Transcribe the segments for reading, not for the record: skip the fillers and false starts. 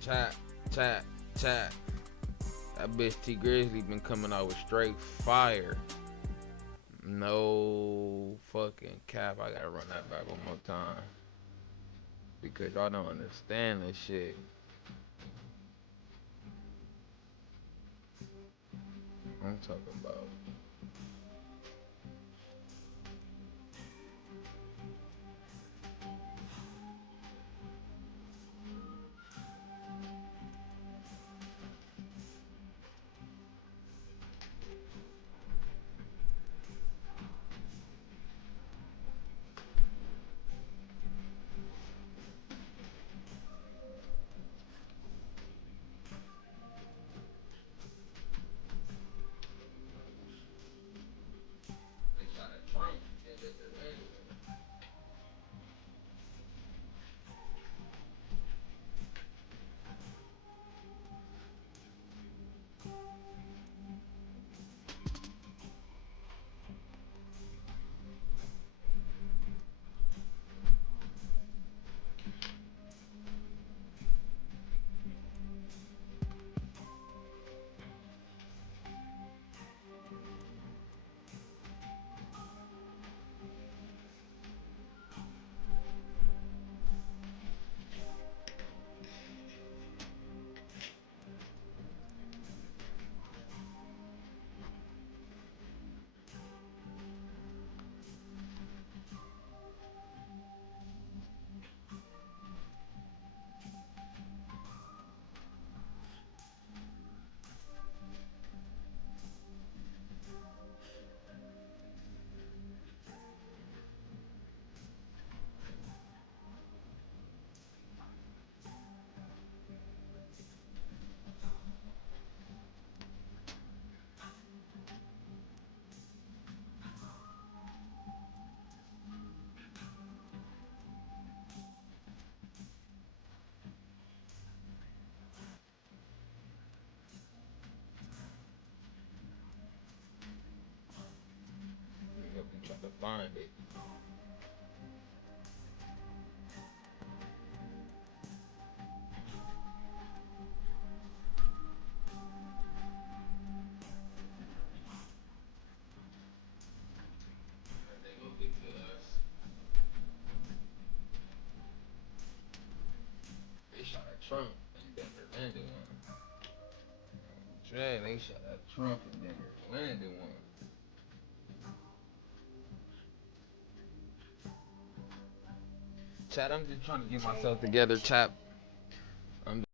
Chat, chat, chat. That bitch T Grizzly been coming out with straight fire. No fucking cap. I gotta run that back one more time because y'all don't understand this shit. I'm talking about. They shot at Trump and let the land help you try to find it. They gonna get to us. They shot at Trump and then they landed one. Dre, they shot at Trump and then they landed one. Chat, I'm just trying to get myself together, chat. I'm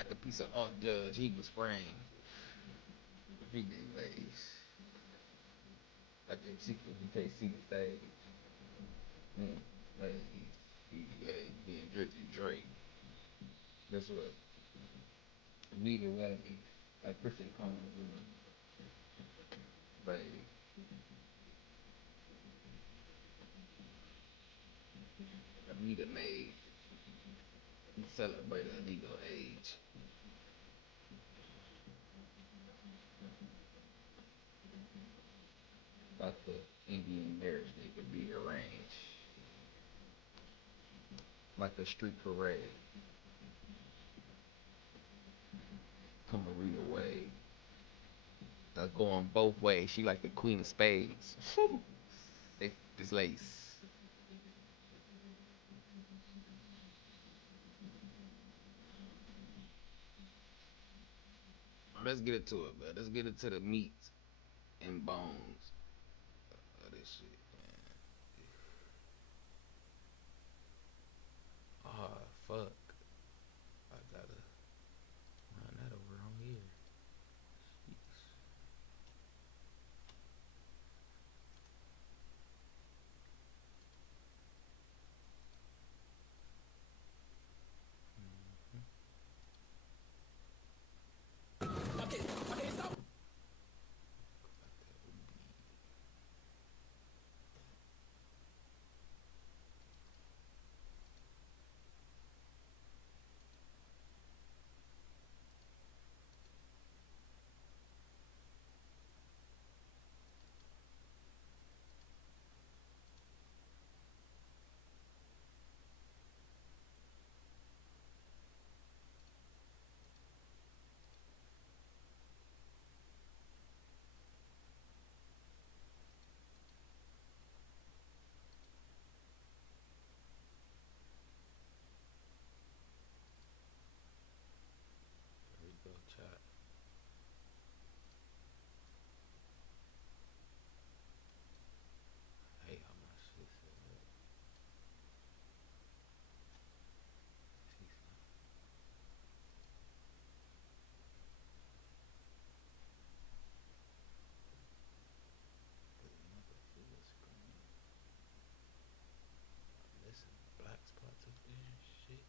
like a piece of off judge. He was spraying everything ways. Like if you can't see the stage. Like he drifted Drake. That's what leader like Christian Connor like Anita made celebrate a legal age. About the Indian marriage they could be arranged. Like a street parade. Come Marita way. That's going both ways. She like the queen of spades. They this lace. Let's get into it, man. Let's get into the meat and bones of this shit, man. Oh fuck. I gotta run that over on here. Jeez. There we go, chat. Hey, how my shit set up. Listen, black spots up there and shit.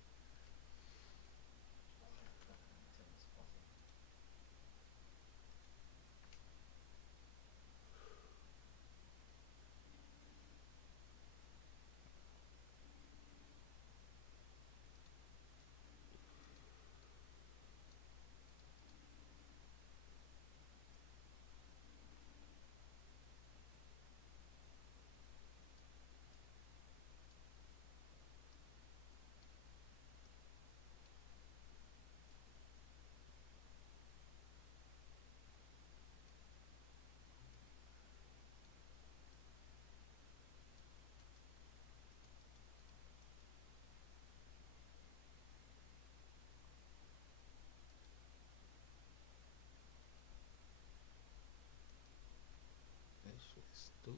That shit is stupid.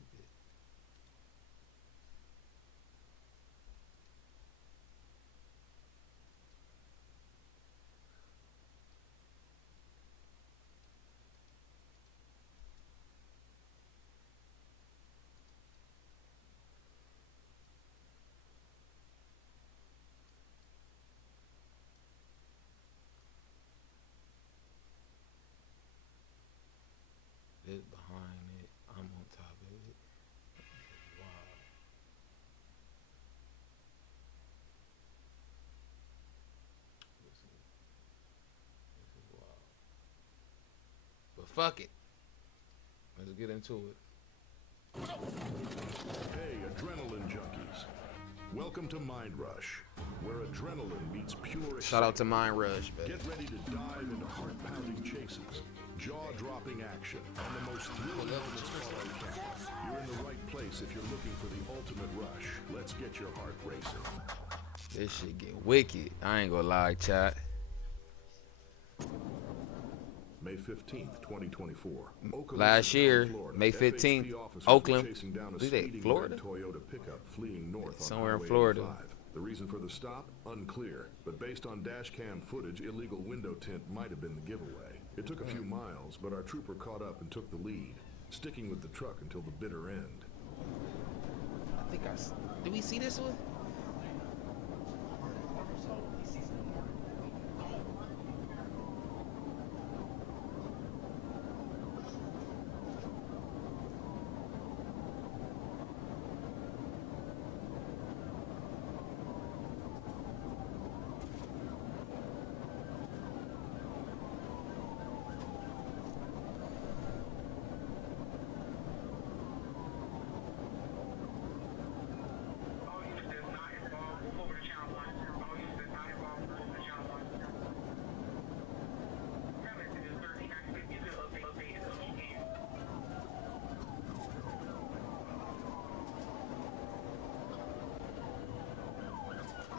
This behind it, I'm on top of it. Wow. This is wild. But fuck it. Let's get into it. Hey, adrenaline junkies. Welcome to Mind Rush, where adrenaline meets pure Shout out to Mind Rush, baby. Get ready to dive into heart-pounding chases, jaw-dropping action, and the most thrilling moments of all on camera. You're in the right place if you're looking for the ultimate rush. Let's get your heart racing. This shit get wicked. I ain't gonna lie, chat. May 15th, 2024. Last year, May 15th, Oakland. Is that Florida? Toyota pickup fleeing north somewhere on in Florida. The reason for the stop? Unclear, but based on dashcam footage, illegal window tint might have been the giveaway. It took a few miles, but our trooper caught up and took the lead, sticking with the truck until the bitter end. I think did we see this one?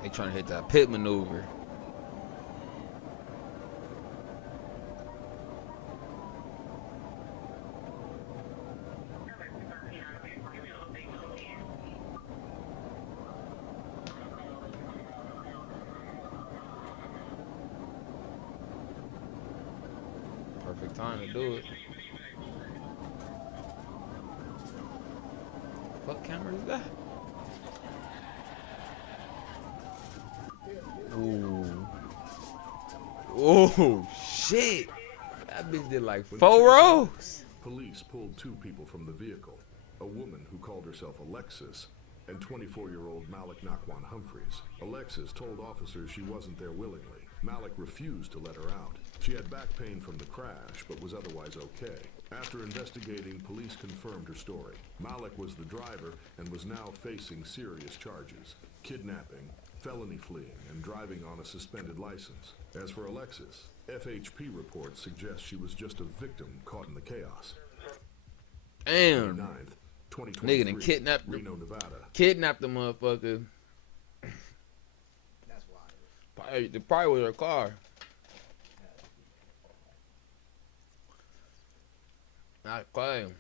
They trying to hit that pit maneuver. Perfect time to do it. What camera is that? Ooh. Oh, shit. That bitch did like 4 rows. Police pulled 2 people from the vehicle. A woman who called herself Alexis and 24-year-old Malik Nakwan Humphreys. Alexis told officers she wasn't there willingly. Malik refused to let her out. She had back pain from the crash, but was otherwise okay. After investigating, police confirmed her story. Malik was the driver and was now facing serious charges: kidnapping, felony fleeing, and driving on a suspended license. As for Alexis, FHP reports suggest she was just a victim caught in the chaos. Damn. 9th, Nigga done kidnapped Reno, Nevada. Kidnapped the motherfucker. That's wild. It probably was her car. Not claim.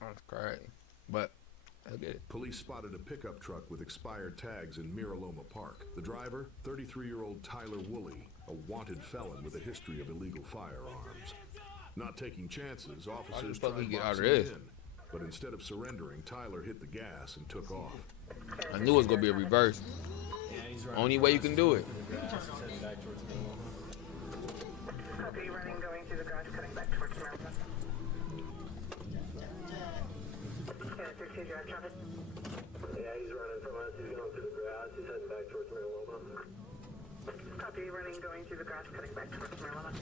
That's crazy. But okay. Police spotted a pickup truck with expired tags in Miraloma Park. The driver, 33-year-old Tyler Woolley, a wanted felon with a history of illegal firearms. Not taking chances, officers tried boxing him in, but instead of surrendering, Tyler hit the gas and took off. I knew it was gonna be a reverse. Only way you can do it. Copy, running, going through the garage, cutting back towards America. Yeah, he's running from us. He's going through the grass. He's heading back towards Mariloma. Copy, running, going through the garage, cutting back towards Mariloma.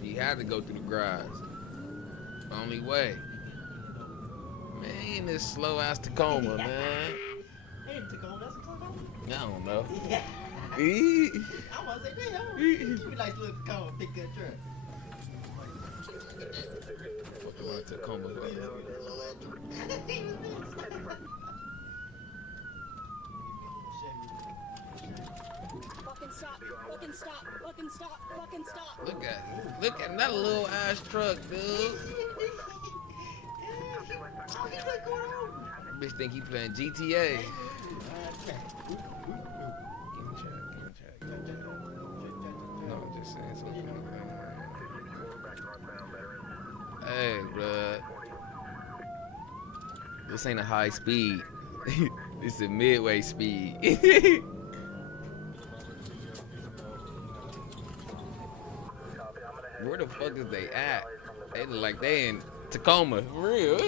He had to go through the grass. Only way. Man, this slow ass Tacoma, man. Hey, Tacoma, that's a Tacoma? I don't know. Yeah. Eee. I was like, damn, you be nice little Tacoma, big good truck. What the one Tacoma for? Fucking stop, fucking stop, fucking stop, fucking stop. Look at that little ass truck, dude. Bitch think he playing GTA. No, I'm just saying something. Hey, bruh. This ain't a high speed. This is a midway speed. Where the fuck is they at? They look like they in Tacoma. For real.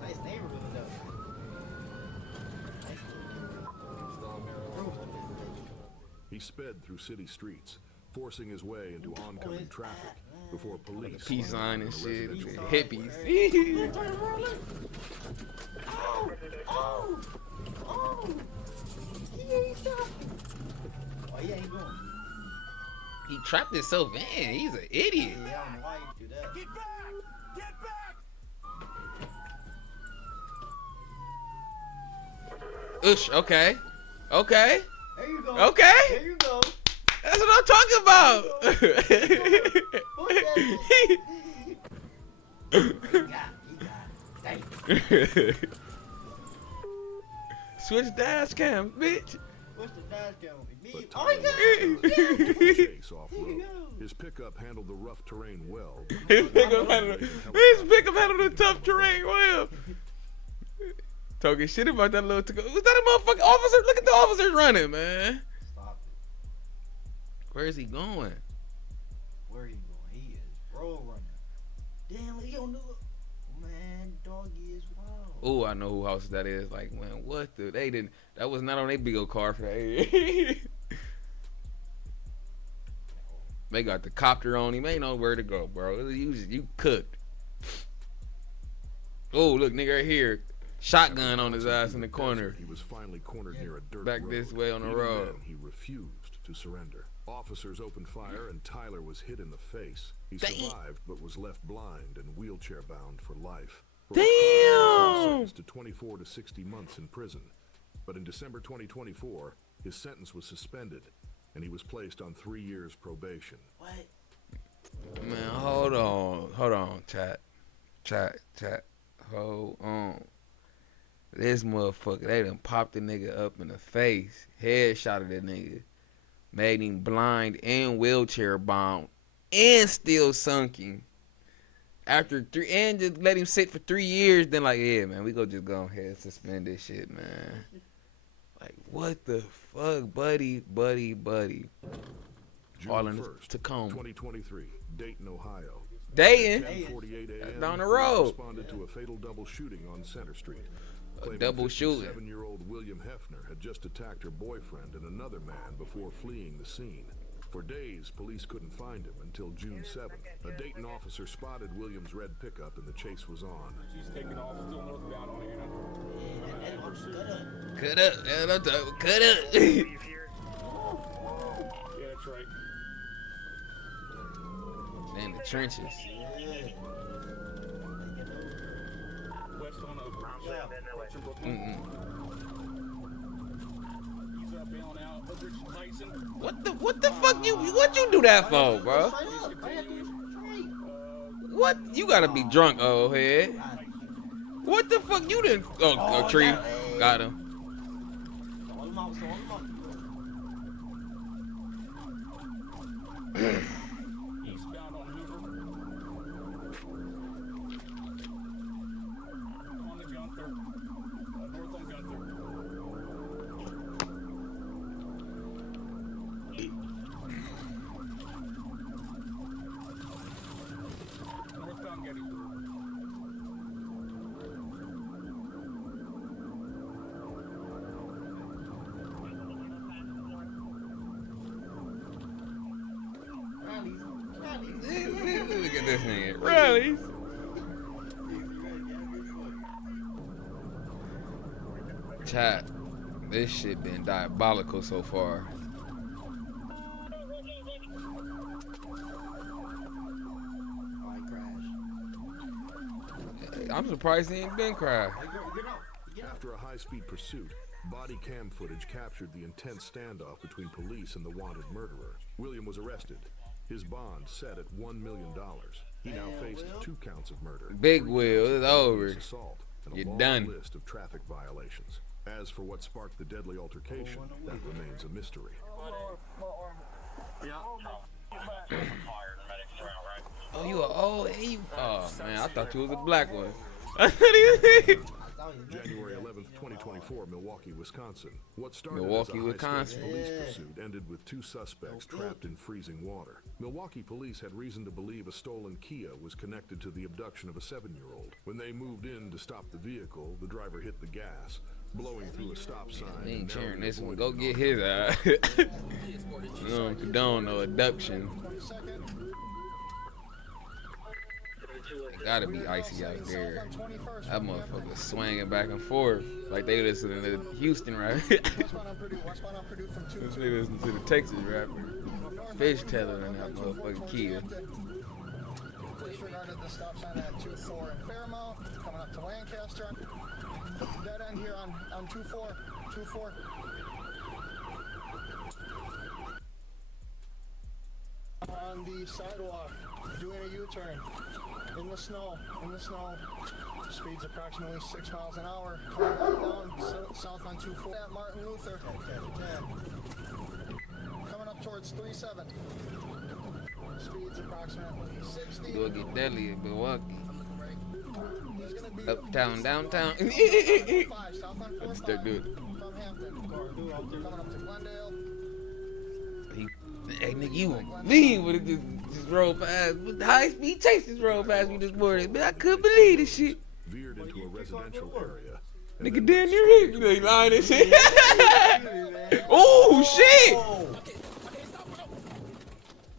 Nice neighborhood, though. He sped through city streets, forcing his way into oncoming traffic before police. Peace sign and shit. residential Hippies. Oh! Oh! Oh! He ain't stopping. Oh, he ain't going. He trapped himself in. He's an idiot. Yeah, I don't know why you do that. Get back! Get back! Ush, okay. Okay. There you go. Okay. There you go. That's what I'm talking about. He got it. Switch dash cams, bitch. What's the Dashcam? Me? But Oh, he Tyler got was it. careful to chase Here off-road. you go. His pickup handled the rough terrain well. His pickup handled the tough terrain well. Talking shit about that little. Was that a motherfucking officer? Look at the officers running, man. Stop it. Where is he going? Where he going? He is road runner. Damn, he on the man. Doggy is wild. Oh, I know who house that is. Like, man, what the? They didn't. That was not on their big old car for that. They got the copter on him. Ain't know where to go, bro. You cooked. Oh, look, nigga, right here. Shotgun on his ass in the corner. He was finally cornered near a dirt Back road. this way on the Even road. then, he refused to surrender. Officers opened fire and Tyler was hit in the face. He survived but was left blind and wheelchair bound for life. For his crime, he was Damn! sentenced to 24 to 60 months in prison. But in December 2024, his sentence was suspended and he was placed on 3 years probation. What? Man, hold on, chat. Hold on. This motherfucker, they done popped the nigga up in the face, headshotted the nigga, made him blind and wheelchair bound, and still sunken. After 3, and just let him sit for 3 years. Then like, yeah, man, we go just go ahead and suspend this shit, man. Like, what the fuck, buddy? June All in 1st, Tacoma. 2023, Dayton, Ohio. Dayton, 10:48 a.m. down the police road. responded to a fatal double shooting on Center Street. Claiming double shooting. 57-year-old William Hefner had just attacked her boyfriend and another man before fleeing the scene. For days, police couldn't find him until June 7th. A Dayton officer spotted William's red pickup and the chase was on. She's taking off, still northbound on Anna. cut up. Yeah, that's right. In the trenches. West on Oak. Mm-mm. He's up, down, out. Woodridge, Tyson. What the fuck what you do that for, bro? What? You gotta be drunk, old head. What the fuck you didn't? Oh, tree. Got him. Eastbound on Hoover. On the Gunther. North on Gunther. Northbound Gettysburg. Look at this nigga. Rallies. Chat. This shit been diabolical so far. I'm surprised he ain't been crashed. After a high-speed pursuit, body cam footage captured the intense standoff between police and the wanted murderer. William was arrested. His bond set at $1 million. He now faced 2 counts of murder. Big 3 Will, counts of it's over. felonious assault, and a You're long done. list of traffic violations. As for what sparked the deadly altercation, that remains a mystery. Oh, you a old? Oh man, I thought you was a black one. January 11th, 2024, Milwaukee, Wisconsin. What started Milwaukee, as a high-stakes Wisconsin. police pursuit ended with 2 suspects trapped in freezing water. Milwaukee police had reason to believe a stolen Kia was connected to the abduction of a 7-year-old. When they moved in to stop the vehicle, the driver hit the gas, blowing through a stop sign. He ain't and cheering narrowly this one. avoiding Go an get his ass. You don't condone no abduction. It gotta be icy out there. That motherfucker swinging back and forth like they listening to Houston rap. They listen to the Texas rapper. Fish telling in that motherfucking Kia. Police regarded the stop sign at 24 in Fairmount, coming up to Lancaster. Dead end here on 24. sidewalk, doing a U-turn. In the snow. Speeds approximately 6 miles an hour. Coming back down south on 24 at Martin Luther. Coming up towards 37. Speeds approximately 60. You'll get deadly in Milwaukee. He's gonna be Uptown, downtown. south on 4-5 Start doing from Hampton. Coming up to Glendale. Hey, nigga, you and me would have just rolled past. With high speed chases rolled past me this morning. Man, I couldn't believe this shit. Veered into a residential area. and Nigga then damn went near straight hit into me. They the lying and street. shit. Oh, shit.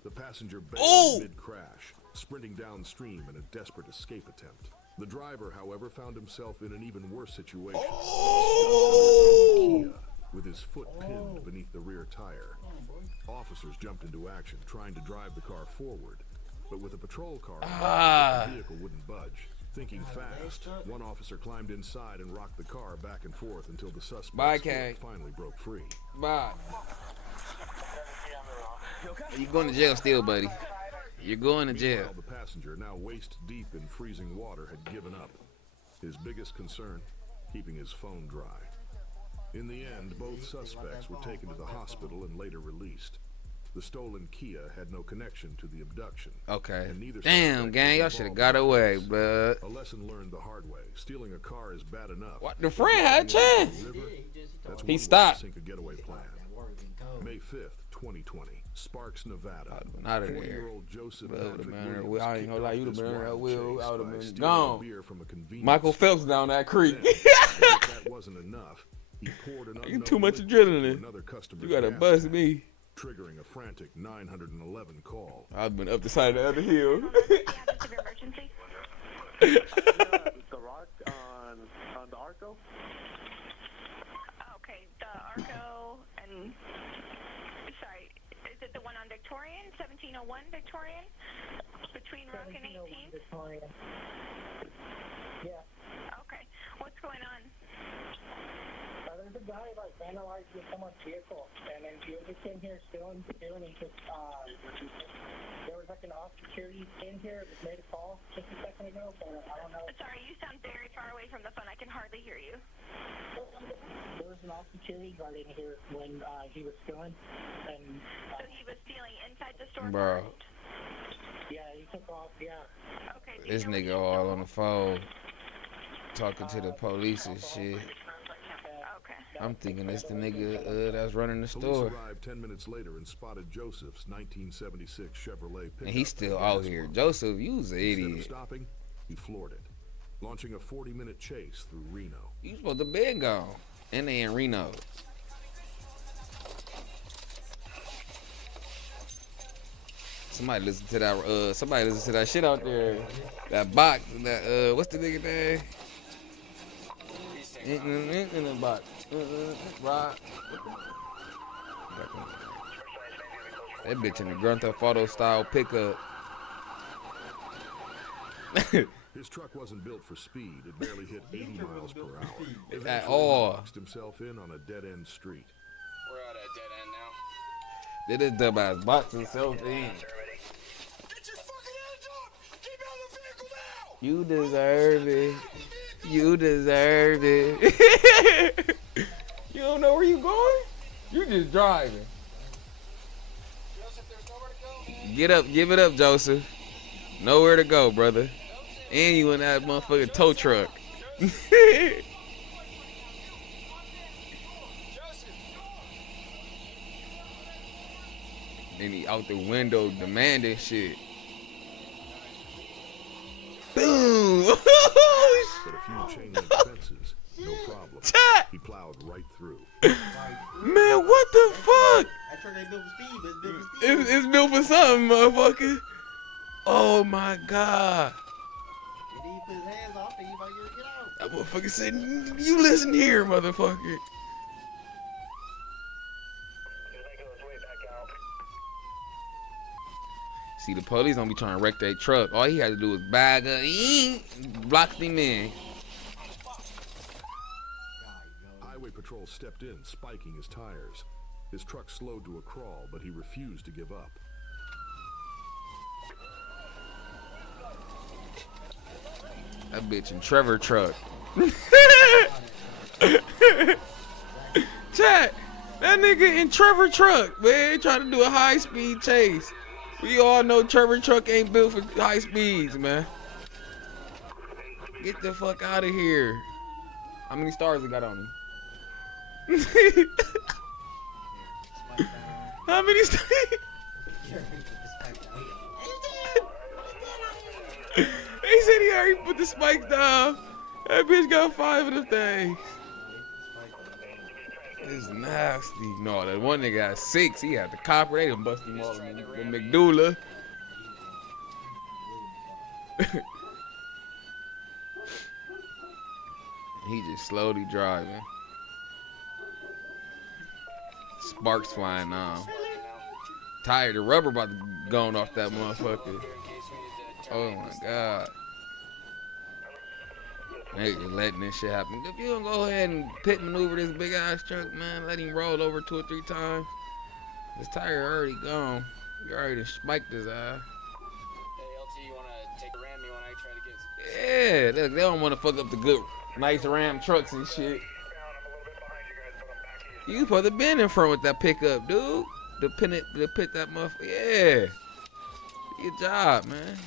The passenger Oh. bailed mid-crash, sprinting downstream in a desperate escape attempt. The driver, however, found himself in an even worse situation. Oh. Kia, with his foot pinned beneath the rear tire. Officers jumped into action, trying to drive the car forward. But with a patrol car, the vehicle wouldn't budge. Thinking fast, one officer climbed inside and rocked the car back and forth until the suspect's foot finally broke free. Bye. You going to jail still, buddy. You're going to jail. Meanwhile, the passenger, now waist deep in freezing water, had given up. His biggest concern, keeping his phone dry. In the end, both suspects were taken to the hospital and later released. The stolen Kia had no connection to the abduction. Okay. And neither Damn, suspect gang, was y'all should have involved got in the away, case. but A lesson learned the hard way. Stealing a car is bad enough. what? The friend had a chance. That's He one stopped. way to sink a getaway plan. May 5th, 2020, Sparks, Nevada. Out of there. 40-year-old Joseph But Patrick man, Williams I ain't gonna lie, kicked you'd off have this been there. wild Will, chase I would have by been stealing a gone. beer from a convenience Michael store. Phelps down that creek. Then, as if that wasn't enough, he poured an You too much unknown liquid adrenaline. into another customer's You gotta gas buzz tank, me. triggering a frantic 911 call. I've been up the side of the other hill. Emergency. The rock on the Arco? Okay, the Arco and sorry, is it the one on Victorian, 1701 Victorian, between Rock and 18th? Victoria. Yeah. Okay, what's going on? There's a guy like vandalized someone's vehicle, and then he just came here stealing. He just there was like an off security in here that made a call just a second ago, but I don't know. Sorry, you sound very far away from the phone. I can hardly hear you. There was an off security guard in here when he was stealing, and So he was stealing inside the store. Bro, yeah, he took off. Yeah. Okay. this nigga all on the phone talking to the police and shit. Okay. I'm thinking it's the nigga that's running the Police store. arrived 10 minutes later and spotted Joseph's 1976 Chevrolet pickup. And he's still at the out gas here. pump. Joseph, you was an Instead of idiot. stopping, he floored it, launching a 40-minute chase through Reno. You supposed to been gone. And they in Reno. Somebody listen to that shit out there. That box, that what's the nigga name? In the box. Rock. That bitch in the Grand Theft Auto style pickup. His truck wasn't built for speed. It barely hit 80 miles per hour. At Eventually, all. he boxed himself in on a dead-end street. We're out at dead end now. Did this dumbass box himself in. Get your fucking hands up! Keep out of the vehicle now! You deserve it. You deserve it. You don't know where you going? You just driving. Joseph, there's nowhere to go. Get up, give it up, Joseph. Nowhere to go, brother. And you in that motherfucking tow truck. Then he out the window demanding shit. Boom! But a few chain link fences, no problem. He plowed right through. Man, what the fuck? That truck ain't built for speed, but it's built for speed. It's built for something, motherfucker. Oh my god. And then he put his hands off and he about to get out. That motherfucker said, you listen here, motherfucker. He's making his way back out. See, the police don't be trying to wreck that truck. All he had to do was bag up, block him in. Highway patrol stepped in, spiking his tires. His truck slowed to a crawl, but he refused to give up. That bitch in Trevor truck. Chat, that nigga in Trevor truck, man, trying to do a high-speed chase. We all know Trevor truck ain't built for high speeds, man. Get the fuck out of here. How many stars it got on him? How many stars? He said he already put the spikes down. That bitch got 5 of them things. It's nasty. No, that one nigga got 6. He had the copper. They done bust him all in the McDoulas. He just slowly driving. Sparks flying on. Tired. The rubber about to go off that motherfucker. Oh my god. Nigga letting this shit happen. If you don't go ahead and pit maneuver this big ass truck, man, let him roll over 2 or 3 times. His tire already gone. You already spiked his eye. Hey, LT, you wanna take a ram? You wanna try to get? Yeah, look, they don't want to fuck up the good, nice Ram trucks and shit. You supposed to been in front with that pickup, dude. To pit that motherfucker. Yeah. Good job, man.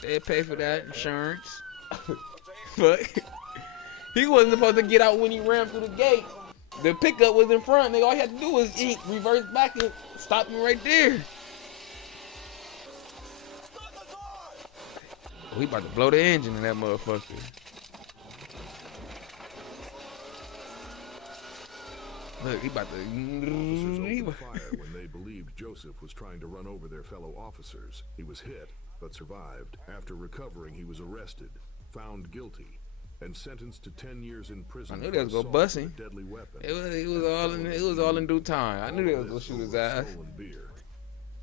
They pay for that insurance. But he wasn't supposed to get out when he ran through the gate. The pickup was in front. Nigga, all he had to do was reverse back and stop him right there. Oh, he about to blow the engine in that motherfucker. Look, he about to. Officers opened fire when they believed Joseph was trying to run over their fellow officers. He was hit, but survived. After recovering, he was arrested, found guilty, and sentenced to 10 years in prison. I knew they was gonna bust him. Deadly weapon. It was all in due time. I knew they was gonna shoot his ass. Beer.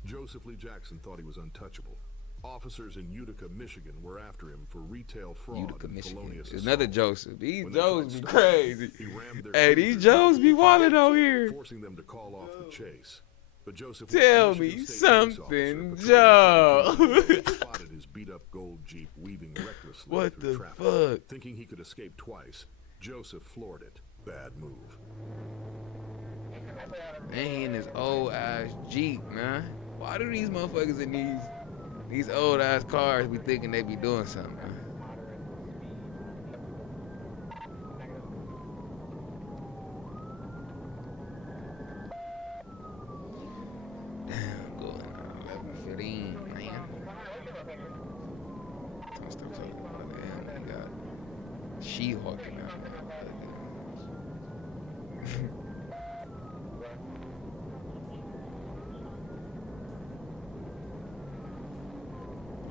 Joseph Lee Jackson thought he was untouchable. Officers in Utica, Michigan were after him for retail fraud Utica, and Michigan. felonious Another assault. Joseph. These When they Joes tried be stopping crazy. him, he rammed their Hey, these Joes be wildin' out here. forcing them to call off the chase. But Joseph Tell was a me Michigan State something, police officer Joe. patrolling spotted his beat-up gold Jeep weaving recklessly What through the traffic. fuck? Thinking he could escape twice, Joseph floored it. Bad move. Man, he in this old ass Jeep, man. Why do these motherfuckers in these old ass cars be thinking they be doing something, man? Damn, going 11:15, man. Some stuff talking about damn, they got She-Hawking out there.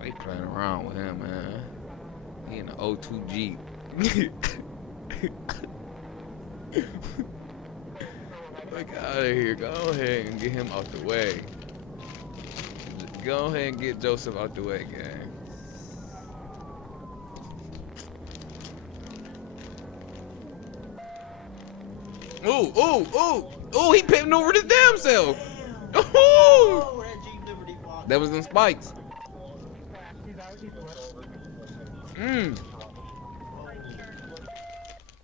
They playing around with him, man. He in the O2 Jeep. Look out of here. Go ahead and get him out the way. Go ahead and get Joseph out the way, gang. Ooh, ooh, ooh. Ooh, he pimping over his damn self. Ooh. That was them spikes.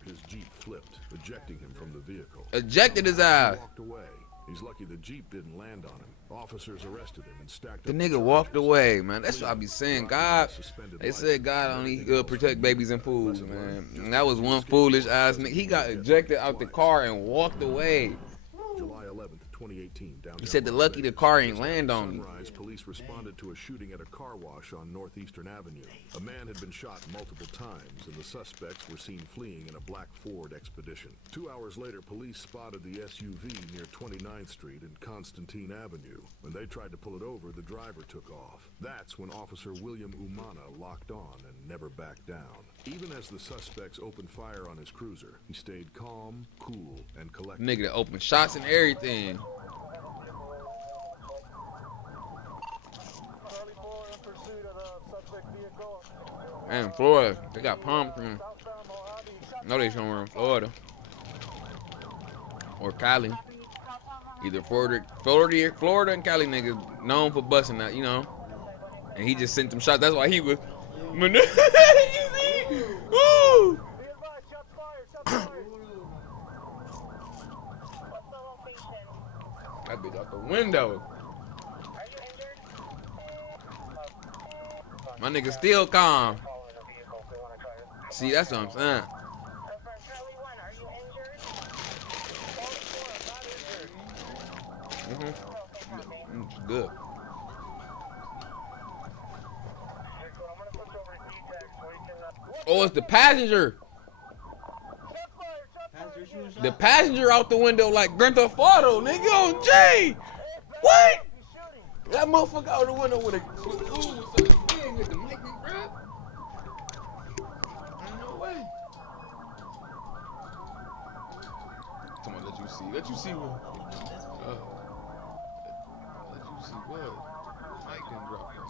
His Jeep flipped, ejecting him from the vehicle. Ejected his ass. He walked away. He's lucky the Jeep didn't land on him. Officers arrested him and stacked The up nigga walked away, man. That's what I be saying. God, they said God only protect babies and fools, man. And that was one foolish ass nigga. He got ejected out the car and walked away. July 11th, 2018. He said the lucky the car ain't land on him. Sunrise, police responded to a shooting at a car wash on Northeastern Avenue. A man had been shot multiple times, and the suspects were seen fleeing in a black Ford Expedition. 2 hours later, police spotted the SUV near 29th Street and Constantine Avenue. When they tried to pull it over, the driver took off. That's when Officer William Umana locked on and never backed down. Even as the suspects opened fire on his cruiser, he stayed calm, cool, and collected. Nigga that opened shots and everything. Man, Florida, they got palm trees. No, they somewhere in Florida or Cali. Either Florida and Cali niggas known for busting that, you know. And he just sent them shots. That's why he was. You see? That bitch out the window. My nigga still calm. See, that's what I'm saying. Good. Oh, it's the passenger. The passenger out the window like Grand Theft Auto, nigga on G. What? That motherfucker out the window with a thing with the mic, bro. Ain't no way. Come on, let you see. Let you see what. Let you see what. Mike can drop this.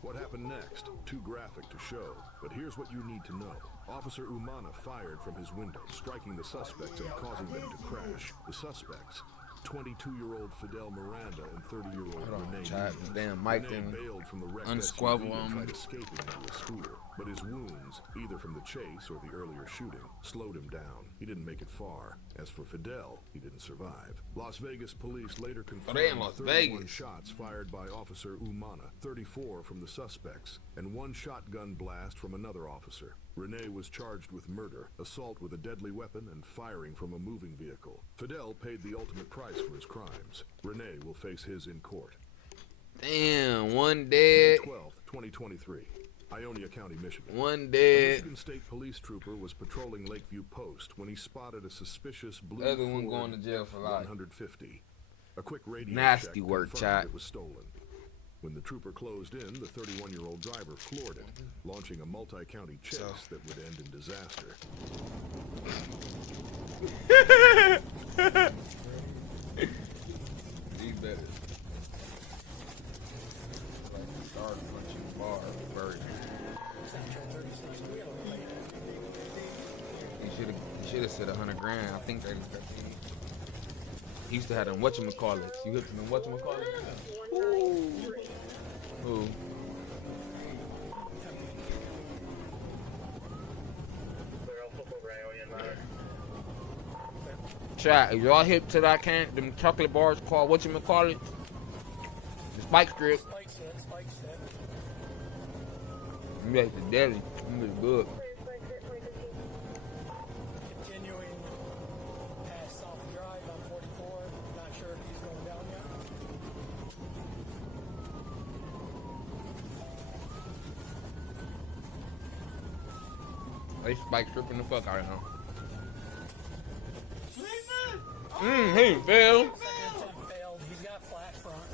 What happened next? Too graphic to show, but here's what you need to know. Officer Umana fired from his window, striking the suspects and causing them to crash. The suspects, 22-year-old Fidel Miranda and 30-year-old Renee. Damn, Mike Renee bailed from the wrecked unsquabble SUV and him. tried escaping into a scooter, but his wounds, either from the chase or the earlier shooting, slowed him down. He didn't make it far. As for Fidel, he didn't survive. Las Vegas police later confirmed 31 shots fired by Officer Umana, 34 from the suspects, and 1 shotgun blast from another officer. Renee was charged with murder, assault with a deadly weapon, and firing from a moving vehicle. Fidel paid the ultimate price for his crimes. Renee will face his in court. Damn, one dead. May 12th, 2023. Ionia County, Michigan. One A dead. Michigan State police trooper was patrolling Lakeview Post when he spotted a suspicious blue Other one Ford going to jail for life. 150. A quick radio Nasty check work, confirmed chat. it was stolen. When the trooper closed in, the 31-year-old driver floored it, launching a multi-county chase that would end in disaster. He better. Like start punching bar first. He should have said $100,000. I think they. He used to have them whatchamacallits. You hooked them whatchamacallits? Who? Chat, if y'all hip to that can, them chocolate bars called whatchamacallit? The spike strip. You make the deli. You make good. Continuing past South Drive on 44. Not sure if he's going down yet. They spike stripping the fuck out of him. He failed. Failed. He's got flat front.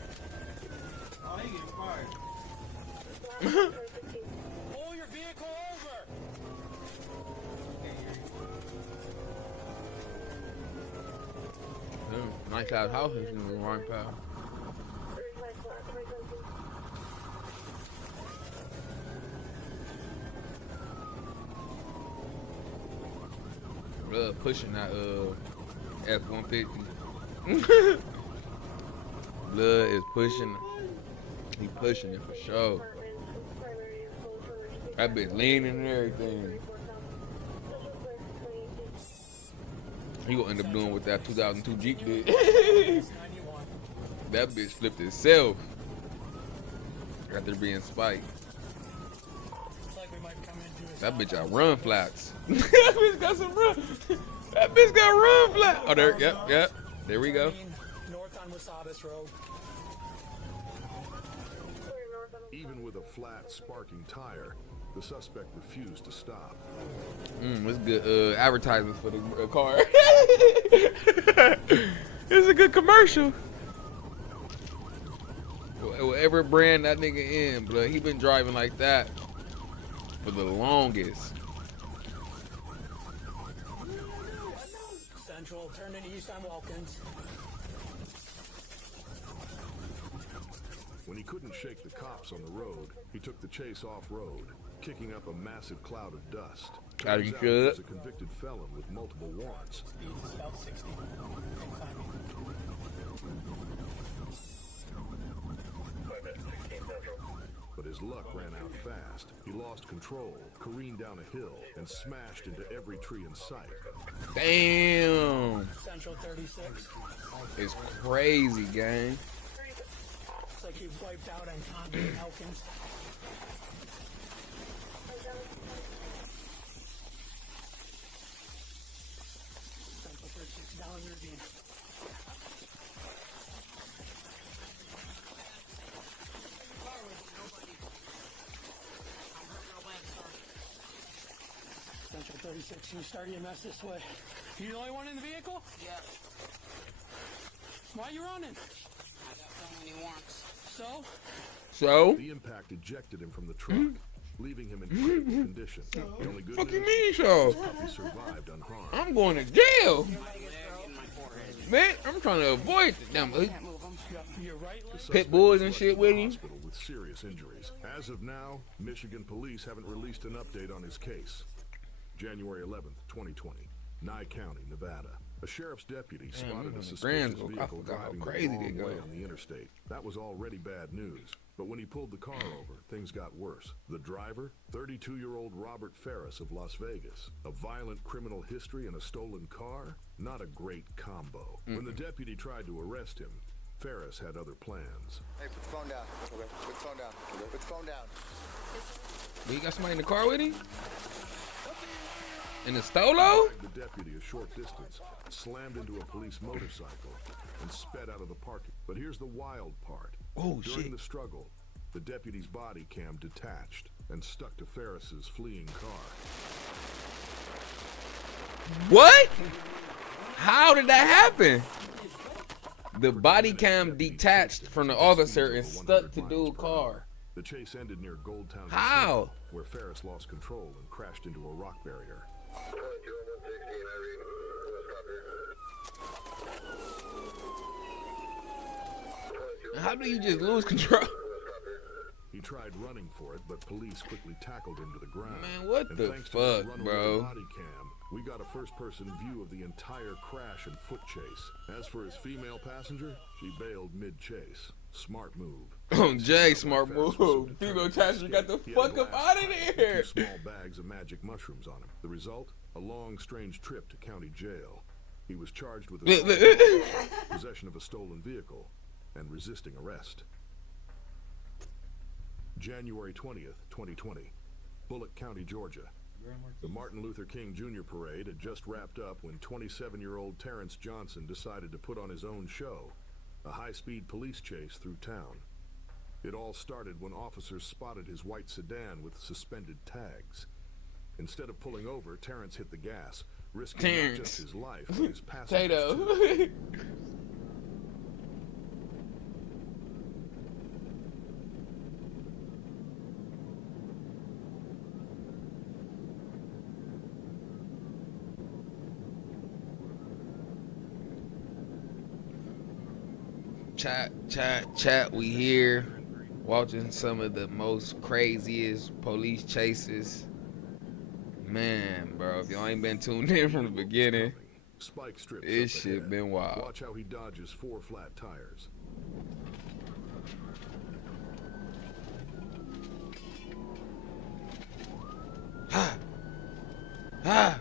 Oh, he getting fired. Pull your vehicle over. Nice ass houses in the wrong path. Blood pushing that F-150. Blood is pushing. He pushing it for sure. That bitch leaning and everything. He gonna end up doing what that 2002 Jeep did. That bitch flipped itself after being spiked. That bitch got run flats. That bitch got some run. That bitch got run flats. Oh, there, yep. There we go. North on Wasadas Road. Even with a flat, sparking tire, the suspect refused to stop. It's good advertising for the car. It's a good commercial. Whatever brand that nigga in, blood, he been driving like that for the longest. Central, turning east on Wilkins. When he couldn't shake the cops on the road, he took the chase off-road, kicking up a massive cloud of dust. As you Turns out should. he was a convicted felon with multiple warrants. Speed is about 60. but his luck ran out fast. He lost control, careened down a hill, and smashed into every tree in sight. Damn. Central 36. It's crazy, gang. Looks like you've wiped out on Condon and Elkins. Central 36 down your game. Central 36, you start EMS this way. You the only one in the vehicle? Yeah, Why you running? I got so many warrants. So? So? The impact ejected him from the truck, leaving him in critical condition. The only good Fuck you news, mean so? puppy survived unharmed. I'm going to jail. Leg in my forehead. Man, I'm trying to avoid them. Can't move them. Your right leg? The Pit suspect bulls was and rushed shit to with the him. hospital with serious injuries. As of now, Michigan police haven't released an update on his case. January 11th, 2020, Nye County, Nevada. A sheriff's deputy spotted a suspicious Granville, I vehicle forgot how driving crazy the they wrong go. way on the interstate. That was already bad news. But when he pulled the car over, things got worse. The driver, 32-year-old Robert Ferris of Las Vegas. A violent criminal history and a stolen car? Not a great combo. When the deputy tried to arrest him, Ferris had other plans. Hey, put the phone down. Okay. Put the phone down. Put the phone down. But you got somebody in the car with him? In the Stolo? The deputy a short distance, slammed into a police motorcycle, and sped out of the parking. But here's the wild part. Oh, During shit. the struggle, the deputy's body cam detached and stuck to Ferris's fleeing car. What? How did that happen? The body cam detached from the officer and stuck to dude's car. The chase ended near Goldtown How? Casino, where Ferris lost control and crashed into a rock barrier. How do you just lose control? He tried running for it, but police quickly tackled him to the ground. Man, what And the thanks to that fuck, run bro? with the body cam, we got a first-person view of the entire crash and foot chase. As for his female passenger, she bailed mid-chase. Smart move. Oh, Jay, smart Ferris was move. so Female determined to passenger got the escape, he had a fuck up glass out of bottle with there. 2 small bags of magic mushrooms on him. The result? A long, strange trip to county jail. He was charged with assault, possession of a stolen vehicle, and resisting arrest. January 20th, 2020, Bullock County, Georgia. The Martin Luther King Jr. parade had just wrapped up when 27-year-old Terrence Johnson decided to put on his own show, a high-speed police chase through town. It all started when officers spotted his white sedan with suspended tags. Instead of pulling over, Terrence hit the gas, risking not just his life, but his passengers too. Tato. Chat, we here watching some of the most craziest police chases. Man, bro, if y'all ain't been tuned in from the beginning, Spike strips this up shit ahead. been wild. Watch how he dodges 4 flat tires. Ha! Ha!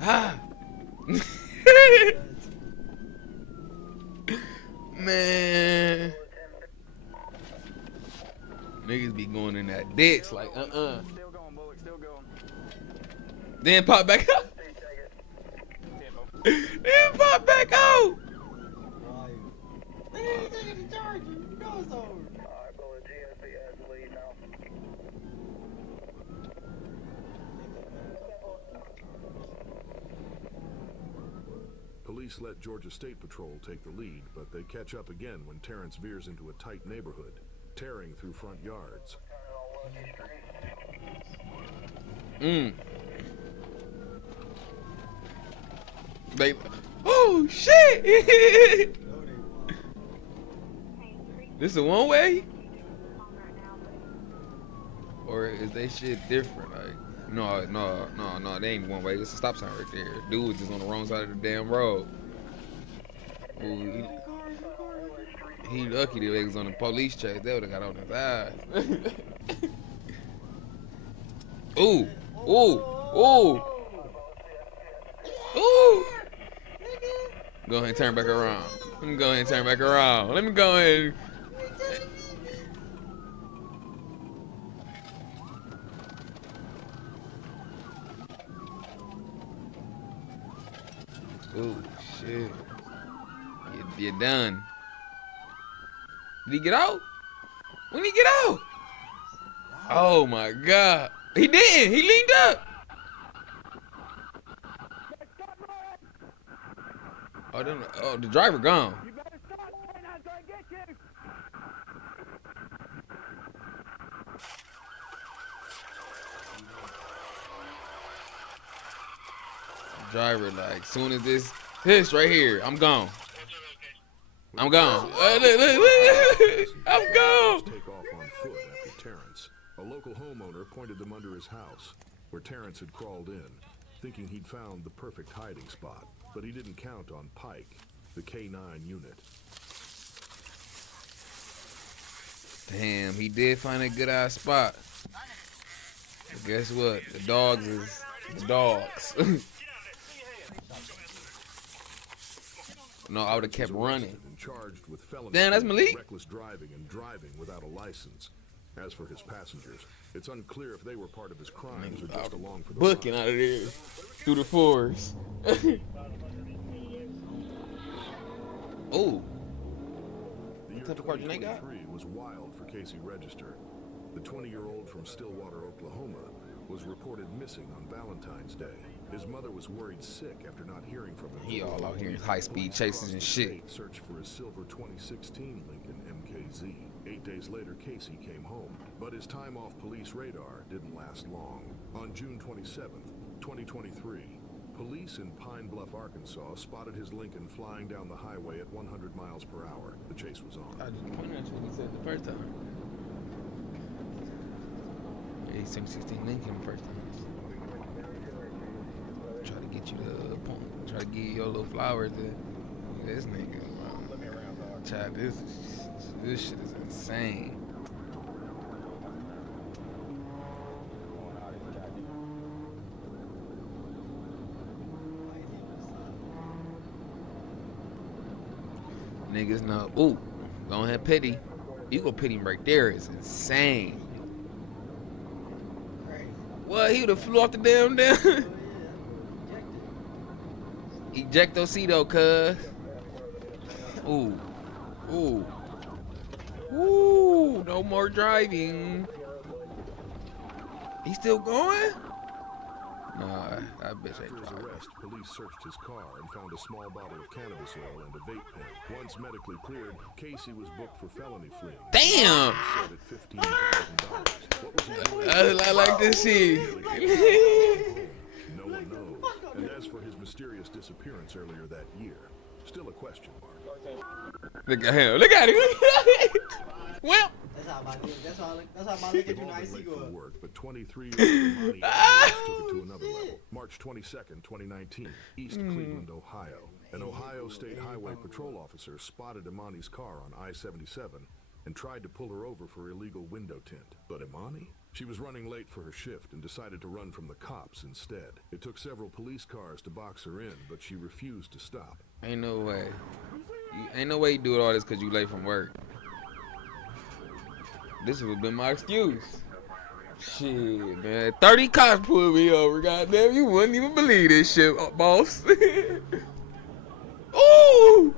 Ha! Man. Niggas be going in that ditch like, Still going, Bullock, still going. Then pop back out. Then pop back out. Why? Nigga, you taking the charger. You know it's over. Alright, Bullet GSP has the lead now. Police let Georgia State Patrol take the lead, but they catch up again when Terrence veers into a tight neighborhood, tearing through front yards. They, oh shit! This a one way? Or is they shit different? Like, no, they ain't one way. It's a stop sign right there. Dude just on the wrong side of the damn road. Ooh, He lucky that they was on the police chase. They would have got on his ass. Ooh, ooh, ooh, ooh. Go ahead and turn back around. Let me go ahead and turn back around. Let me go ahead. Ooh, shit. You're done. Did he get out? When did he get out? Oh my God. He didn't. He leaned up. Oh, the driver gone. You better stop. K9's gonna get you. Driver, like, soon as this right here, I'm gone. I'm gone. Look. I'm gone. Take off on foot after Terrence. A local homeowner pointed them under his house, where Terrence had crawled in, thinking he'd found the perfect hiding spot. But he didn't count on Pike, the K9 unit. Damn, he did find a good ass spot. But guess what? The dogs is the dogs. No, I would have kept running. Charged with felony Damn, that's Malik. reckless driving and driving without a license. As for his passengers, it's unclear if they were part of his crimes or just along for the Booking ride. out of there through the forest. Oh. The year 2023 was wild for Casey Register. The 20-year-old from Stillwater, Oklahoma, was reported missing on Valentine's Day. His mother was worried sick after not hearing from him. He all out here in high-speed chases and shit. Searched for his silver 2016 Lincoln MKZ. 8 days later, Casey came home, but his time off police radar didn't last long. On June 27th, 2023, police in Pine Bluff, Arkansas, spotted his Lincoln flying down the highway at 100 miles per hour. The chase was on. I just pointed at you when he said the first time. Yeah, 2016 Lincoln the first time. Try to get you the point. Try to give you your little flowers to this nigga. Child, this shit is insane. Niggas know. Ooh, go ahead, pity. You go pity him right there. It's insane. What? He would have flew off the damn down. Ejectocito, cuz. Ooh. Ooh. Ooh. No more driving. He still going? Nah, that bitch ain't After his driving. arrest, police searched his car and found a small bottle of cannabis oil and a vape pen. Once medically cleared, Casey was booked for felony fleeing. Damn! Set at $15,000. What was he doing? I like this shit. No one knows. And as for his mysterious disappearance earlier that year, still a question mark. Look at him. Look at him. Well. That's how my look at you nice Late go for up. work, but 23-year-old Imani took it to another level. March 22nd, 2019, East Cleveland, Ohio. An Ohio State Highway Patrol officer spotted Imani's car on I-77 and tried to pull her over for illegal window tint. But Imani? She was running late for her shift and decided to run from the cops instead. It took several police cars to box her in, but she refused to stop. Ain't no way. Ain't no way you do all this because you late from work. This would have been my excuse. Shit, man. 30 cops pulled me over, goddamn. You wouldn't even believe this shit, boss. Ooh!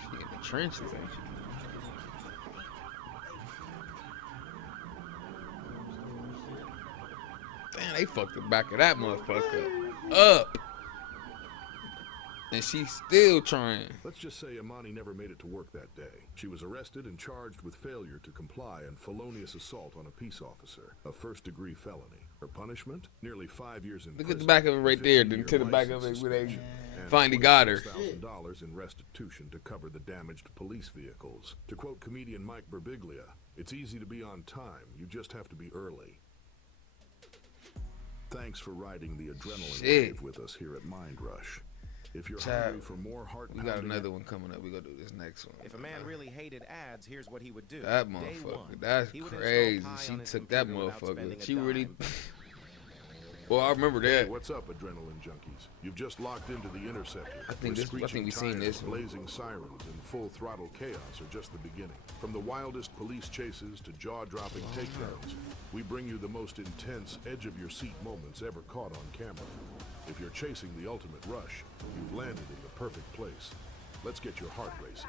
She in the trenches, ain't she? Damn, they fucked the back of that motherfucker up. And she's still trying. Let's just say Imani never made it to work that day. She was arrested and charged with failure to comply and felonious assault on a peace officer, a first-degree felony. Her punishment? Nearly 5 years in prison. Look at the back of it right there, then to the back of it where they finally got her. $26,000 in restitution to cover the damaged police vehicles. To quote comedian Mike Birbiglia, "It's easy to be on time. You just have to be early." Thanks for riding the adrenaline Shit. wave with us here at Mind Rush. If you're Chad, hungry for more heart we got another one coming up. We gonna do this next one. If a man really hated ads, here's what he would do. That Day motherfucker, one, that's he would install crazy. Pi She on his took that computer without spending motherfucker. a She really. dime. Well, I remember Hey, that. what's up, adrenaline junkies? You've just locked into the Interceptor. I think where we screeching seen this tires, one. blazing sirens, and full throttle chaos are just the beginning. From the wildest police chases to jaw-dropping takedowns, we bring you the most intense, edge-of-your-seat moments ever caught on camera. If you're chasing the ultimate rush, you've landed in the perfect place. Let's get your heart racing.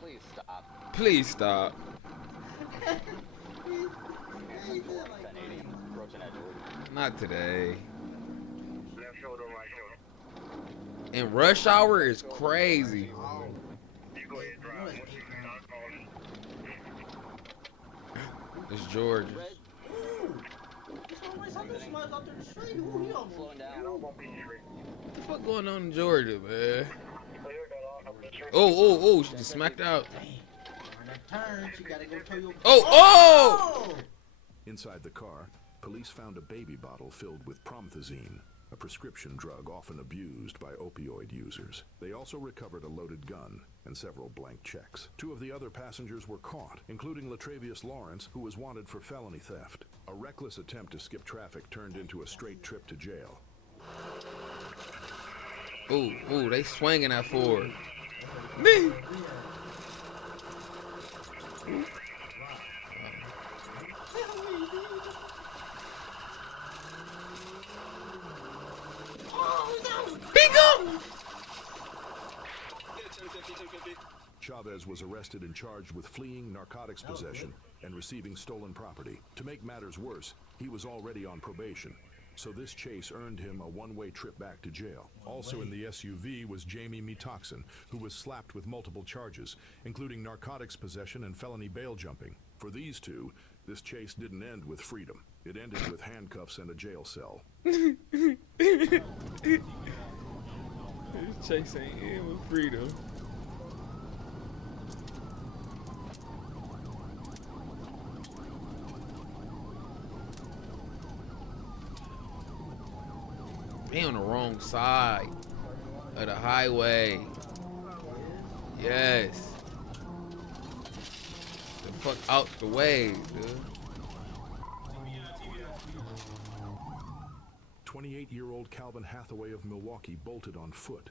Please stop. Please stop. 1080. Approaching Edgewood. Not today. Left shoulder, right shoulder. And rush hour is crazy. You go ahead, drive. It's Georgia. Slowing down. What the fuck going on in Georgia, man? Oh, she just smacked out. Oh! Inside the car, police found a baby bottle filled with promethazine, a prescription drug often abused by opioid users. They also recovered a loaded gun and several blank checks. 2 of the other passengers were caught, including Latravius Lawrence, who was wanted for felony theft. A reckless attempt to skip traffic turned into a straight trip to jail. Ooh, they swinging that forward. Me. Bingo! Chavez was arrested and charged with fleeing, narcotics possession, and receiving stolen property. To make matters worse, he was already on probation, so this chase earned him a one-way trip back to jail. Also in the SUV was Jamie Metoxen, who was slapped with multiple charges, including narcotics possession and felony bail jumping. For these two, this chase didn't end with freedom. It ended with handcuffs and a jail cell. This chase ain't in with freedom. They on the wrong side of the highway. Yes. The fuck out the way, dude. 28-year-old Calvin Hathaway of Milwaukee bolted on foot,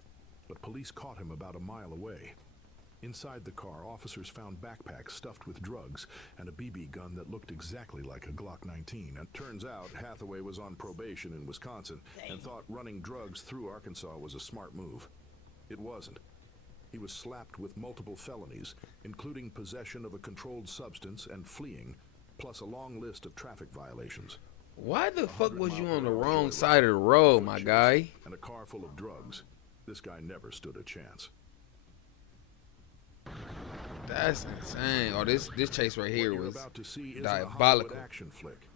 but police caught him about a mile away. Inside the car, officers found backpacks stuffed with drugs and a BB gun that looked exactly like a Glock 19. And turns out Hathaway was on probation in Wisconsin and thought running drugs through Arkansas was a smart move. It wasn't. He was slapped with multiple felonies, including possession of a controlled substance and fleeing, plus a long list of traffic violations. Why the fuck was you on the wrong side of the road, my guy? And a car full of drugs. This guy never stood a chance. That's insane. Oh, this chase right here What you're was about to see isn't diabolical. a Hollywood action flick.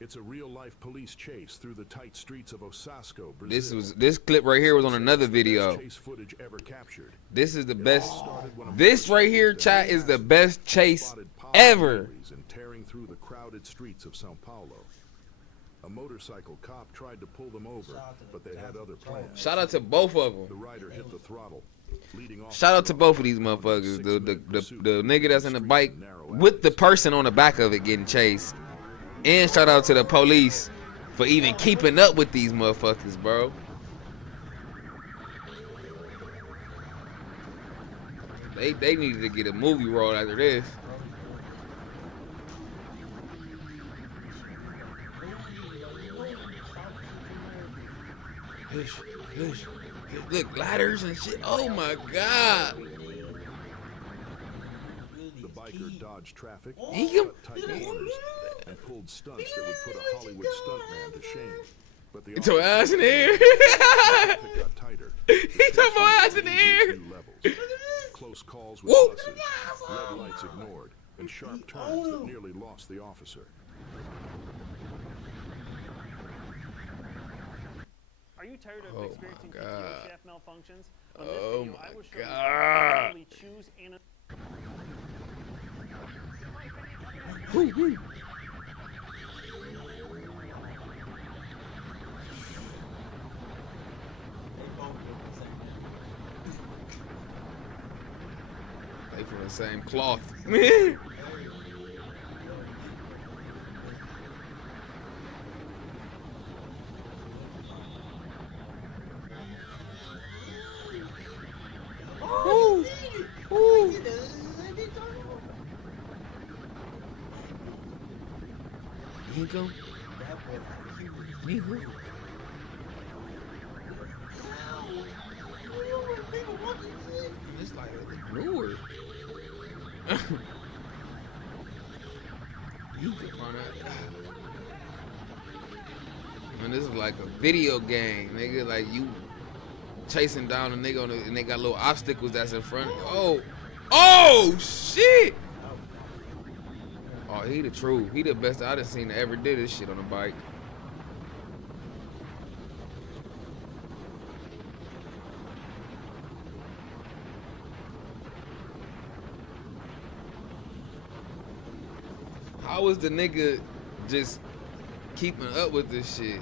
It's a real-life police chase through the tight streets of Osasco, Brazil. This clip right here was on another video. Chase footage ever captured. This is the best. This right here, chat, is the best chase ever. And tearing through the crowded streets of Sao Paulo. A motorcycle cop tried to pull them over, but they had other plans. Shout out to both of them. The rider hit the throttle. Shout out to both of these motherfuckers. The nigga that's in the bike with the person on the back of it getting chased. And shout out to the police for even keeping up with these motherfuckers, bro. They needed to get a movie role after this. Hush, hush. Look, ladders and shit. Oh my god. The biker dodged traffic, He can- cut tight corners, and pulled stunts that would put a Hollywood stuntman to shame. But the He took ass in the air. traffic got tighter. He took my ass in the air. New levels. Close calls with Woo. buses, red lights ignored, and sharp turns that nearly lost the officer. Are you tired of Oh experiencing my PTO God. shaft malfunctions? On this Oh video, I my will show you how God. to properly choose and They from the same cloth. Oh, Ooh. Hinkum. Hinkum. It's like newer. Hinkum on that. Man, this is like a video game, nigga. Like you chasing down a nigga on and they got little obstacles that's in front of you. Oh, oh shit! Oh, he the truth. He the best I done seen that ever did this shit on a bike. How was the nigga just keeping up with this shit?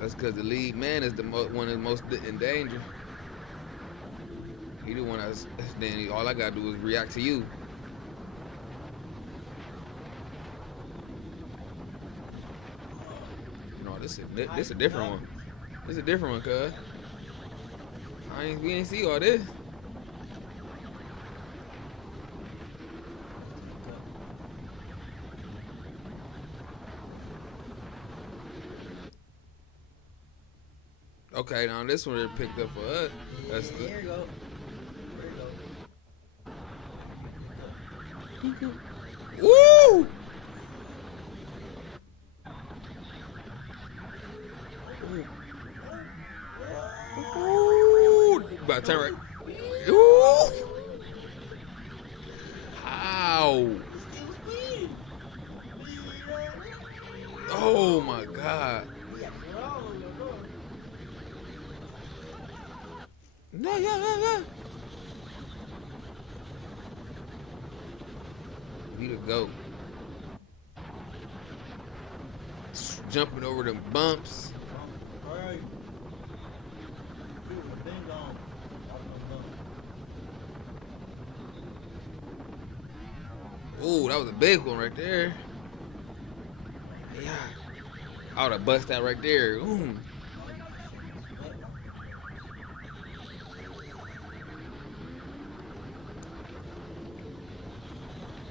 That's because the lead man is the one that's most in danger. He the one that's then all I gotta do is react to you. No, this is a different one. This is a different one, cuz. We ain't see all this. Okay, now this one they picked up for us. That's the. Here you go. Woo! Ooh! About to turn right. Ooh! How? Oh my God! Yeah. He the GOAT. Jumping over them bumps. Oh, that was a big one right there. Yeah. I would have bust that right there. Ooh.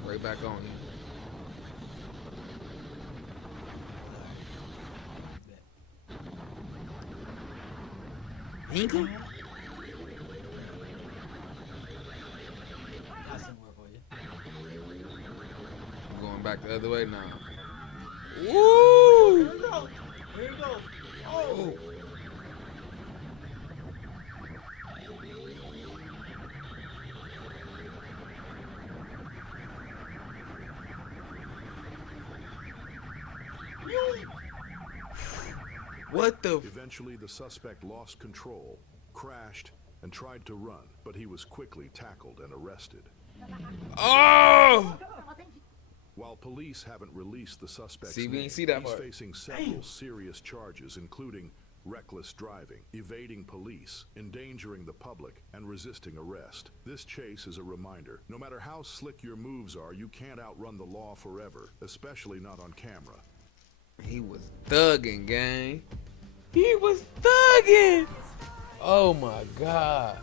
Right back on you. Hinkum? I'm going back the other way now. Woo! Here we go. Here we go. Oh. What the? Eventually, the suspect lost control, crashed, and tried to run, but he was quickly tackled and arrested. Oh! While police haven't released the suspect's We name, didn't see that he's part. facing several serious charges, including reckless driving, evading police, endangering the public, and resisting arrest. This chase is a reminder. No matter how slick your moves are, you can't outrun the law forever, especially not on camera. He was thugging, gang. He was thugging. Oh my God.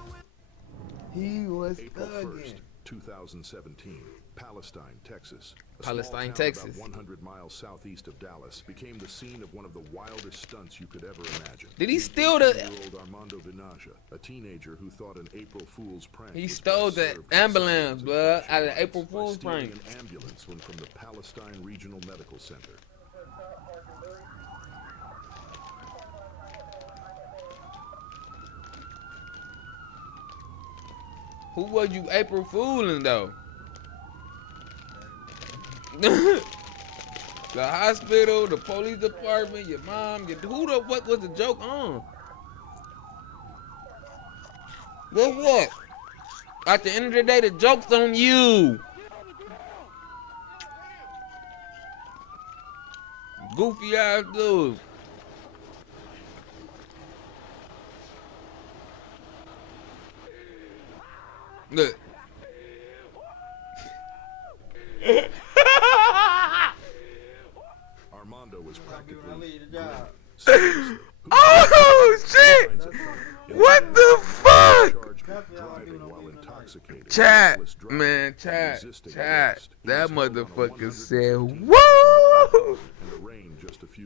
He was April thugging. 1st, 2017, Palestine, Texas. A Palestine, small town Texas. about 100 miles southeast of Dallas became the scene of one of the wildest stunts you could ever imagine. Did he steal the? 18-year-old Armando Vinaja, a teenager who thought an April Fool's prank. He was stole best the served with ambulance, signs and bro, fashion out of lights April by Fool's stealing prank. an ambulance one from the Palestine Regional Medical Center. Who was you April Fooling though? The hospital, the police department, your mom, who the fuck was the joke on? Guess what? At the end of the day, the joke's on you. Goofy ass dude. Look. Armando was practically oh shit! What the fuck? driving while intoxicated. Chat, man, chat. That motherfucker said, "Woo!"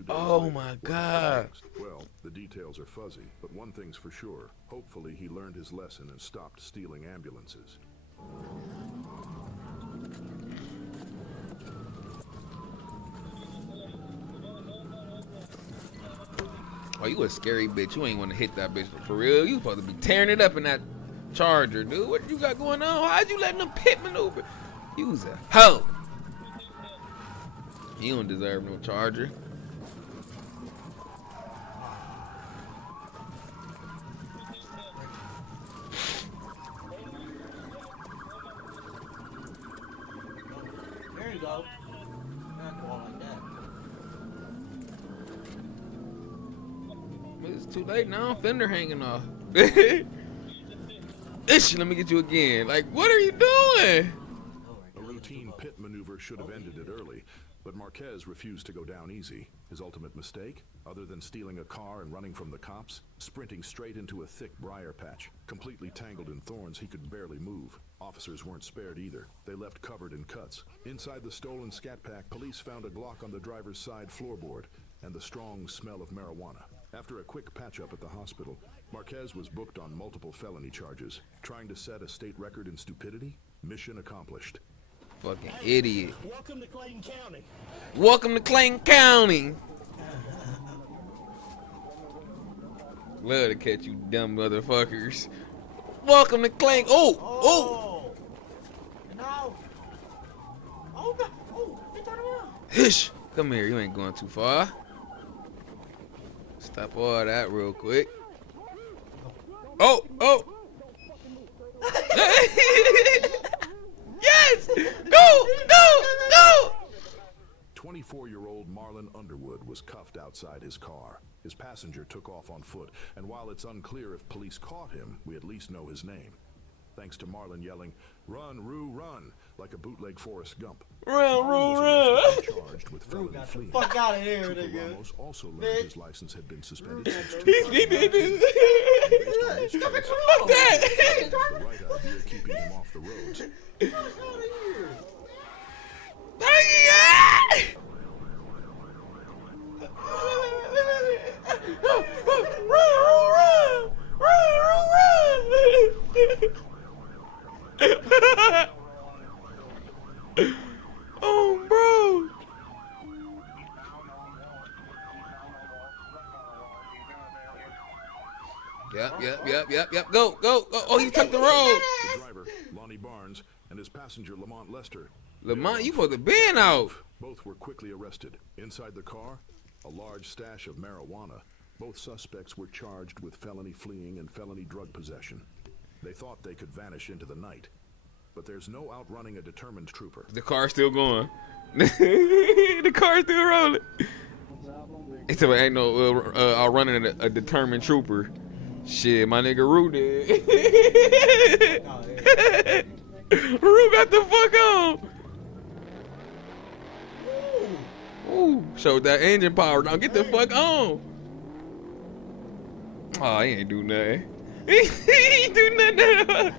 Oh my god. Well, the details are fuzzy, but one thing's for sure. Hopefully he learned his lesson and stopped stealing ambulances. Oh, you a scary bitch. You ain't want to hit that bitch for real. You supposed to be tearing it up in that Charger, dude. What you got going on? How'd you letting them pit maneuver? You was a hoe. You don't deserve no Charger. There you go. Not go like that. It's too late now. Fender hanging off. Ish, let me get you again. Like, what are you doing? A routine pit maneuver should have ended it early, but Marquez refused to go down easy. His ultimate mistake, other than stealing a car and running from the cops, sprinting straight into a thick briar patch. Completely tangled in thorns, he could barely move. Officers weren't spared either. They left covered in cuts. Inside the stolen scat pack, police found a Glock on the driver's side floorboard and the strong smell of marijuana. After a quick patch-up at the hospital, Marquez was booked on multiple felony charges. Trying to set a state record in stupidity? Mission accomplished. Fucking idiot. Welcome to Clayton County. Welcome to Clayton County. Love to catch you dumb motherfuckers. Welcome to Clayton. Oh, oh. No. Oh, God. Oh, they turn around. Hish. Come here. You ain't going too far. Stop all that real quick. Oh, oh. Yes! Go! Go! Go! 24-year-old Marlon Underwood was cuffed outside his car. His passenger took off on foot, and while it's unclear if police caught him, we at least know his name. Thanks to Marlon yelling, "Run, Roo, run," like a bootleg Forrest Gump. Run, Roo, run! Charged with felony fleeing. Fuck out of here, Trooper nigga. Ramos also learned his license had been suspended since Fuck 2009. that! The right idea keeping him off the roads. Fuck out of here. Oh, bro. Yep. Go. Oh, he took the road. The driver, Lonnie Barnes, and his passenger, Lamont Lester. Lamont, you supposed to been out. Both were quickly arrested. Inside the car, a large stash of marijuana. Both suspects were charged with felony fleeing and felony drug possession. They thought they could vanish into the night. But there's no outrunning a determined trooper. The car's still going. The car's still rolling. It's ain't no outrunning a determined trooper. Shit, my nigga Roo did. Roo got the fuck on. Ooh, showed that engine power. Now get the fuck on. Oh, he ain't do nothing. He ain't do nothing.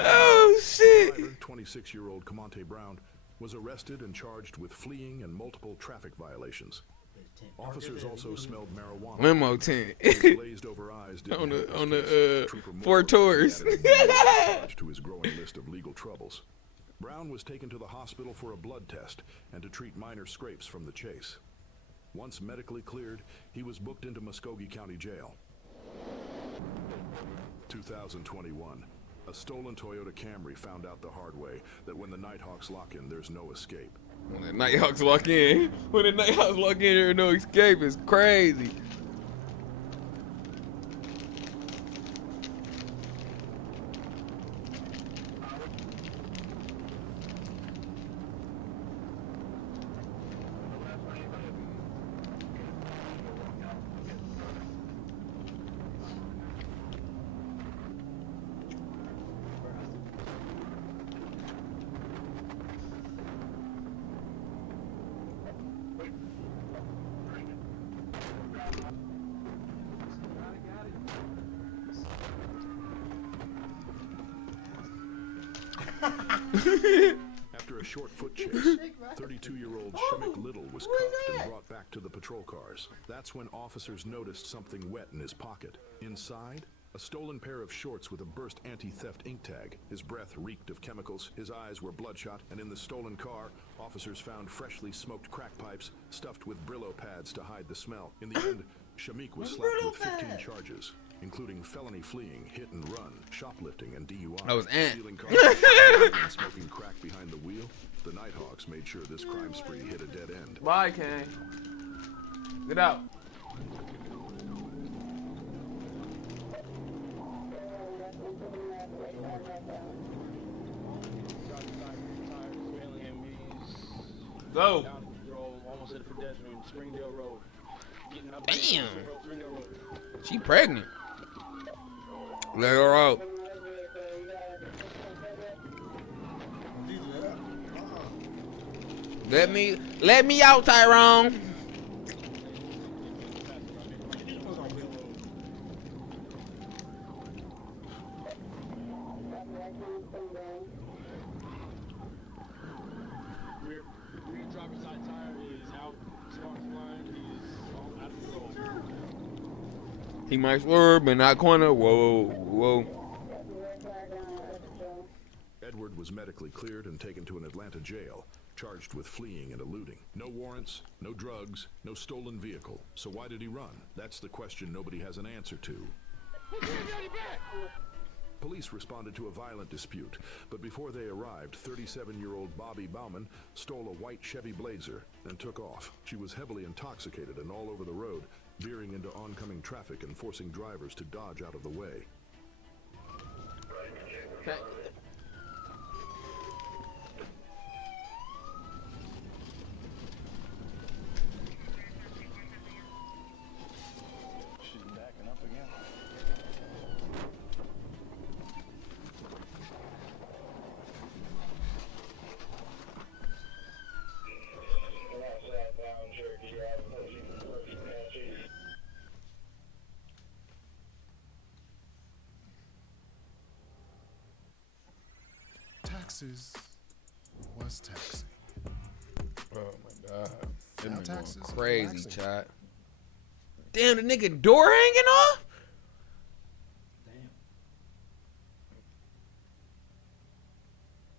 Oh, shit. 26-year-old Camonte Brown was arrested and charged with fleeing and multiple traffic violations. Officers also smelled marijuana. Limo tent. Glazed over eyes on the Ford Taurus. To his growing list of legal troubles. Brown was taken to the hospital for a blood test and to treat minor scrapes from the chase. Once medically cleared, he was booked into Muskogee County Jail. 2021. A stolen Toyota Camry found out the hard way that when the Nighthawks lock in, there's no escape. When the Nighthawks lock in, there's no escape. It's crazy. After a short foot chase, 32-year-old Shimmick Little was cuffed and brought back to the patrol cars. That's when officers noticed something wet in his pocket. Inside, a stolen pair of shorts with a burst anti-theft ink tag. His breath reeked of chemicals, his eyes were bloodshot, and in the stolen car, officers found freshly smoked crack pipes stuffed with Brillo pads to hide the smell. In the end, Shamik was slapped with 15 charges, including felony fleeing, hit and run, shoplifting, and DUI. That was Ant. Stealing cars and smoking crack behind the wheel. The Nighthawks made sure this crime spree hit a dead end. Bye, Kane. Get out. Go. Almost at a pedestrian, Springdale Road. Damn. She pregnant. Let her out. Let me out, Tyrone. Rear driver's side tire is out, sparks flying, he's out of the road. He might swerve, but not corner. Whoa, whoa. Edward was medically cleared and taken to an Atlanta jail, charged with fleeing and eluding. No warrants, no drugs, no stolen vehicle. So why did he run? That's the question nobody has an answer to. Police responded to a violent dispute, but before they arrived, 37-year-old Bobby Bauman stole a white Chevy Blazer and took off. She was heavily intoxicated and all over the road, veering into oncoming traffic and forcing drivers to dodge out of the way. Okay. She's backing up again. Taxes was taxing. Oh my god. That Now nigga taxes going is crazy, relaxing. chat. Damn, the nigga door hanging off?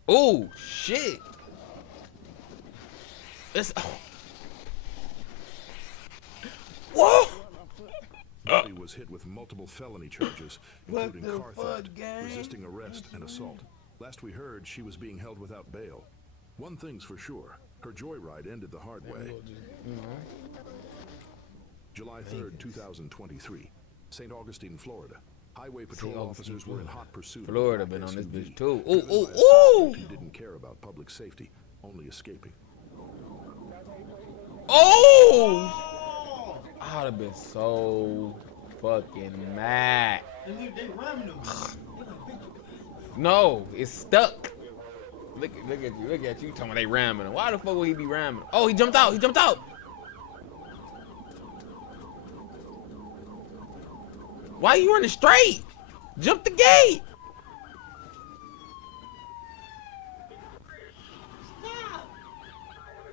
Oh shit. It's whoa. Bobby was hit with multiple felony charges, What including the car fuck, theft, gang? resisting arrest, and assault. Last we heard, she was being held without bail. One thing's for sure, her joyride ended the hard way. July 3rd, 2023, St. Augustine, Florida. Highway patrol officers were in hot pursuit. Florida of a been black on this SUV, bitch too. driven Ooh, by a ooh, suspect who didn't care about public safety, only escaping. Oh! I'd have been so fucking mad. No, it's stuck. Look at you talking about they ramming him. Why the fuck would he be ramming him? Oh, he jumped out. Why you running straight? Jump the gate.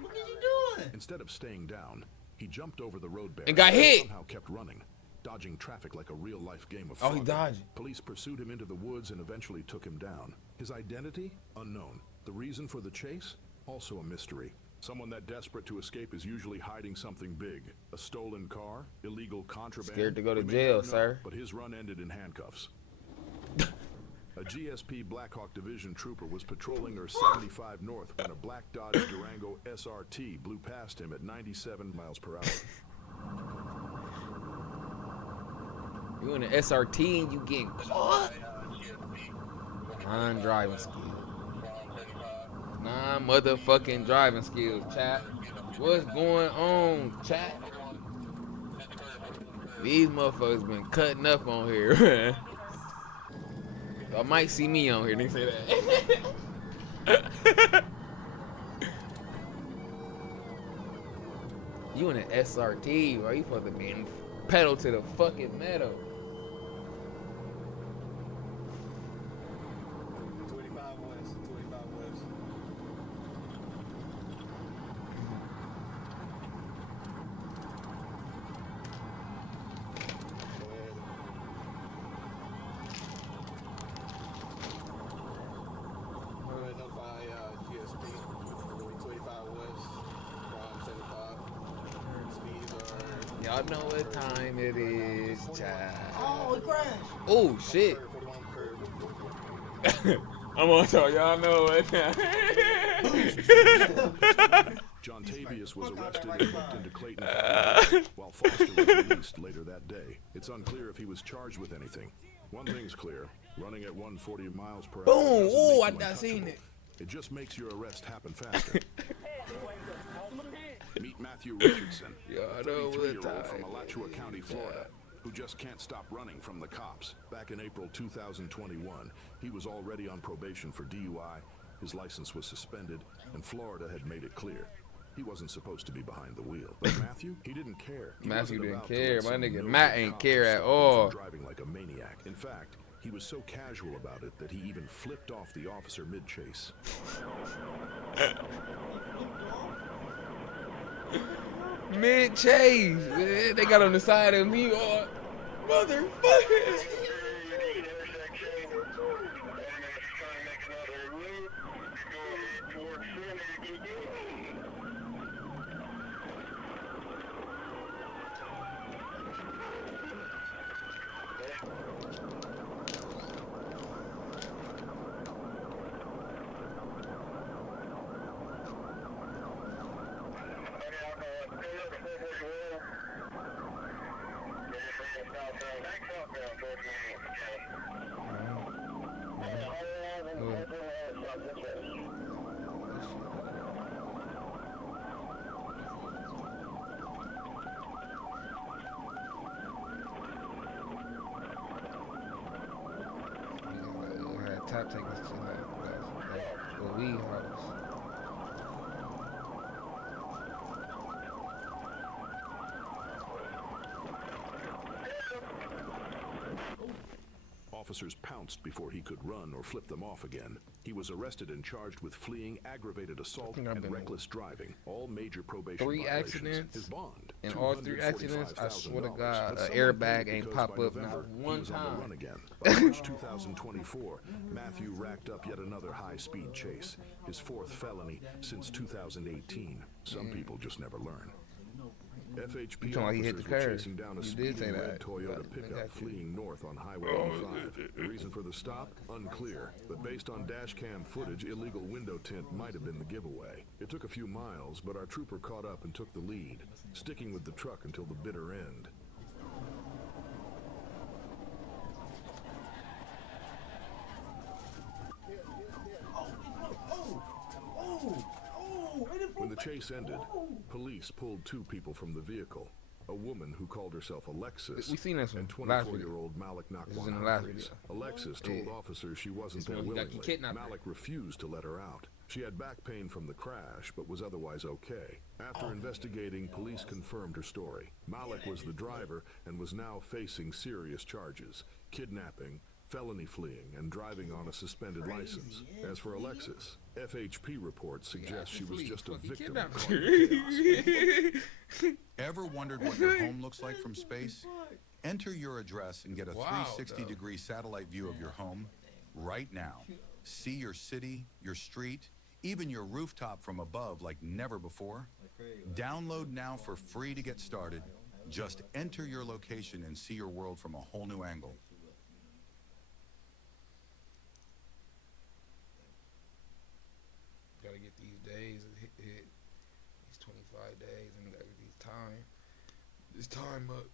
What are you doing? Instead of staying down, he jumped over the road barrier And got hit. somehow kept running, dodging traffic like a real-life game of Oh, he Frogger. dodged. Police pursued him into the woods and eventually took him down. His identity? Unknown. The reason for the chase? Also a mystery. Someone that desperate to escape is usually hiding something big. A stolen car? Illegal contraband? Scared to go to We may jail, never know, sir. But his run ended in handcuffs. A GSP Blackhawk Division trooper was patrolling her 75 north when a black Dodge Durango SRT blew past him at 97 miles per hour. You in an SRT and you getting caught? Non-driving skills. Non-motherfucking driving skills, chat. What's going on, chat? These motherfuckers been cutting up on here, man. Y'all might see me on here. They say that. You in an SRT, bro. You supposed to be pedal to the fucking metal. 25 west, 25 west. Notify GSP, 25 west, from 75. Speeds are... Y'all know what time it is, child. Oh, it crashed. Oh, shit. I'm on top. Y'all know what time. John Tavius was arrested and booked into Clayton County, while Foster was released later that day. It's unclear if he was charged with anything. One thing's clear, running at 140 miles per hour. Boom! Oh, I seen it. It just makes your arrest happen faster. Meet Matthew Richardson, a 33-year-old from Alachua County, Florida, who just can't stop running from the cops. Back in April 2021, he was already on probation for DUI, his license was suspended, and Florida had made it clear he wasn't supposed to be behind the wheel. But Matthew, he didn't care. Matthew didn't care. My nigga Matt ain't care at all. Driving like a maniac. In fact, he was so casual about it that he even flipped off the officer mid-chase. Mid-chase. They got on the side of me. Oh, motherfucker. Top take us to the weed house. Officers pounced before he could run or flip them off again. He was arrested and charged with fleeing, aggravated assault, and reckless driving. All major probation violations. 3 accidents. His bond. In all 3 accidents, I swear to God, an airbag ain't pop up not one time. Run again. By March 2024, Matthew racked up yet another high-speed chase, his 4th felony since 2018. Some people just never learn. FHP officers were chasing down a speeding red Toyota pickup fleeing north on Highway 85. The reason for the stop? Unclear. But based on dashcam footage, illegal window tint might have been the giveaway. It took a few miles, but our trooper caught up and took the lead, sticking with the truck until the bitter end. When the chase ended, police pulled 2 people from the vehicle. A woman who called herself Alexis we seen this one and 24-year-old Malik Nakwan. Alexis told officers she wasn't there willingly. Malik refused to let her out. She had back pain from the crash, but was otherwise okay. After investigating, police confirmed her story. Malik was the driver and was now facing serious charges: kidnapping, felony fleeing, and driving on a suspended license. As for Alexis, FHP reports suggest she was just a victim of chaos. Ever wondered what your home looks like from space? Enter your address and get a 360-degree satellite view of your home right now. See your city, your street, even your rooftop from above like never before. Download now for free to get started. Just enter your location and see your world from a whole new angle. 5 days, and gotta get this time up.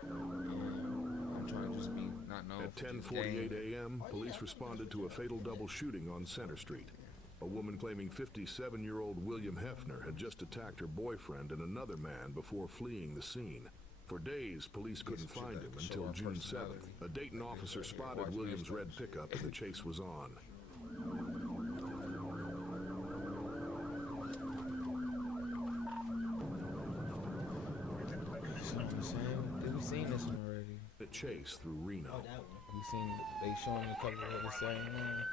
I'm trying to just be not known At for just 10:48 gang. a.m., police responded to a fatal double shooting on Center Street. A woman claiming 57-year-old William Hefner had just attacked her boyfriend and another man before fleeing the scene. For days, police couldn't find him until June 7th. A Dayton officer spotted Williams' red pickup and the chase was on. We've seen this one already. The chase through Reno. We've seen they showing a couple of the same one.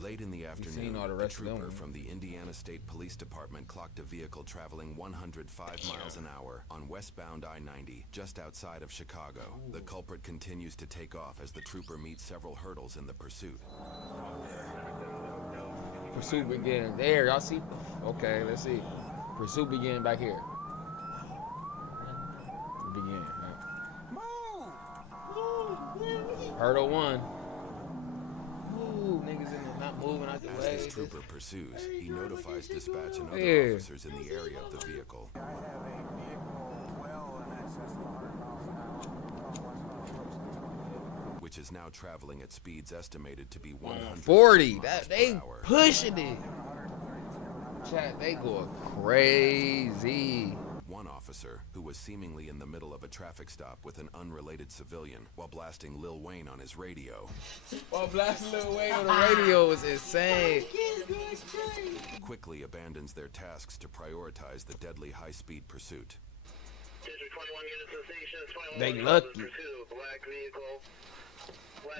Late in the afternoon, a trooper from the Indiana State Police Department clocked a vehicle traveling 105 miles an hour on westbound I-90 just outside of Chicago. The culprit continues to take off as the trooper meets several hurdles in the pursuit. Pursuit beginning there. Y'all see? Okay, let's see. Pursuit beginning back here. Begin. Hurdle 1. Ooh, niggas in there not moving out the way. As this trooper pursues, he notifies dispatch and other officers in the area of the vehicle. I have a vehicle well in excess of 100 miles an hour. Which is now traveling at speeds estimated to be 140. That they pushing it. Chat, they going crazy. One officer, who was seemingly in the middle of a traffic stop with an unrelated civilian while blasting Lil Wayne on his radio. While blasting Lil Wayne on the radio was insane. Quickly abandons their tasks to prioritize the deadly high-speed pursuit. They lucky.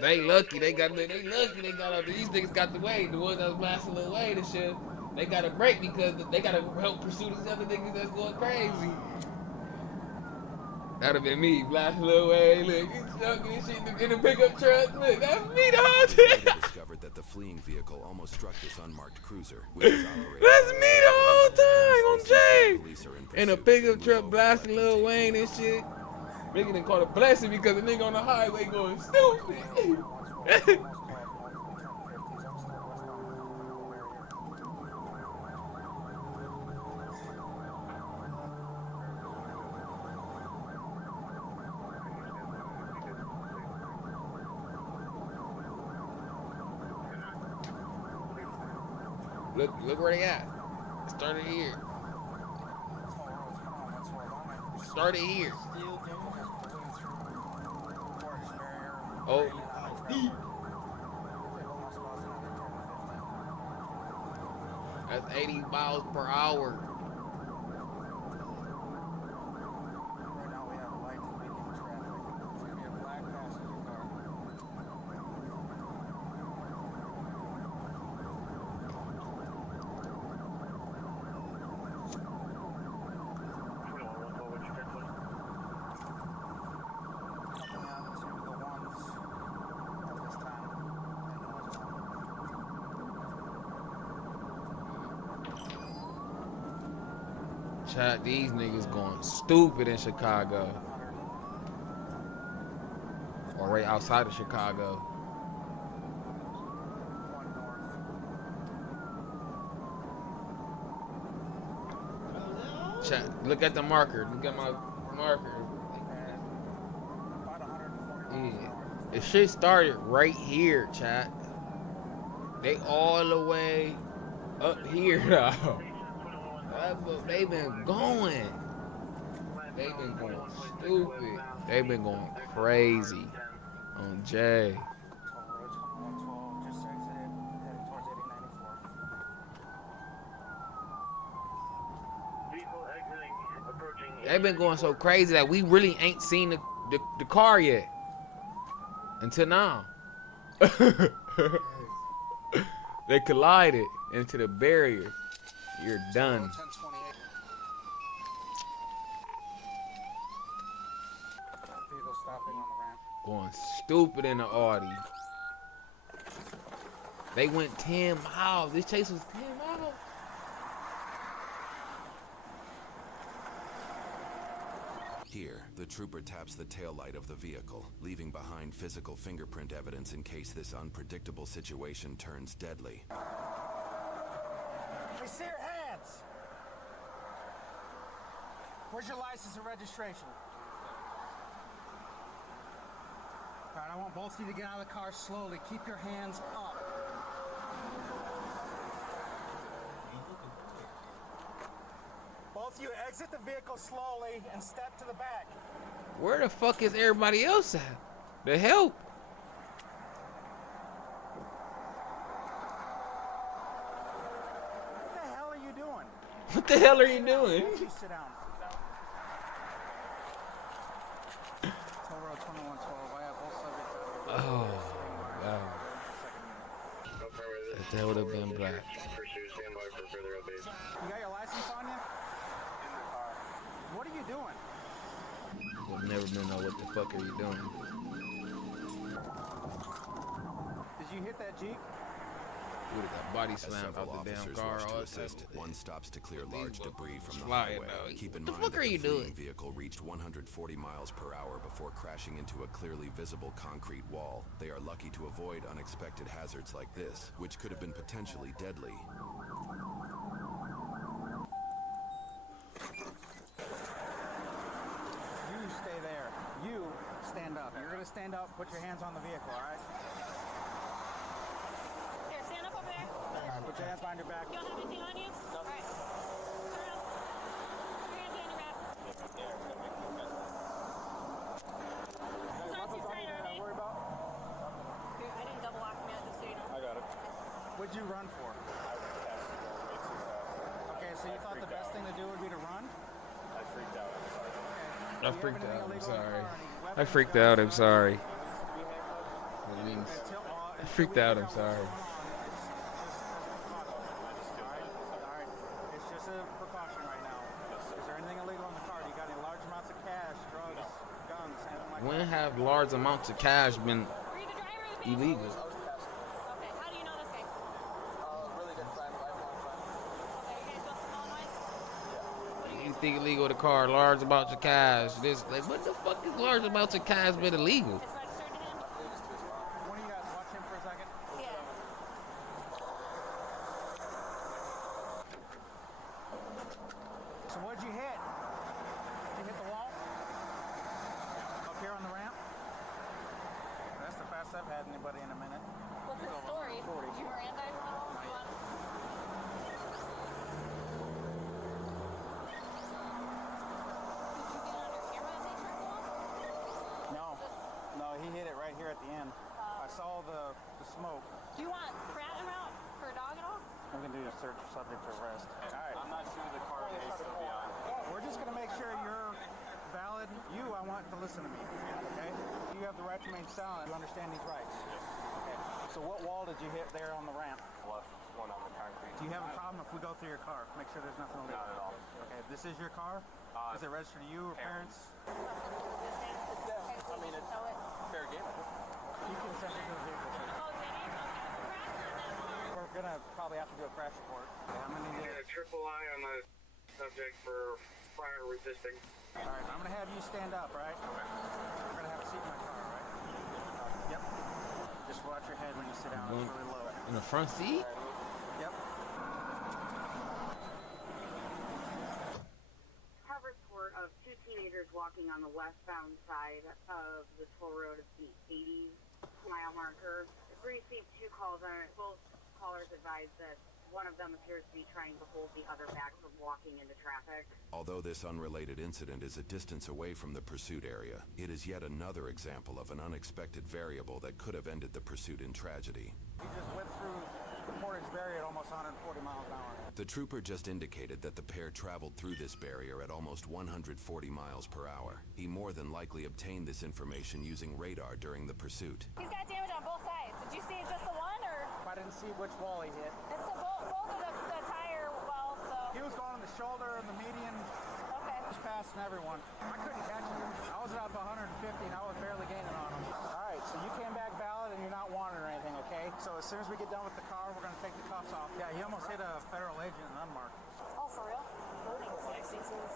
They lucky. They got out. These niggas got the way. The ones that was blasting Lil Wayne and shit. They got a break because they got to help pursue these other niggas that's going crazy. That'd have been me, blasting Lil Wayne. Look, he's chucking this shit in the pickup truck. Look, that's me the whole time. Later discovered that the fleeing vehicle almost struck this unmarked cruiser, which is operated. That's me the whole time on Jay. In a pickup truck blasting Lil Wayne and shit. Making it call a blessing because the nigga on the highway going stupid. Look where they at. Started here. Started here. Oh. That's 80 miles per hour. Chat, these niggas going stupid in Chicago. Or right outside of Chicago. Chat, look at the marker. Look at my marker. Yeah. It shit started right here, chat. They all the way up here now. They've been going. They've been going stupid. They've been going crazy on Jay. They've been going so crazy that we really ain't seen the car yet. Until now. They collided into the barrier. You're done. Going stupid in the Audi. They went 10 miles. This chase was 10 miles. Here, the trooper taps the taillight of the vehicle, leaving behind physical fingerprint evidence in case this unpredictable situation turns deadly. We see your hands. Where's your license and registration? All right, I want both of you to get out of the car slowly. Keep your hands up. Both of you exit the vehicle slowly and step to the back. Where the fuck is everybody else at? The help? What the hell are you doing? What the hell are you doing? Both of you sit down. Toll Road 2112. I have both subjects out of Oh, wow. That would have been black. You got your license on you? In the car. What are you doing? You'll never know what the fuck are you doing. Did you hit that Jeep? Would have got body slammed out the damn car. To assist, one stops to clear large debris from the flying highway. out. Keep in What the mind fuck that are the you fleeing doing? vehicle reached 140 miles per hour before crashing into a clearly visible concrete wall. They are lucky to avoid unexpected hazards like this, which could have been potentially deadly. You stay there. You stand up. You're going to stand up, put your hands on the vehicle, all right? Here, stand up over there. All right, put your hands behind your back. You don't have anything on you? No. All right. Turn around. Put your hands behind your back. It's not too tight, are they? Worry about? Here, I didn't double lock them yet, just so you know. I got it. What'd you run for? Okay, so you thought the best thing to do would be to run? I freaked out. I freaked out. I'm sorry. I freaked out. I'm sorry. I freaked out. I'm sorry. Alright, it's just a precaution right now. Is there anything illegal in the car? Do you got any large amounts of cash, drugs, guns, anything like that? When have large amounts of cash been illegal? Okay, how do you know this guy? Really good friend, lifelong friend. Okay, you guys both know him? You think illegal to car, large amounts of cash. This, like, what the fuck is large amounts of cash been illegal? It's registered to him? One of you guys watch him for a second? Yeah. So what'd you hit? Did you hit the wall? Up here on the ramp? That's the fastest I've had anybody in a minute. What's his story? Did you Mirandize him at all? Do you want- No, no, he hit it right here at the end. I saw the smoke. Do you want rat him out for a dog at all? We can do a search subject to arrest. All right. I'm not sure the car may still be on. We're just gonna make sure you're valid. I want to listen to me. Okay? You have the right to remain silent. You understand these rights. Okay. So what wall did you hit there on the ramp? Left one on the concrete. Do you have a problem if we go through your car? Make sure there's nothing illegal. Not at all. Okay. This is your car? Is it registered to you or parents? I mean, it's fair game. You can send it to the vehicle. We're gonna probably have to do a crash report. I'm gonna need a triple I on the subject for fire resisting. All right, I'm gonna have you stand up, right? We're gonna have a seat in my car, all right? Yep. Just watch your head when you sit down. It's really low. In the front seat? Yep. Have a report of two teenagers walking on the westbound side of the toll road at the 80 mile marker. We received two calls on it. Both callers advised that one of them appears to be trying to hold the other back from walking into traffic. Although this unrelated incident is a distance away from the pursuit area, it is yet another example of an unexpected variable that could have ended the pursuit in tragedy. He just went through the Portage barrier at almost 140 miles an hour. The trooper just indicated that the pair traveled through this barrier at almost 140 miles per hour. He more than likely obtained this information using radar during the pursuit. He's got damage on both sides. Did you see just the one, or? I didn't see which wall he hit. It's both of the tire wells, so. He was going on the shoulder and the median. Okay. Just passing everyone. I couldn't catch him. I was about 150 and I was barely gaining on him. All right, so you came back valid and you're not wanted or anything, okay? So as soon as we get done with the car, we're going to take the cuffs off. Yeah, he almost hit a federal agent in unmarked. Oh, for real? Loading licenses.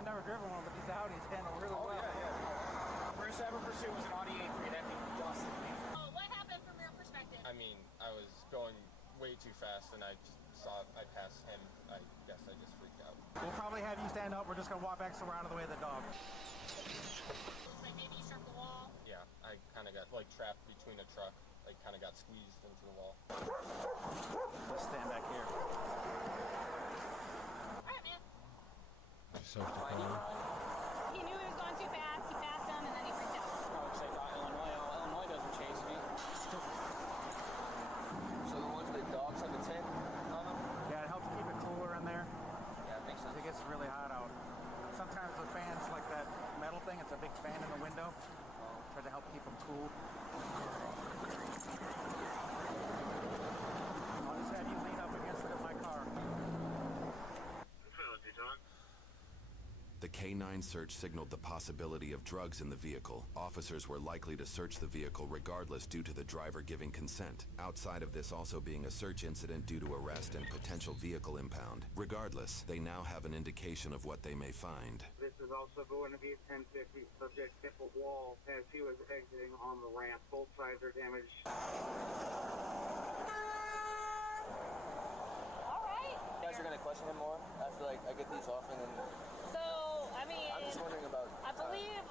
I've never driven one, but these Audis handle really well. Yeah. First ever pursuit was an Audi A3. That thing busted me. What happened from your perspective? I mean, I was going way too fast, and I just saw I passed him. I guess I just freaked out. We'll probably have you stand up. We're just gonna walk back so we're out of the way of the dog. Looks like maybe you struck the wall. Yeah, I kind of got like trapped between a truck. Like kind of got squeezed into the wall. Let's stand back here. Alright, man. So He knew he was going too fast. He passed him, and then he freaked out. Probably say not Illinois. Illinois doesn't chase me. So the ones with dogs on the tent on them? Yeah, it helps keep it cooler in there. Yeah, it makes sense. It gets really hot out. Sometimes the fans, like that metal thing, it's a big fan in the window. Try to help keep them cool. I'll just have you lean up against it in my car. The K9 search signaled the possibility of drugs in the vehicle. Officers were likely to search the vehicle regardless due to the driver giving consent. Outside of this also being a search incident due to arrest and potential vehicle impound. Regardless, they now have an indication of what they may find. This is also going to be a 1050 subject hit the wall as he was exiting on the ramp. Both sides are damaged. Alright. You guys are gonna question him more after like I get these off and then. So, I mean, I'm just wondering about. I believe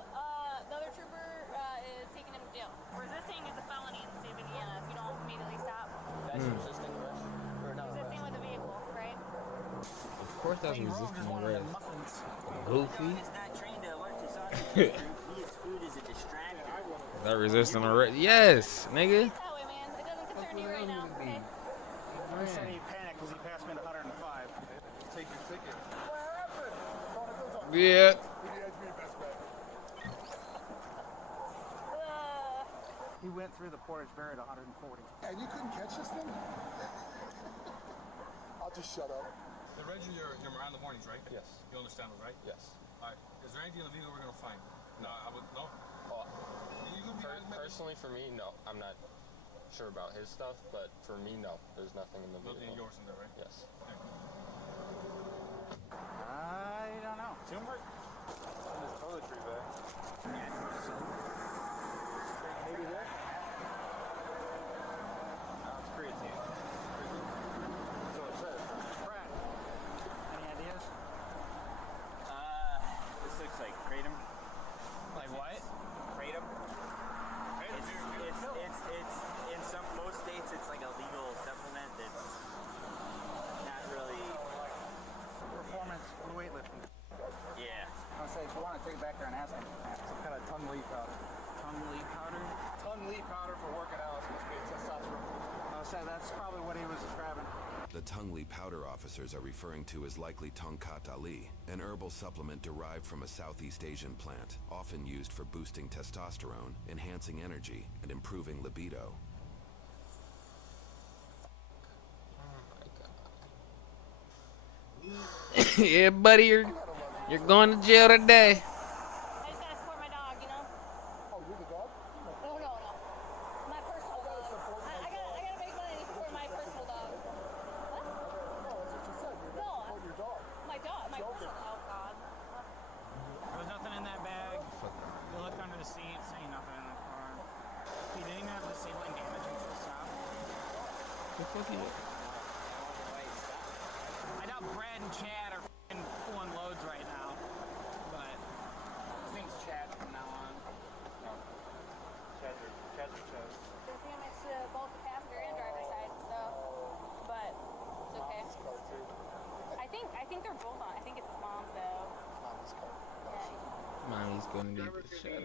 the other trooper is taking him to jail. Resisting is a felony in the state of Indiana if you don't immediately stop. That's resisting arrest? Or not? Resisting with a vehicle, right? Of course that's resisting arrest. Goofy. He's not trained to alert this audience. He is food as a distractor. That resisting arrest. Yes, nigga. That way, man. It doesn't concern you right now, okay? He said he panicked because he passed me at 105. Take your ticket. Yeah. He went through the Portage Barrier at 140. And you couldn't catch this thing? I'll just shut up. The Reggie, you're Miranda Mornings, right? Yes. You understand it, right? Yes. All right. Is there anything in the vehicle we're gonna find? No, I would no. Personally, for me, no. I'm not sure about his stuff, but for me, no. There's nothing in the vehicle. Nothing yours in there, right? Yes. I don't know. Turmeric? In this toiletry bag. Maybe there? No, it's creatine. So it says. Brad, any ideas? This looks like kratom. Like what? Kratom. It's in most states it's like a legal supplement that's not really Performance weightlifting. Yeah. I'll say if you want to take it back there and ask him. Some kind of tongue leaf powder. Tongue leaf powder? Tongue leaf powder for working out. It's supposed to be testosterone. I'll say that's probably what he was describing. The Tungli powder officers are referring to as likely Tongkat Ali, an herbal supplement derived from a Southeast Asian plant, often used for boosting testosterone, enhancing energy, and improving libido. Yeah, buddy, you're going to jail today. I just gotta support my dog, you know? Oh, you're the dog? No. My personal dog. I gotta make money for my personal dog. What? No, that's what you said. You're No, going to support your dog. my dog. My personal. Oh, God. There's nothing in that bag. You look under the seat, see nothing in the car. He didn't even have the ceiling damaging for the stop. The fuck you? I doubt Brad and Chad are f***ing pulling loads right now, but his name's Chad from now on. No. Chad's or Chad. There's damage to both the passenger and driver's side, so. But it's okay. I think they're both on. I think it's his mom's though. Yeah. Mommy's gonna need to shut up.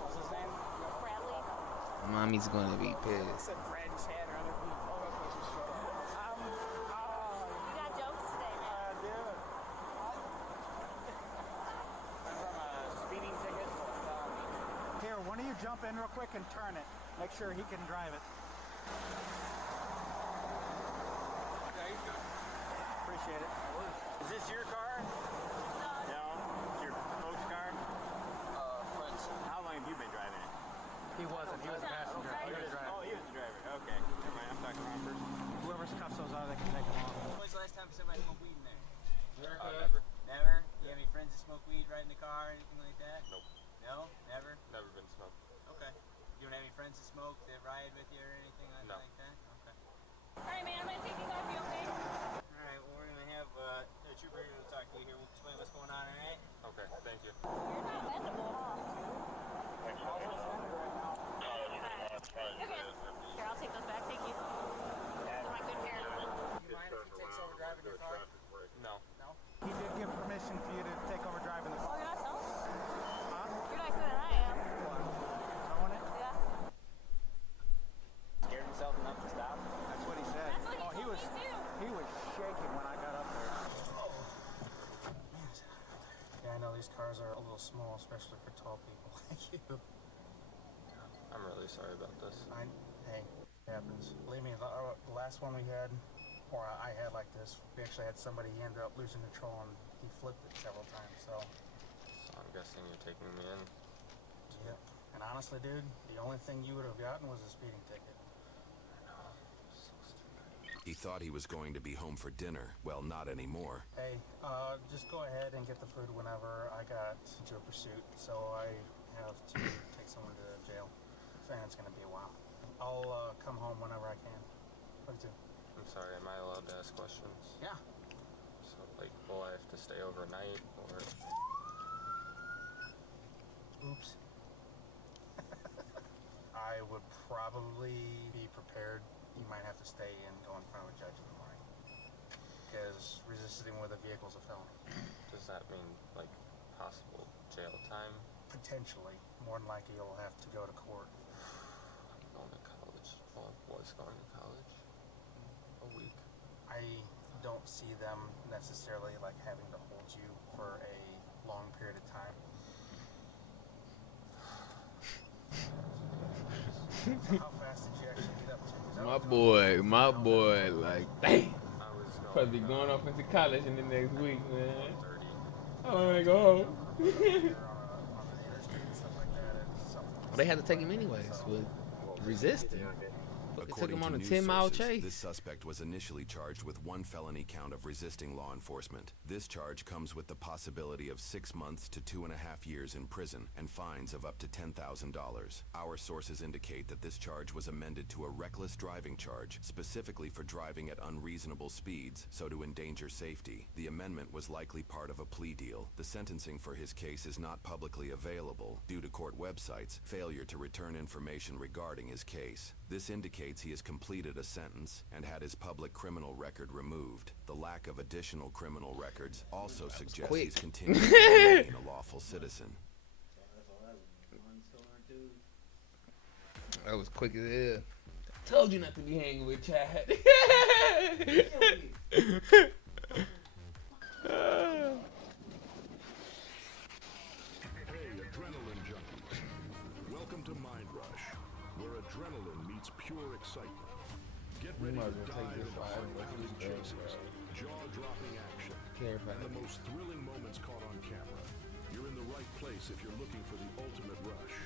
What's his name? Bradley. Mommy's gonna be I pissed. said Brad and Chad or other people. Oh, that's what you shut up. You got jokes today, man. I do. From a speeding ticket to a felony. Here, why don't you jump in real quick and turn it? Make sure he can drive it. Appreciate it. Is this your car? No. It's your folks' car? Friends. How long have you been driving it? He wasn't. He was a passenger. He was a driver. Oh, he was the driver. Okay. Never mind. I'm talking wrong person. Whoever's cuffs those are, they can take them off. When was the last time somebody smoked weed in there? Thank you. You're not bendable, huh? Here, I'll take those back. Thank you. For my good hair. You mind if he takes over driving your car? No. No? He did give permission for you to take over driving the car. Oh, you're not towing? Huh? You're nicer than I am. Towing it? Yeah. Scared himself enough to stop? That's what he said. That's what he told me too. He was shaking when I got up there. Yeah, I know these cars are a little small, especially for tall people like you. I'm really sorry about this. Hey, it happens. Believe me, the last one we had, or I had like this, we actually had somebody, he ended up losing control and he flipped it several times, so. So I'm guessing you're taking me in. Yeah. And honestly, dude, the only thing you would have gotten was a speeding ticket. He thought he was going to be home for dinner. Well, not anymore. Hey, just go ahead and get the food whenever. I got into a pursuit, so I have to take someone to jail. And it's gonna be a while. I'll come home whenever I can. What do you do? I'm sorry, am I allowed to ask questions? Yeah. So, like, will I have to stay overnight, or... Oops. I would probably be prepared. You might have to stay and go in front of a judge in the morning. Because resisting with a vehicle is a felony. Does that mean, like, possible jail time? Potentially. More than likely you'll have to go to court. I'm going to college. Well, I was going to college. A week. I don't see them necessarily, like, having to hold you for a long period of time. So how fast did you actually get up to? My boy, like, damn. Probably going off into college in the next week, man. I wanna go home. They had to take him anyways with resisting. It took him on a 10-mile chase. This suspect was initially charged with one felony count of resisting law enforcement. This charge comes with the possibility of 6 months to 2.5 years in prison and fines of up to $10,000. Our sources indicate that this charge was amended to a reckless driving charge, specifically for driving at unreasonable speeds, so to endanger safety. The amendment was likely part of a plea deal. The sentencing for his case is not publicly available due to court websites' failure to return information regarding his case. This indicates he has completed a sentence and had his public criminal record removed. The lack of additional criminal records also suggests he's continuing to remain a lawful citizen. That was quick as hell. I told you not to be hanging with Chad. Hey, adrenaline junkies. Welcome to Mind Rush, where adrenaline meets pure excitement. Get ready to dive into heart-pounding chases, jaw-dropping action, and the most thrilling moments caught on camera. You're in the right place if you're looking for the ultimate rush.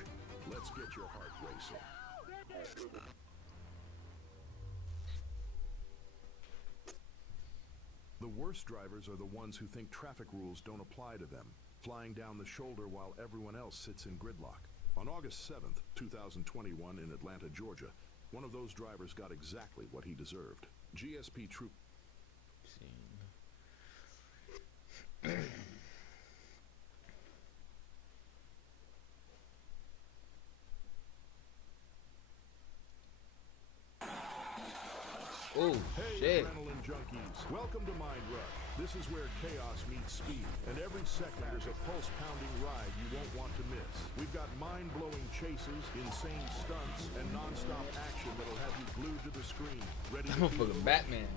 Let's get your heart racing. The worst drivers are the ones who think traffic rules don't apply to them, flying down the shoulder while everyone else sits in gridlock. On August 7th, 2021 in Atlanta, Georgia, one of those drivers got exactly what he deserved. GSP Troop... Oh, hey, shit. Adrenaline junkies. Welcome to Mind Rush. This is where chaos meets speed, and every second is a pulse-pounding ride you won't want to miss. We've got mind-blowing chases, insane stunts, and non-stop action that'll have you glued to the screen, ready to For the Batman.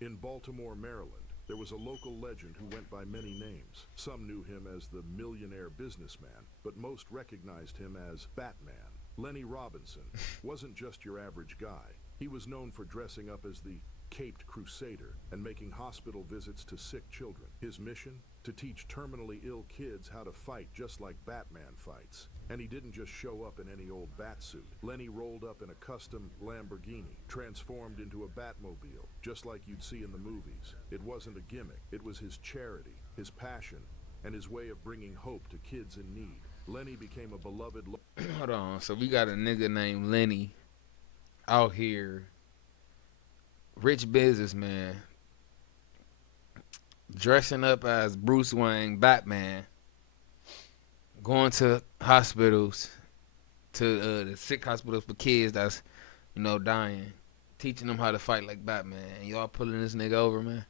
In Baltimore, Maryland, there was a local legend who went by many names. Some knew him as the millionaire businessman, but most recognized him as Batman. Lenny Robinson wasn't just your average guy. He was known for dressing up as the Caped Crusader and making hospital visits to sick children. His mission? To teach terminally ill kids how to fight just like Batman fights. And he didn't just show up in any old bat suit. Lenny rolled up in a custom Lamborghini, transformed into a Batmobile, just like you'd see in the movies. It wasn't a gimmick. It was his charity, his passion, and his way of bringing hope to kids in need. Lenny became a beloved... Hold on. So we got a nigga named Lenny out here rich businessman dressing up as Bruce Wayne, Batman, going to hospitals, to the sick hospitals for kids that's, dying, teaching them how to fight like Batman. Y'all pulling this nigga over, man.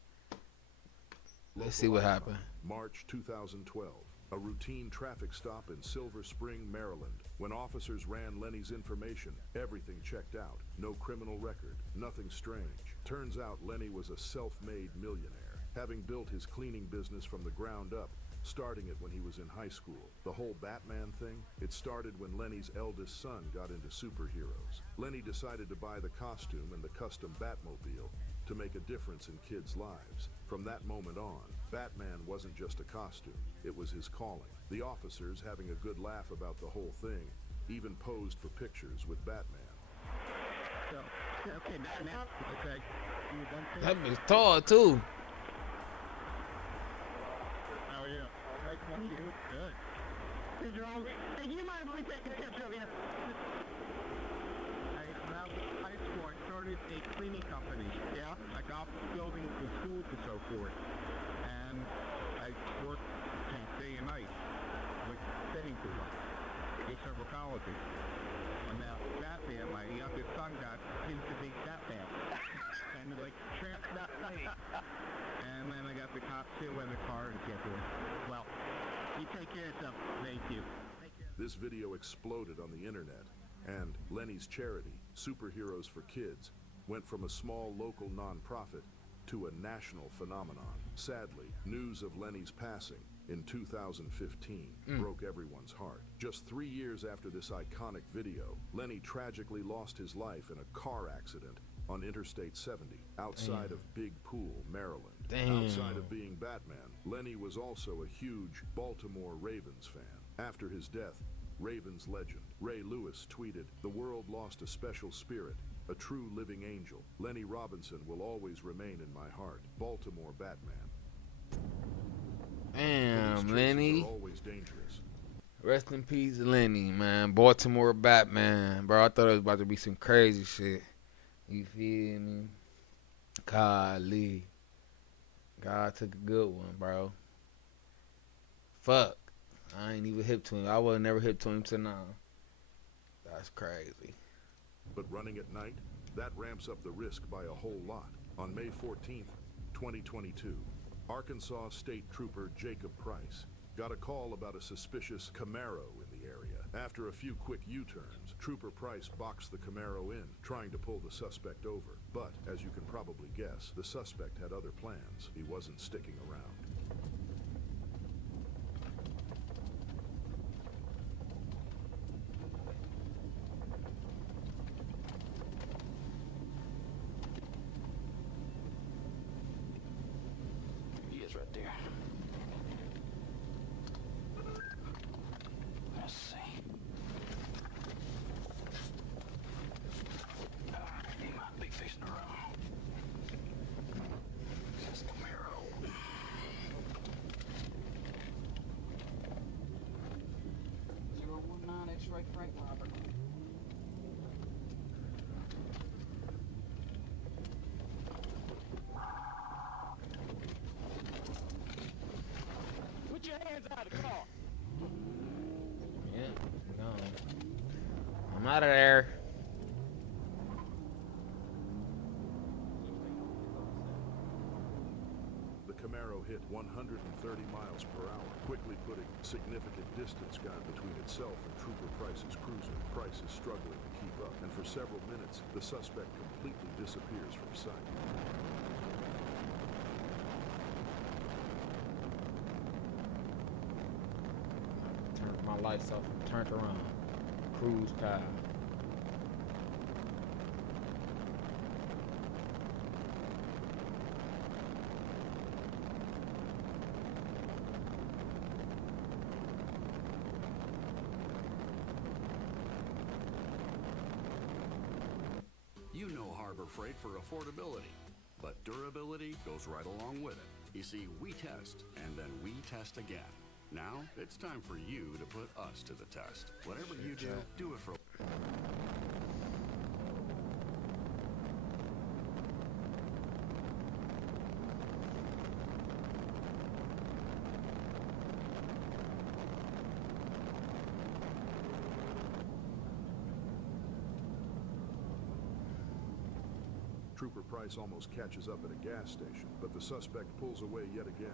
Let's see what happened. March 2012. A routine traffic stop in Silver Spring, Maryland. When officers ran Lenny's information, everything checked out. No criminal record, nothing strange. Turns out Lenny was a self-made millionaire, having built his cleaning business from the ground up, starting it when he was in high school. The whole Batman thing, it started when Lenny's eldest son got into superheroes. Lenny decided to buy the costume and the custom Batmobile to make a difference in kids' lives. From that moment on, Batman wasn't just a costume, it was his calling. The officers, having a good laugh about the whole thing, even posed for pictures with Batman. So, okay, Batman. Okay. That bitch tall, too. How are you? Thank you. Good. Hey, do you mind if we take a picture of you? I started a cleaning company. Yeah. I got buildings and schools and so forth. And I worked day and night with setting to them. With several colleges. And now Batman, my youngest son got into big Batman. And like and then I got the costume and the car to get there. Well, you take care of yourself. Thank you. This video exploded on the internet, and Lenny's charity, Superheroes for Kids, went from a small local nonprofit to a national phenomenon. Sadly, news of Lenny's passing in 2015 broke everyone's heart. Just 3 years after this iconic video, Lenny tragically lost his life in a car accident on Interstate 70, outside of Big Pool, Maryland. Outside of being Batman, Lenny was also a huge Baltimore Ravens fan. After his death, Ravens legend Ray Lewis tweeted, "The world lost a special spirit, a true living angel. Lenny Robinson will always remain in my heart. Baltimore Batman." Damn, Lenny. Always dangerous. Rest in peace, Lenny, man. Baltimore Batman, bro. I thought it was about to be some crazy shit. You feel me? Golly. God took a good one, bro. Fuck. I ain't even hip to him. I would never hip to him till now. That's crazy. But running at night, that ramps up the risk by a whole lot. On May 14th, 2022, Arkansas State Trooper Jacob Price got a call about a suspicious Camaro in the area. After a few quick U-turns, Trooper Price boxed the Camaro in, trying to pull the suspect over. But, as you can probably guess, the suspect had other plans. He wasn't sticking around. He is right there. Let's see. He might be fixing to run. That's Camaro. 019 X-ray Frank Robert. Put your hands out of the car. Yeah, no. I'm out of there. The Camaro hit 130 miles per hour, quickly putting significant distance gap between itself and Trooper Price's cruiser. Price is struggling to keep up, and for several minutes, the suspect completely disappears from sight. Turned my lights off and turned around. Cruise path. You know Harbor Freight for affordability, but durability goes right along with it. You see, we test, and then we test again. Now, it's time for you to put us to the test. Whatever you do, do it for... Trooper Price almost catches up at a gas station, but the suspect pulls away yet again.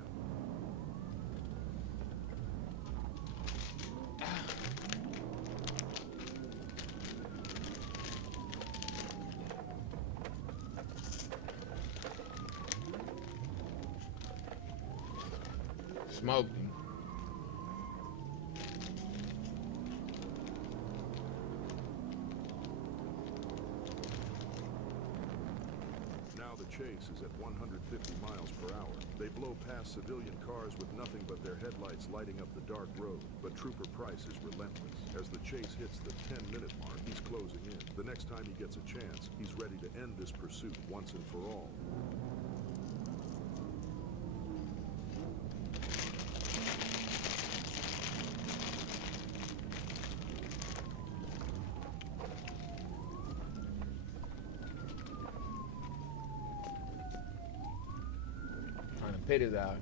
Smoking. Now the chase is at 150 miles per hour. They blow past civilian cars with nothing but their headlights lighting up the dark road. But Trooper Price is relentless. As the chase hits the 10-minute mark, he's closing in. The next time he gets a chance, he's ready to end this pursuit once and for all. Trying to pit his eye.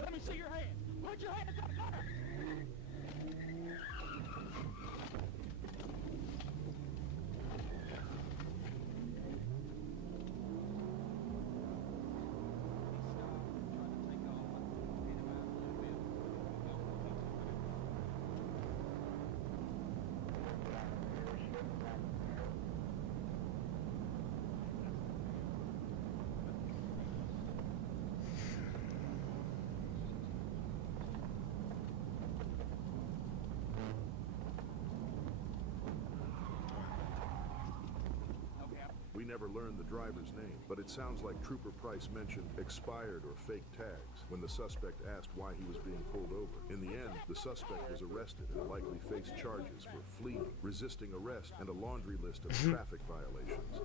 Let me see your hand. Put your hands up there. We never learned the driver's name, but it sounds like Trooper Price mentioned expired or fake tags when the suspect asked why he was being pulled over. In the end, the suspect was arrested and likely faced charges for fleeing, resisting arrest, and a laundry list of traffic violations.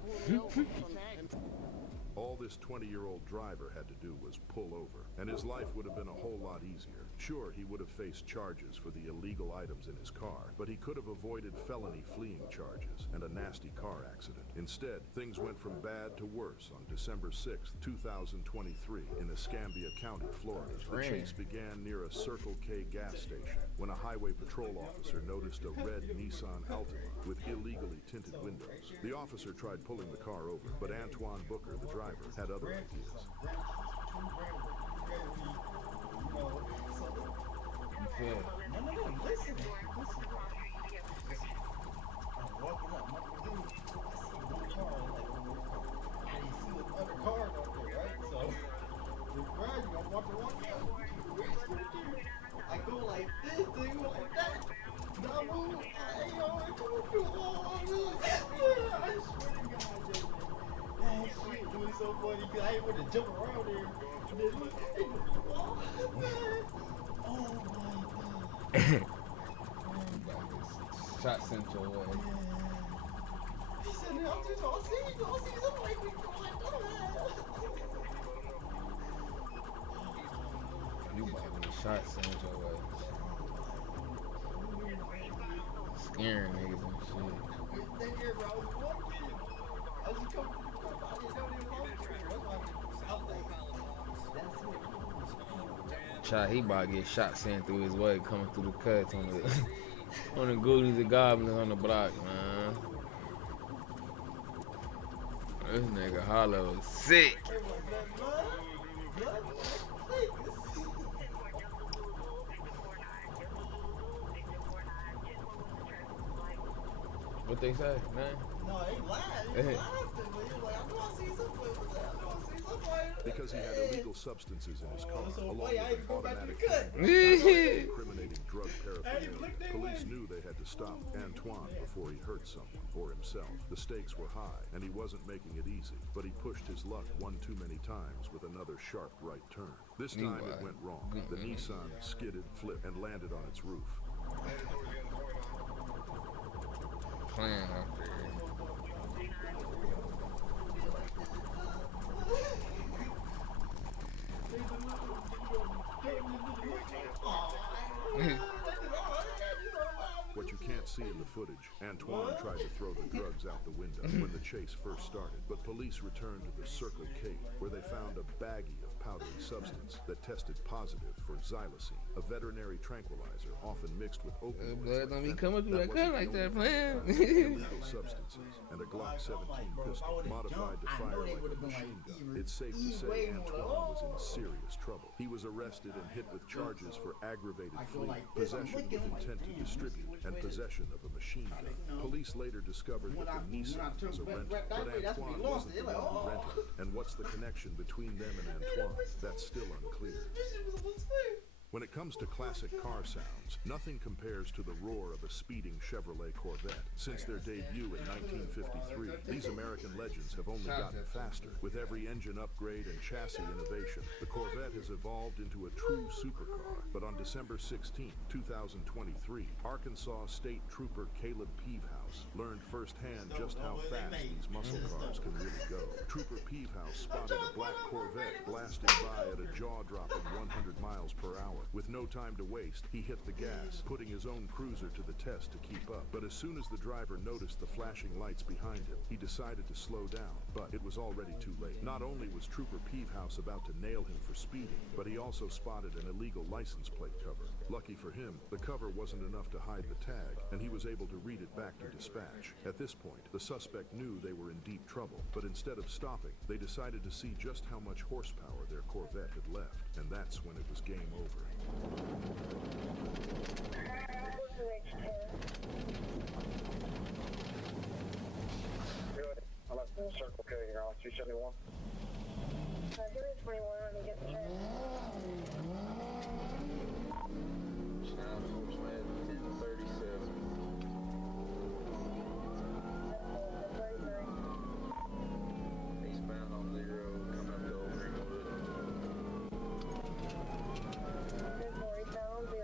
All this 20-year-old driver had to do was pull over, and his life would have been a whole lot easier. Sure, he would have faced charges for the illegal items in his car, but he could have avoided felony fleeing charges and a nasty car accident. Instead, things went from bad to worse on December 6th, 2023 in Escambia County, Florida. The chase began near a Circle K gas station when a highway patrol officer noticed a red Nissan Altima with illegally tinted windows. The officer tried pulling the car over, but Antoine Booker, the driver, had other ideas. Listen. I'm walking up, I see one car, I didn't see the other cars out there, right? So, the garage, I'm walking up. I go like this, they go like that. Now move, hey, yo, I told you, I swear to God, that shit was so funny, because I didn't want to jump around there. And then look, oh my God. Shot sent your way. He said, I'll see something like we going. You about to get shot sent your way. Scaring niggas and shit. Thank you, bro. I was walking. I was coming to the club. I didn't know they were Shot, he about to get shot sent through his way, coming through the cuts on the on the goonies and goblins on the block, man. This nigga Hollow is sick. What they say, man? No, they lied. They lied. But he was like, I know I see something. Because he had illegal substances in his car, along with an automatic incriminating drug paraphernalia. Police knew they had to stop Antoine before he hurt someone or himself. The stakes were high, and he wasn't making it easy, but he pushed his luck one too many times with another sharp right turn. This time it went wrong. The Nissan skidded, flipped, and landed on its roof. Playing up there. What you can't see in the footage, Antoine tried to throw the drugs out the window when the chase first started, but police returned to the Circle K, where they found a baggie of powdery substance that tested positive for xylosine, a veterinary tranquilizer often mixed with opioids. Blood don't be coming through that cut like that, man. Illegal substances and a Glock 17 pistol modified to fire like a machine gun. It's safe to say Antoine was in serious trouble. He was arrested and hit with charges for aggravated fleeing, possession with intent to distribute, and possession of a machine gun. Police later discovered that the Nissan was a rental, but Antoine wasn't the one who rented it. And what's the connection between them and Antoine? That's still unclear. When it comes to classic car sounds, nothing compares to the roar of a speeding Chevrolet Corvette. Since their debut in 1953, these American legends have only gotten faster. With every engine upgrade and chassis innovation, the Corvette has evolved into a true supercar. But on December 16, 2023, Arkansas State Trooper Caleb Peavehouse learned firsthand just how fast these muscle cars can really go. Trooper Peavehouse spotted a black Corvette blasting by at a jaw-dropping 100 miles per hour. With no time to waste, he hit the gas, putting his own cruiser to the test to keep up. But as soon as the driver noticed the flashing lights behind him, he decided to slow down. But it was already too late. Not only was Trooper Peavehouse about to nail him for speeding, but he also spotted an illegal license plate cover. Lucky for him, the cover wasn't enough to hide the tag, and he was able to read it back to dispatch. At this point, the suspect knew they were in deep trouble, but instead of stopping, they decided to see just how much horsepower their Corvette had left, and that's when it was game over. Good. I'm at the Circle K here on 271. Give me 21 when you get the train. Sound Horseman 1037. Eastbound on 0, coming up to Old Greenwood. 40 pound 0.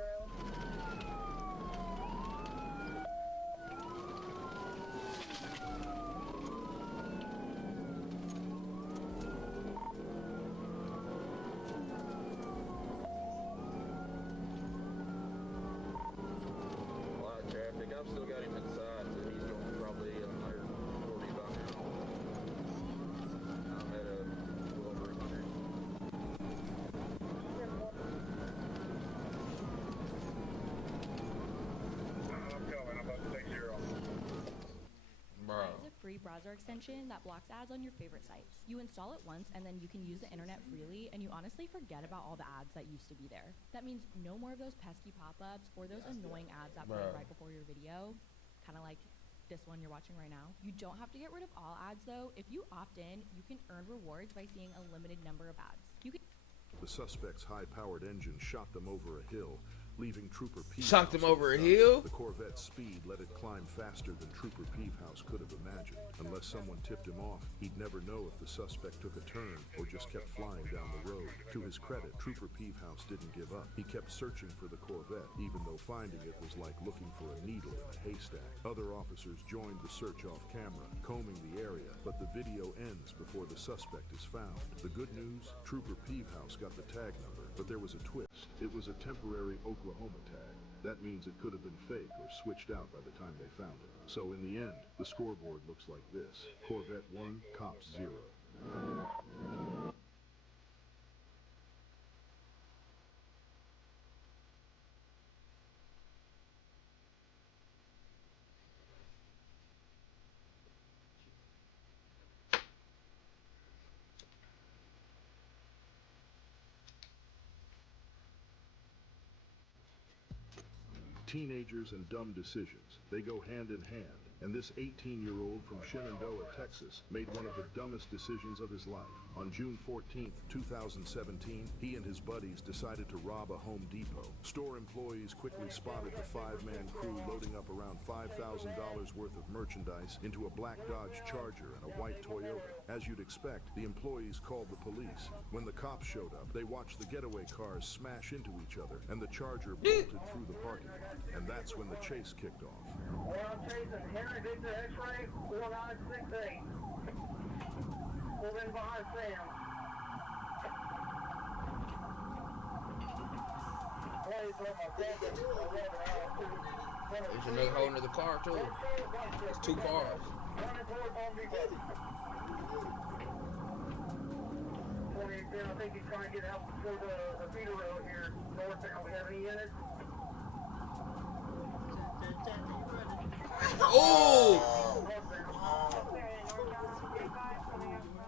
A lot of traffic. I've still got him inside, so he's going probably 140 by now. I'm at a little over 100. I'm coming. I'm about to take 0. Bro. It's a free browser extension that blocks ads on your favorite sites. You install it once and then you can use the internet freely, and you honestly forget about all the ads that used to be there. That means no more of those pesky pop-ups or those annoying ads that play right before your video, kind of like this one you're watching right now. You don't have to get rid of all ads though. If you opt in, you can earn rewards by seeing a limited number of ads. You can The suspect's high-powered engine shot them over a hill, leaving Trooper Peavehouse. Shot them over a hill? The Corvette's speed let it climb faster than Trooper Peavehouse could have imagined. Unless someone tipped him off, he'd never know if the suspect took a turn or just kept flying down the road. To his credit, Trooper Peavehouse didn't give up. He kept searching for the Corvette, even though finding it was like looking for a needle in a haystack. Other officers joined the search off camera, combing the area, but the video ends before the suspect is found. The good news, Trooper Peavehouse got the tag number, but there was a twist. It was a temporary Oklahoma tag. That means it could have been fake or switched out by the time they found it. So in the end, the scoreboard looks like this: Corvette 1, Cops 0. Teenagers and dumb decisions, they go hand in hand. And this 18-year-old from Shenandoah, Texas, made one of the dumbest decisions of his life. On June 14th, 2017, he and his buddies decided to rob a Home Depot. Store employees quickly spotted the five-man crew loading up around $5,000 worth of merchandise into a black Dodge Charger and a white Toyota. As you'd expect, the employees called the police. When the cops showed up, they watched the getaway cars smash into each other, and the Charger bolted through the parking lot. And that's when the chase kicked off. We're on chasing Henry Victor X-ray 4968. Pulled in behind Sam. Please let my second 11 out. There's another whole nother car too. It's 2 cars. I think he's trying to get out for the feeder road here northbound. We have any units? Oh!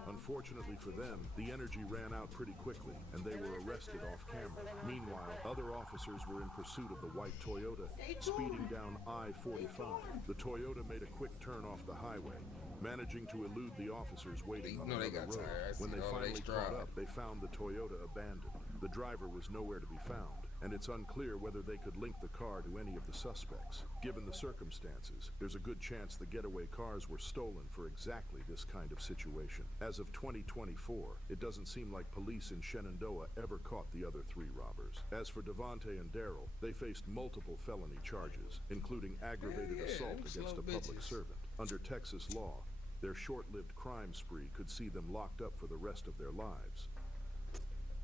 Unfortunately for them, the energy ran out pretty quickly, and they were arrested off camera. Meanwhile, other officers were in pursuit of the white Toyota, speeding down I-45. The Toyota made a quick turn off the highway, managing to elude the officers waiting on another road. When they finally caught up, they found the Toyota abandoned. The driver was nowhere to be found, and it's unclear whether they could link the car to any of the suspects. Given the circumstances, there's a good chance the getaway cars were stolen for exactly this kind of situation. As of 2024, it doesn't seem like police in Shenandoah ever caught the other 3 robbers. As for Devontae and Daryl, they faced multiple felony charges, including aggravated assault against a public servant. Under Texas law, their short-lived crime spree could see them locked up for the rest of their lives.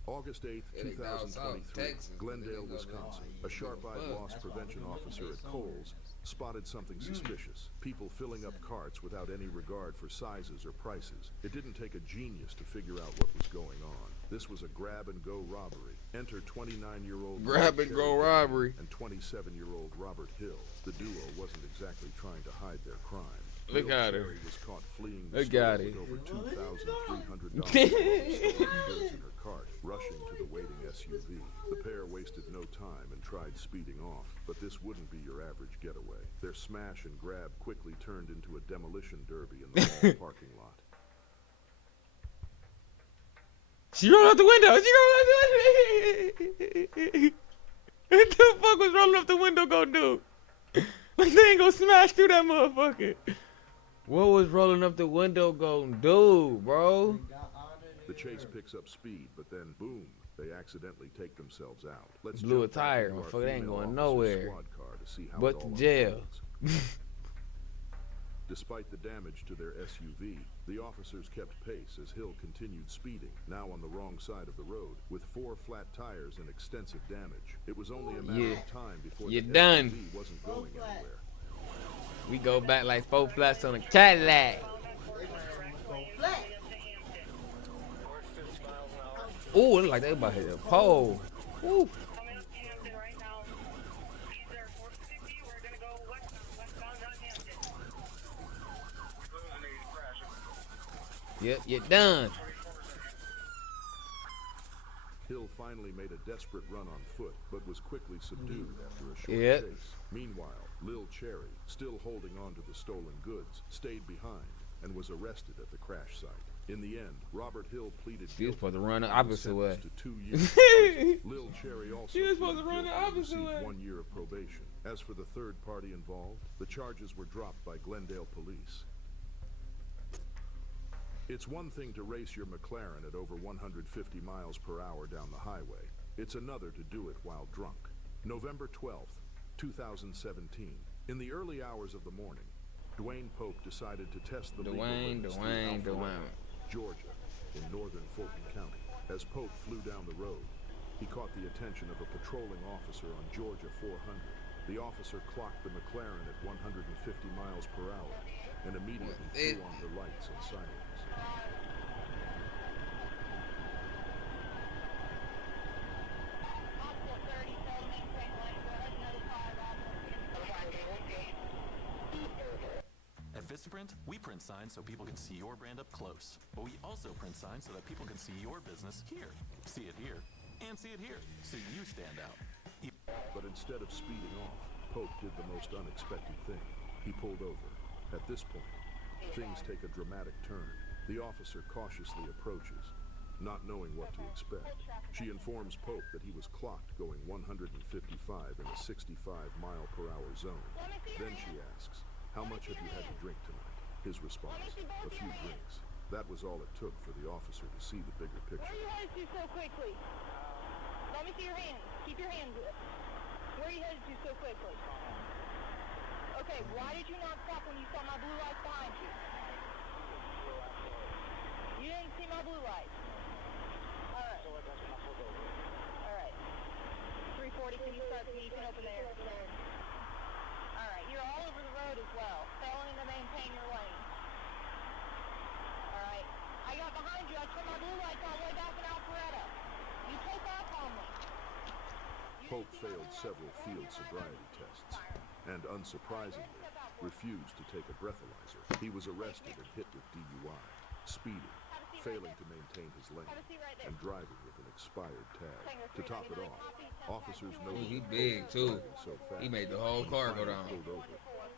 August 8, 2023, Glendale, Wisconsin. A sharp-eyed loss prevention officer at Kohl's spotted something suspicious. People filling up carts without any regard for sizes or prices. It didn't take a genius to figure out what was going on. This was a grab-and-go robbery. Enter 29-year-old grab-and-go robbery and 27-year-old Robert Hill. The duo wasn't exactly trying to hide their crime. Look at her. Was caught fleeing the Look store at with it. over $2,300 worth of stolen goods in her cart, rushing to the waiting SUV. The pair wasted no time and tried speeding off, but this wouldn't be your average getaway. Their smash and grab quickly turned into a demolition derby in the mall parking lot. She rolled out the window. She rolled out the window. What the fuck was rolling up the window gonna do? Like they ain't gonna smash through that motherfucker. What was rolling up the window gonna do, bro? The chase picks up speed, but then boom, they accidentally take themselves out. Let's Blew a jump back tire, into our motherfucker. They ain't female going officer's nowhere. squad car to see how But it to all jail. unfolds. Despite the damage to their SUV, the officers kept pace as Hill continued speeding, now on the wrong side of the road, with 4 flat tires and extensive damage. It was only a matter of time before the done. SUV wasn't going anywhere. We go back like 4 flats on a Cadillac. Ooh, it look like they about to hit a pole. Ooh. Yep, you're done. Hill finally made a desperate run on foot, but was quickly subdued after a short chase. Meanwhile, Lil Cherry, still holding on to the stolen goods, stayed behind and was arrested at the crash site. In the end, Robert Hill pleaded She was guilty supposed to run the and was opposite way. sentenced to 2 years. Lil Cherry also She was supposed to pleaded run the guilty and opposite received way. 1 year of probation. As for the third party involved, the charges were dropped by Glendale police. It's one thing to race your McLaren at over 150 miles per hour down the highway. It's another to do it while drunk. November 12th, 2017. In the early hours of the morning, Dwayne Pope decided to test the legal limits through Alpharetta, Georgia, in northern Fulton County. As Pope flew down the road, he caught the attention of a patrolling officer on Georgia 400. The officer clocked the McLaren at 150 miles per hour and immediately threw on her lights and sirens. At Vistaprint, we print signs so people can see your brand up close. But we also print signs so that people can see your business here, see it here, and see it here, so you stand out. But instead of speeding off, Pope did the most unexpected thing. He pulled over. At this point, things take a dramatic turn. The officer cautiously approaches, not knowing what to expect. She informs Pope that he was clocked going 155 in a 65-mile-per-hour zone. Then she asks, "How much have you had to drink tonight?" His response, "A few drinks." That was all it took for the officer to see the bigger picture. Where are you headed to so quickly? Let me see your hands. Keep your hands up. Where are you headed to so quickly? Okay, why did you not stop when you saw my blue lights behind you? You didn't see my blue lights. Alright. Alright. 340, can you start? Can you open there? behind you. I turned my blue lights all the way back in Alpharetta. You take off on me. Pope failed several field sobriety tests and, unsurprisingly, refused to take a breathalyzer. He was arrested and hit with DUI, speeding, failing to maintain his lane, and driving with an expired tag. To top it off, officers noted he big too. So fast, he made the whole car go down. Pulled over.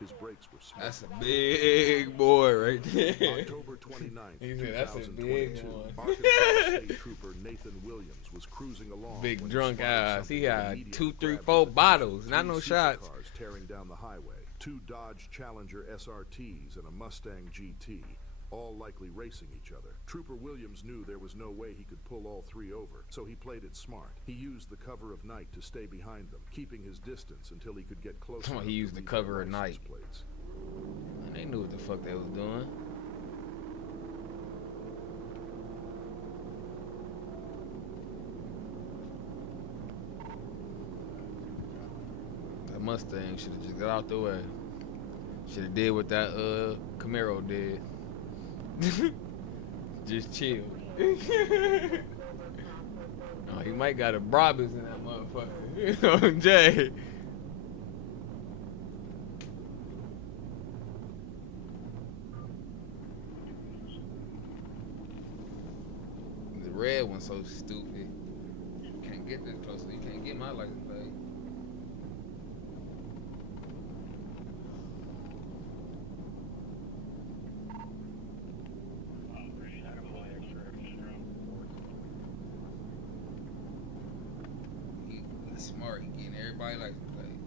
His brakes were smoking. That's a big boy right there. October 29th, he said, that's a big one. Arkansas State Trooper Nathan Williams was cruising along. Big drunk ass. He had 2, 3, 4 bottles, not no shots. Cars tearing down the highway. 2 Dodge Challenger SRTs and a Mustang GT, all likely racing each other. Trooper Williams knew there was no way he could pull all 3 over, so he played it smart. He used the cover of night to stay behind them, keeping his distance until he could get closer. He used the cover of night. Plates. And they knew what the fuck they was doing. That Mustang should have just got out the way. Should have did what that Camaro did. Just chill. Oh, he might got a Brabus in that motherfucker. Jay. The red one's so stupid. You can't get this close. You can't get my license plate. Smart, he getting everybody license plate.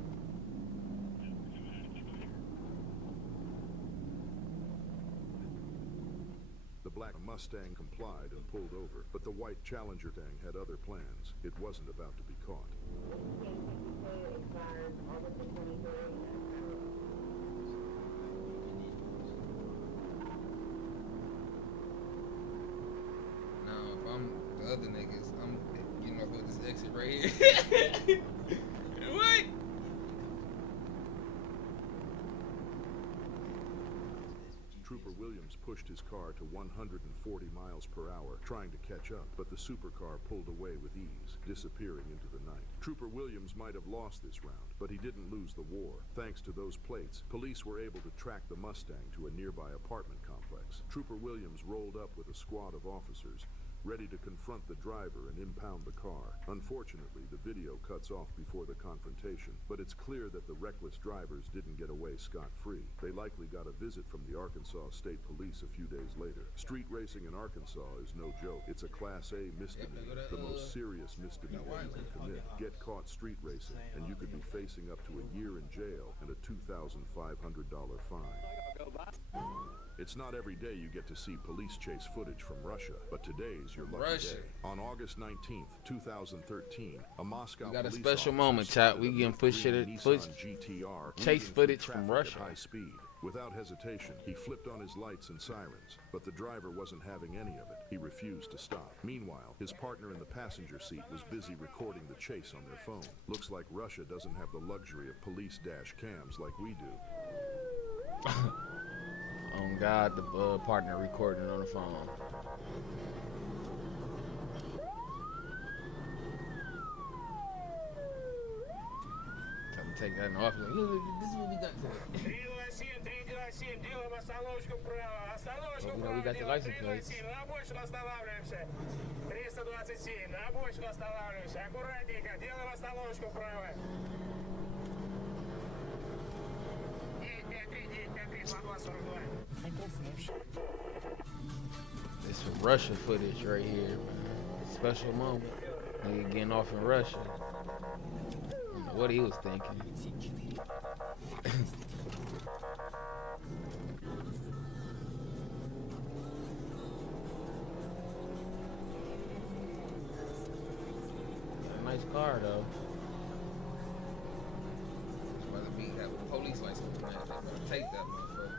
The black Mustang complied and pulled over, but the white Challenger Tang had other plans. It wasn't about to be caught. Now, if I'm the other niggas, I'm getting off with this exit right here. What? Trooper Williams pushed his car to 140 miles per hour, trying to catch up, but the supercar pulled away with ease, disappearing into the night. Trooper Williams might have lost this round, but he didn't lose the war. Thanks to those plates, police were able to track the Mustang to a nearby apartment complex. Trooper Williams rolled up with a squad of officers, ready to confront the driver and impound the car. Unfortunately, the video cuts off before the confrontation, but it's clear that the reckless drivers didn't get away scot-free. They likely got a visit from the Arkansas State Police a few days later. Street racing in Arkansas is no joke. It's a Class A misdemeanor, the most serious misdemeanor you can commit. Get caught street racing, and you could be facing up to a year in jail and a $2,500 fine. It's not every day you get to see police chase footage from Russia, but today's your lucky day. On August 19th, 2013, a Moscow we got a police special moment, chat. We getting chase footage from Russia. High speed. Without hesitation, he flipped on his lights and sirens, but the driver wasn't having any of it. He refused to stop. Meanwhile, his partner in the passenger seat was busy recording the chase on their phone. Looks like Russia doesn't have the luxury of police dash cams like we do. On God, the partner recording on the phone. Tell him to take that in the office. Like, look, this is what we got today. Well, you know, we got the license plates. This is Russia footage right here, man. Special moment. Nigga getting off in Russia. I don't know what he was thinking. Nice car though. About to be having a police license, man. They better take that motherfucker.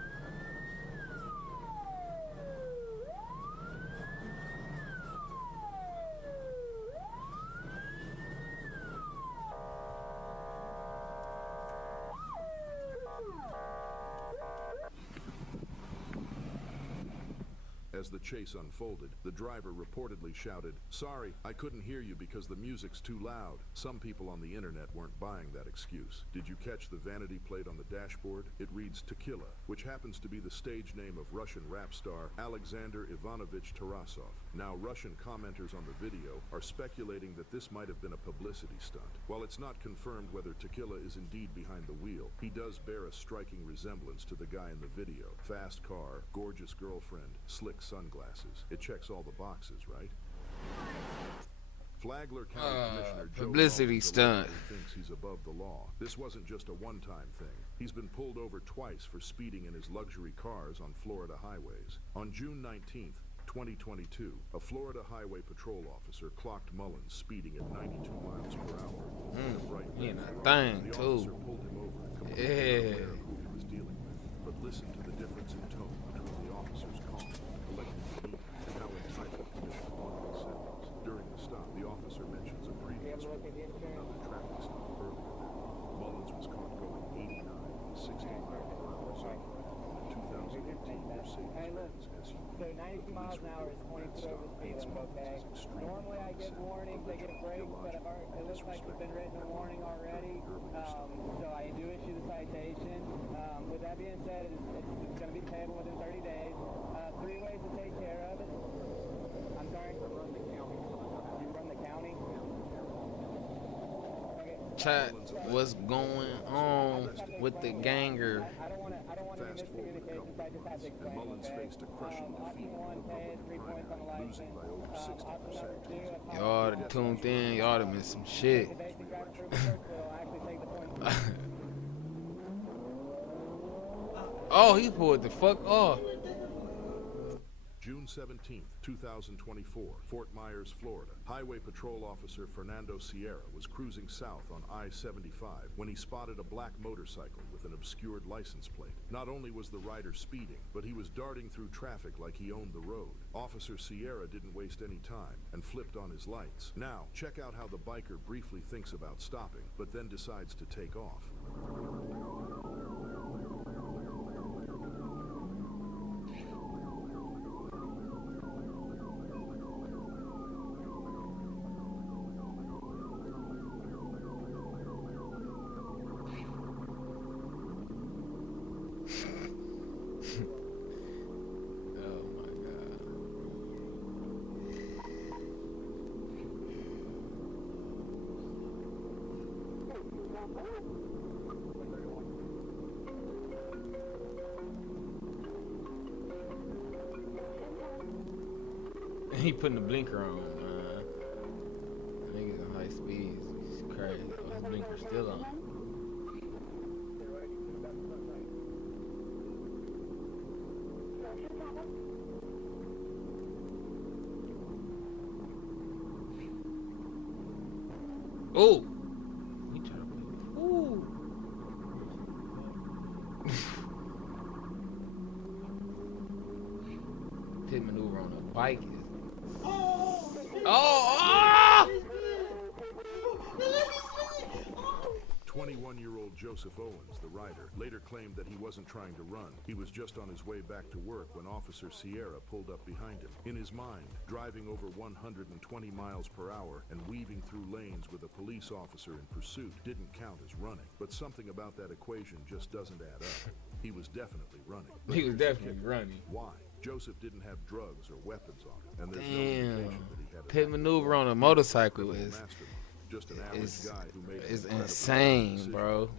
As the chase unfolded, the driver reportedly shouted, "Sorry, I couldn't hear you because the music's too loud." Some people on the internet weren't buying that excuse. Did you catch the vanity plate on the dashboard? It reads Tequila, which happens to be the stage name of Russian rap star Alexander Ivanovich Tarasov. Now, Russian commenters on the video are speculating that this might have been a publicity stunt. While it's not confirmed whether Tequila is indeed behind the wheel, he does bear a striking resemblance to the guy in the video. Fast car, gorgeous girlfriend, slick sunglasses. It checks all the boxes, right? Flagler County Commissioner Joe publicity stunt. Thinks he's above the law. This wasn't just a one-time thing. He's been pulled over twice for speeding in his luxury cars on Florida highways. On June 19th, 2022, a Florida highway patrol officer clocked Mullins speeding at 92 miles per hour. He in a thing, the too. officer pulled him over, completely Yeah. unaware of who he was dealing with. But listen to the difference in tone between the officer's call, collecting the meaning, and how entitled Commissioner Mullins sounds. During the stop, the officer mentions a previous another traffic stop earlier that month. Mullins was caught going 89 on a 60-mile-per-hour zone in a 2018 Mercedes-Benz SUV. So 92 miles an hour is 22 over the speed limit, okay? Normally I get warnings, I get a break, but it looks like we've been written a warning already, so I do issue the citation. With that being said, it's going to be payable within 30 days. 3 ways to take care of it. I'm sorry? You run the county? Chat, what's going on with the ganger? Fast forward a couple months, and Mullins faced a crushing defeat in the Republican primary, losing by over 60%. Y'all that tuned in, y'all done missed some shit. Oh, he pulled the fuck off. June 17th, 2024, Fort Myers, Florida. Highway Patrol Officer Fernando Sierra was cruising south on I-75 when he spotted a black motorcycle with an obscured license plate. Not only was the rider speeding, but he was darting through traffic like he owned the road. Officer Sierra didn't waste any time and flipped on his lights. Now, check out how the biker briefly thinks about stopping, but then decides to take off. He putting the blinker on, man. Niggas on high speeds. It's crazy. Oh, his blinker's still on. Oh! He tried to ooh! Pit maneuver on a bike is. Oh! 21-year-old Joseph Owens, the rider, later claimed that he wasn't trying to run. He was just on his way back to work when Officer Sierra pulled up behind him. In his mind, driving over 120 miles per hour and weaving through lanes with a police officer in pursuit didn't count as running. But something about that equation just doesn't add up. He was definitely running. He was definitely running. Why? Joseph didn't have drugs or weapons on him, and there's no indication that he had Pit maneuver on a motorcycle is just an average guy who made is insane, bro.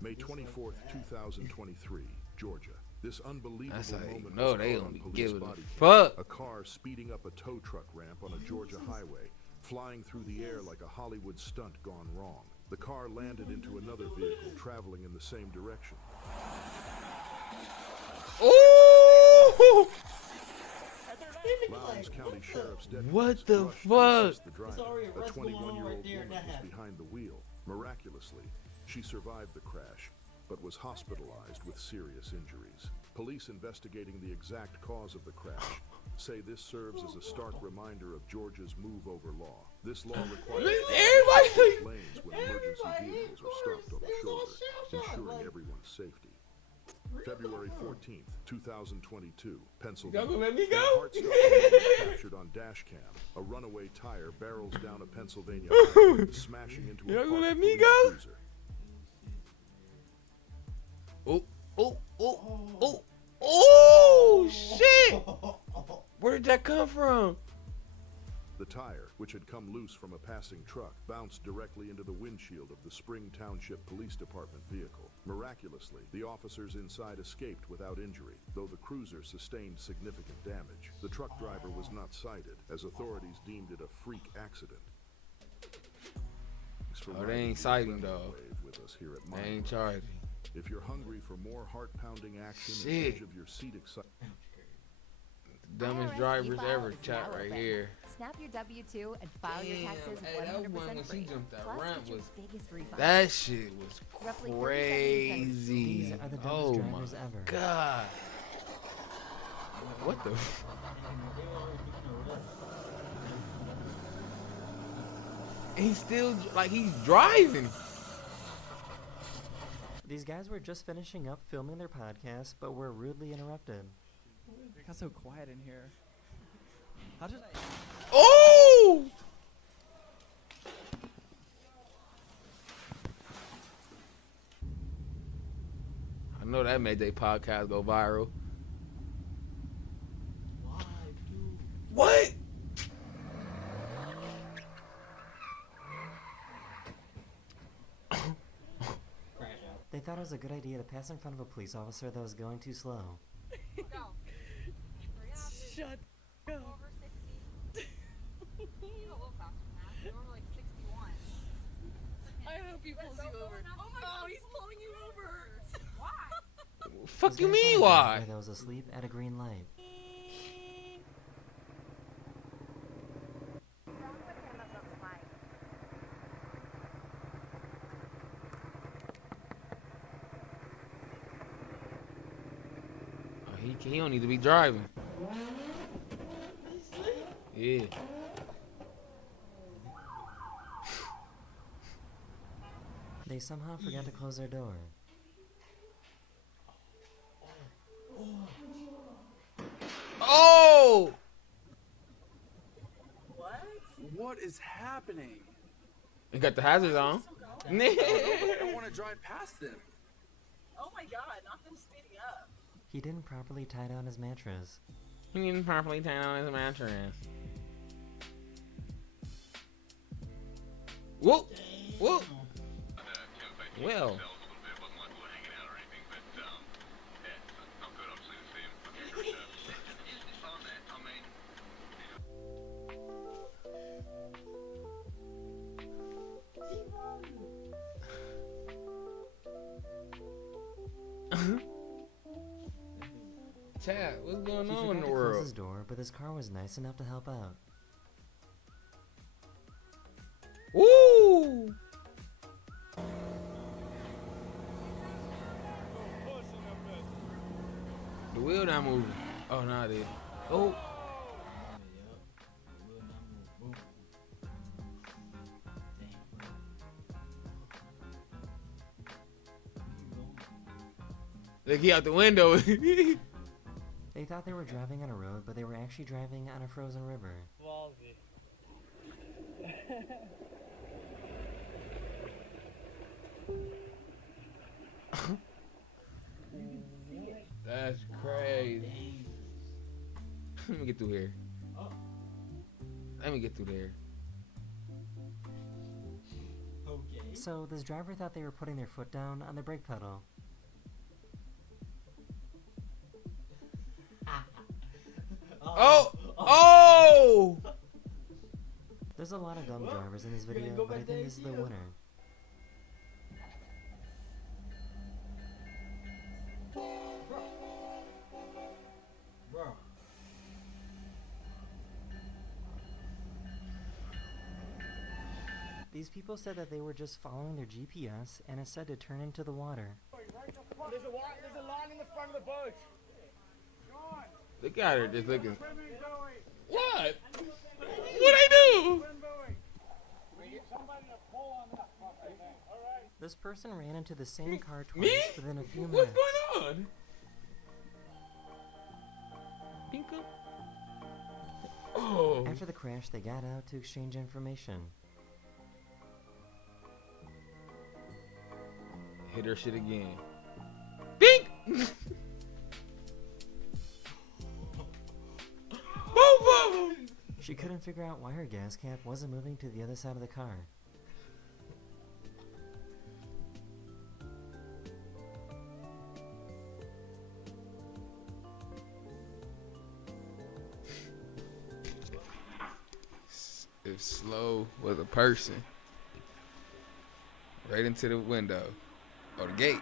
May 24th, 2023, Georgia. This unbelievable That's how you moment know was they caught don't on be police giving a body fuck. cam. A car speeding up a tow truck ramp on a Georgia highway, flying through the air like a Hollywood stunt gone wrong. The car landed into another vehicle traveling in the same direction. Ooh! Lowndes County Sheriff's deputies What the rushed to fuck? assist the driver. A 21-year-old woman was behind the wheel. Miraculously, she survived the crash, but was hospitalized with serious injuries. Police investigating the exact cause of the crash say this serves as a stark reminder of Georgia's move over law. This law requires lanes when emergency vehicles are stopped on the shoulder, ensuring everyone's safety. February 14th, 2022, Pennsylvania. Y'all gonna let me go? Heart-stopping moment captured on Dashcam. A runaway tire barrels down a Pennsylvania highway, smashing into a Y'all gonna let parked me police go? cruiser. Oh, shit! Where did that come from? The tire, which had come loose from a passing truck, bounced directly into the windshield of the Spring Township Police Department vehicle. Miraculously, the officers inside escaped without injury, though the cruiser sustained significant damage. The truck driver was not cited, as authorities deemed it a freak accident. Oh, they ain't citing, though. With us here at They ain't charging. If you're hungry for more heart-pounding action and Shit. edge of your seat excitement. Dumbest drivers ever, chat right here. Snap your W-2 and file your taxes 100% free. Plus, ramp get your was biggest refund. that shit was Roughly 37 crazy. These are the dumbest Oh my drivers ever. god. What the? He's still like he's driving. These guys were just finishing up filming their podcast, but were rudely interrupted. It got so quiet in here. How did I? Oh! I know that made their podcast go viral. What? They thought it was a good idea to pass in front of a police officer that was going too slow. Shut up. Over 60. You go a little faster than that. You're over like 61. I hope he pulls you over. Oh my god, he's pulling you over. Why? Fuck you mean why? That was asleep at a green light. He don't need to be driving. Yeah. They somehow forgot to close their door. Oh! What is happening? He got the hazards on. I don't want to drive past them. Oh my god, not them speeding up. He didn't properly tie down his mattress. He didn't properly tie down his mattress. Whoop! Whoop! Well. Chat, what's going on in the world? Close his door, but his car was nice enough to help out. Woo! The wheel not moving. Oh, no, it is. Oh. Look, he out the window. They thought they were driving on a road, but they were actually driving on a frozen river. Ballsy. That's crazy. Let me get through here. Let me get through there. Okay. So this driver thought they were putting their foot down on the brake pedal. Oh! Oh! There's a lot of dumb drivers in this video, but I think this is the winner. Bro. These people said that they were just following their GPS, and it said to turn into the water. There's a line in the front of the boat. Look at her just looking. What? What'd I do? This person ran into the same car twice Me? within a few What's minutes. going on? Pinka? Oh. After the crash, they got out to exchange information. Hit her shit again. Bink! Both of them! She couldn't figure out why her gas cap wasn't moving to the other side of the car. If Slow was a person, right into the window or the gate.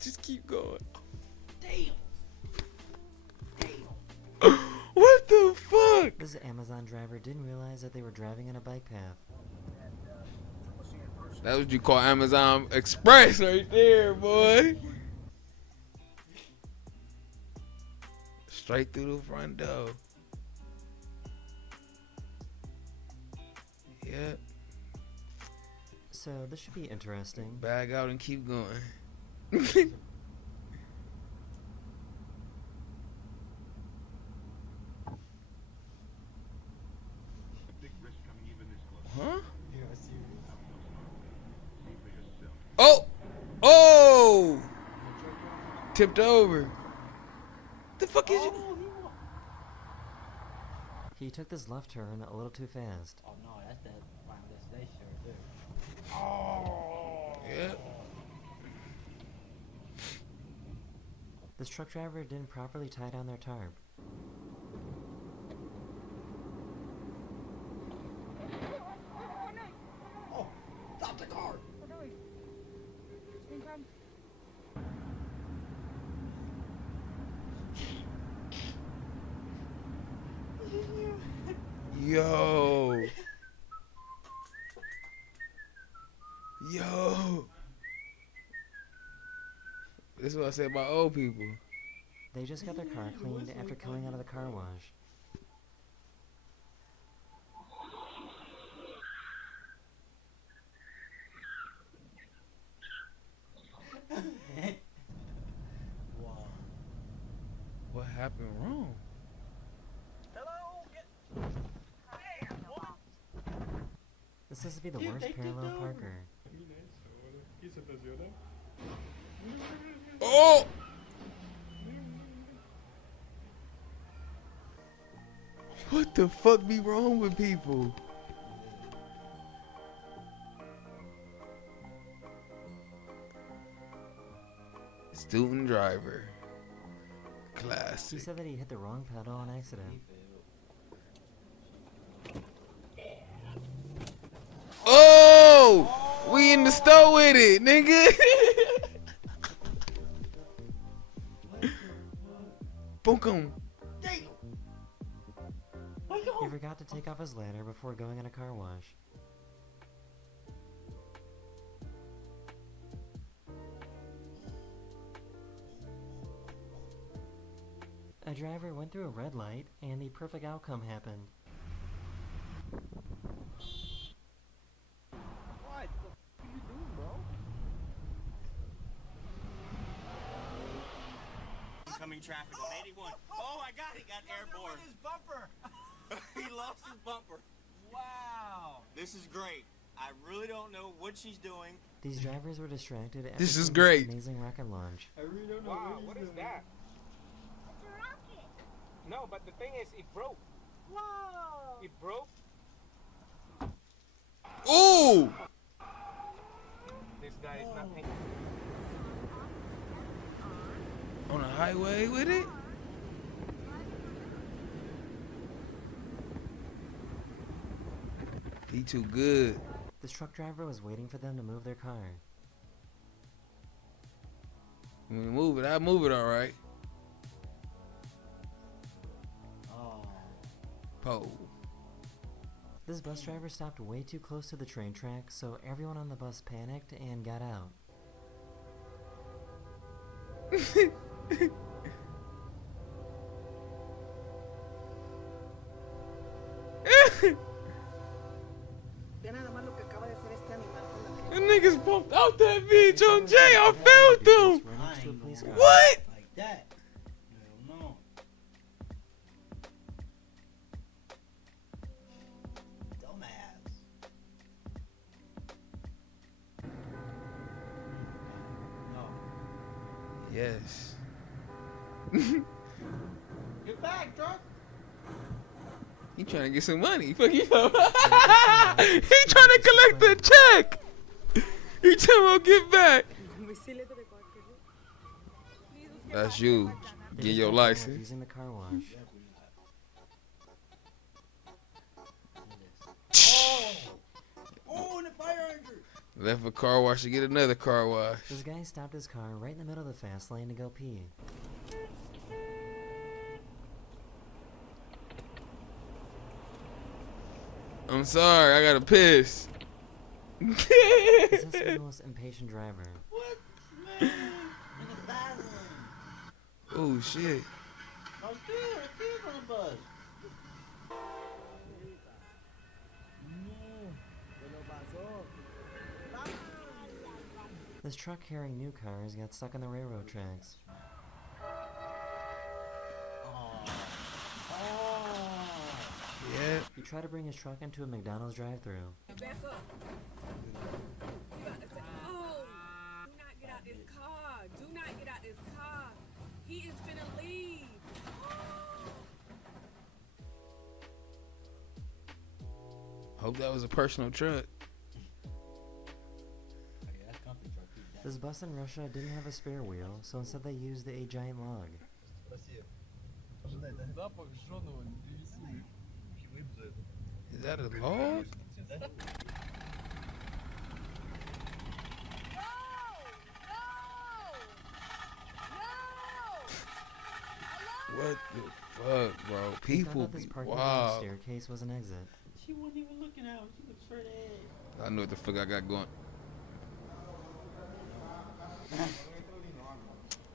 Just keep going. Damn. What the fuck? This Amazon driver didn't realize that they were driving on a bike path. That's what you call Amazon Express right there, boy. Straight through the front door. Yep. So this should be interesting. Bag out and keep going. Huh? Oh! Oh! Tipped over. The fuck is you? He took this left turn a little too fast. Oh no, that's that Final Destination right there. Yeah. This truck driver didn't properly tie down their tarp. Oh, stop the car! Yo. Yo. This is what I said about old people. They just got their car cleaned after coming out of the car wash. Wow. What happened wrong? This has to be the worst parallel parker. Oh! What the fuck be wrong with people? Student driver. Classic. He said that he hit the wrong pedal on accident. Oh! We in the store with it, nigga. Boom. He forgot to take off his ladder before going in a car wash. A driver went through a red light, and the perfect outcome happened. What the f are you doing, bro? Incoming traffic on 81. Oh my god, he got airborne. His bumper. He lost his bumper. Wow. This is great. I really don't know what she's doing. These drivers were distracted after This is seeing great. Amazing rocket launch. I really don't know Wow, what is that? It's a rocket. No, but the thing is, it broke. Whoa. It broke. Ooh! This guy is not paying. On a highway with it? He too good. This truck driver was waiting for them to move their car. When we move it, I move it all right. Oh. Pole. This bus driver stopped way too close to the train track, so everyone on the bus panicked and got out. The niggas bumped out that bitch on Jay. I filmed them. What? Like that. Yes. Get back, truck. He trying to get some money. Fuck you know. He trying to collect the check. He talking about get back. That's you. They Get just your got done with license. using the car wash. Oh, and the fire hydrant. Left a car wash to get another car wash. This guy stopped his car right in the middle of the fast lane to go pee. I'm sorry, I gotta piss. Is this the most impatient driver? What? Man, in the fast lane. Oh shit. Right there, right there on the bus. This truck carrying new cars got stuck on the railroad tracks. Yeah. He tried to bring his truck into a McDonald's drive-thru. Back up. Oh, do not get out this car. Do not get out this car. He is finna leave. Hope that was a personal truck. This bus in Russia didn't have a spare wheel, so instead they used a giant log. Is that a log? What the fuck, bro? People this be parking wild. staircase was an exit. She wasn't even looking at him. She looked straight ahead. I know what the fuck I got going.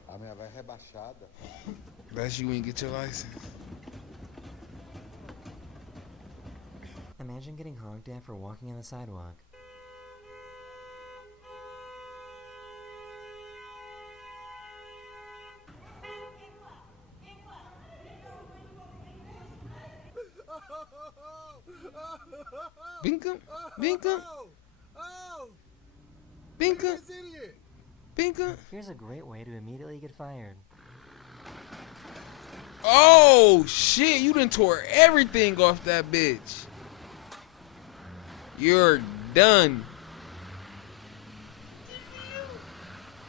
A minha vai rebaixada. That's you ain't get your license. Imagine getting honked at for walking on the sidewalk. Binkum, binkum, binkum, binkum. Here's a great way to immediately get fired. Oh shit! You done tore everything off that bitch. You're done.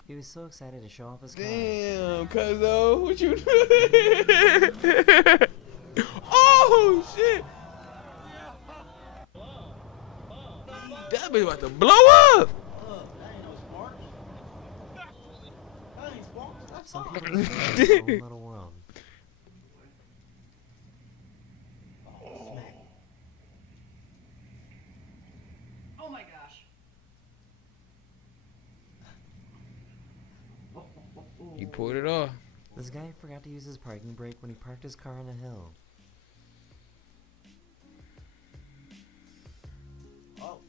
He was so excited to show off his car. Damn, cuzzo, what you doing? Oh shit! That bitch about to blow up. Some people live in their own little world. Oh my gosh. You pulled it off. This guy forgot to use his parking brake when he parked his car on a hill. Oh.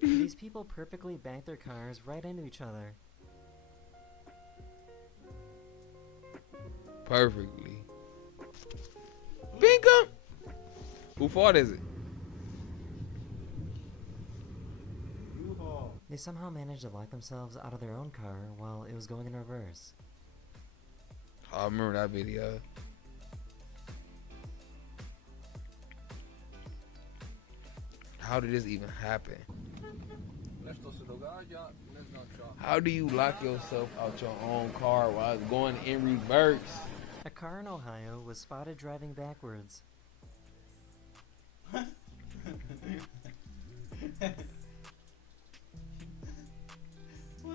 These people perfectly banked their cars right into each other. Perfectly. Binkum. Who fault is it? They somehow managed to lock themselves out of their own car while it was going in reverse. I remember that video. How did this even happen? How do you lock yourself out your own car while it's going in reverse? A car in Ohio was spotted driving backwards. What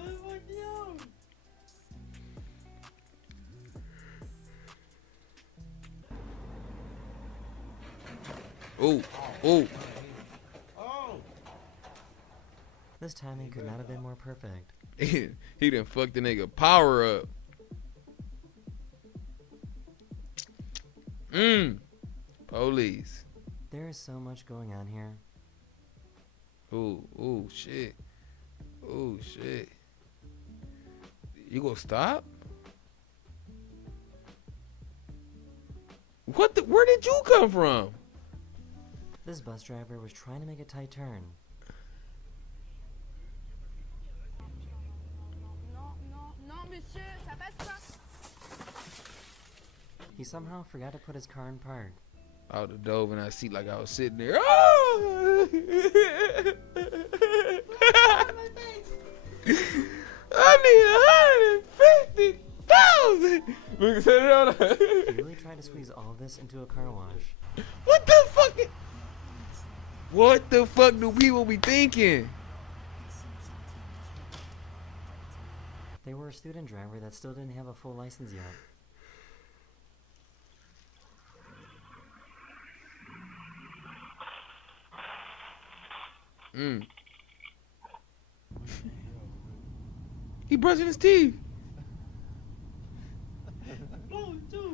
the fuck, yo? Oh, oh. Oh. This timing could not have been more perfect. He done fucked the nigga power up. Police. There is so much going on here. Oh shit. Oh shit. You gonna stop? What the? Where did you come from? This bus driver was trying to make a tight turn. He somehow forgot to put his car in park. I would have dove in that seat like I was sitting there. Oh! I need 150,000. Look, set it on. He really tried to squeeze all of this into a car wash. What the fuck? What the fuck do people be thinking? They were a student driver that still didn't have a full license yet. He brushing his teeth.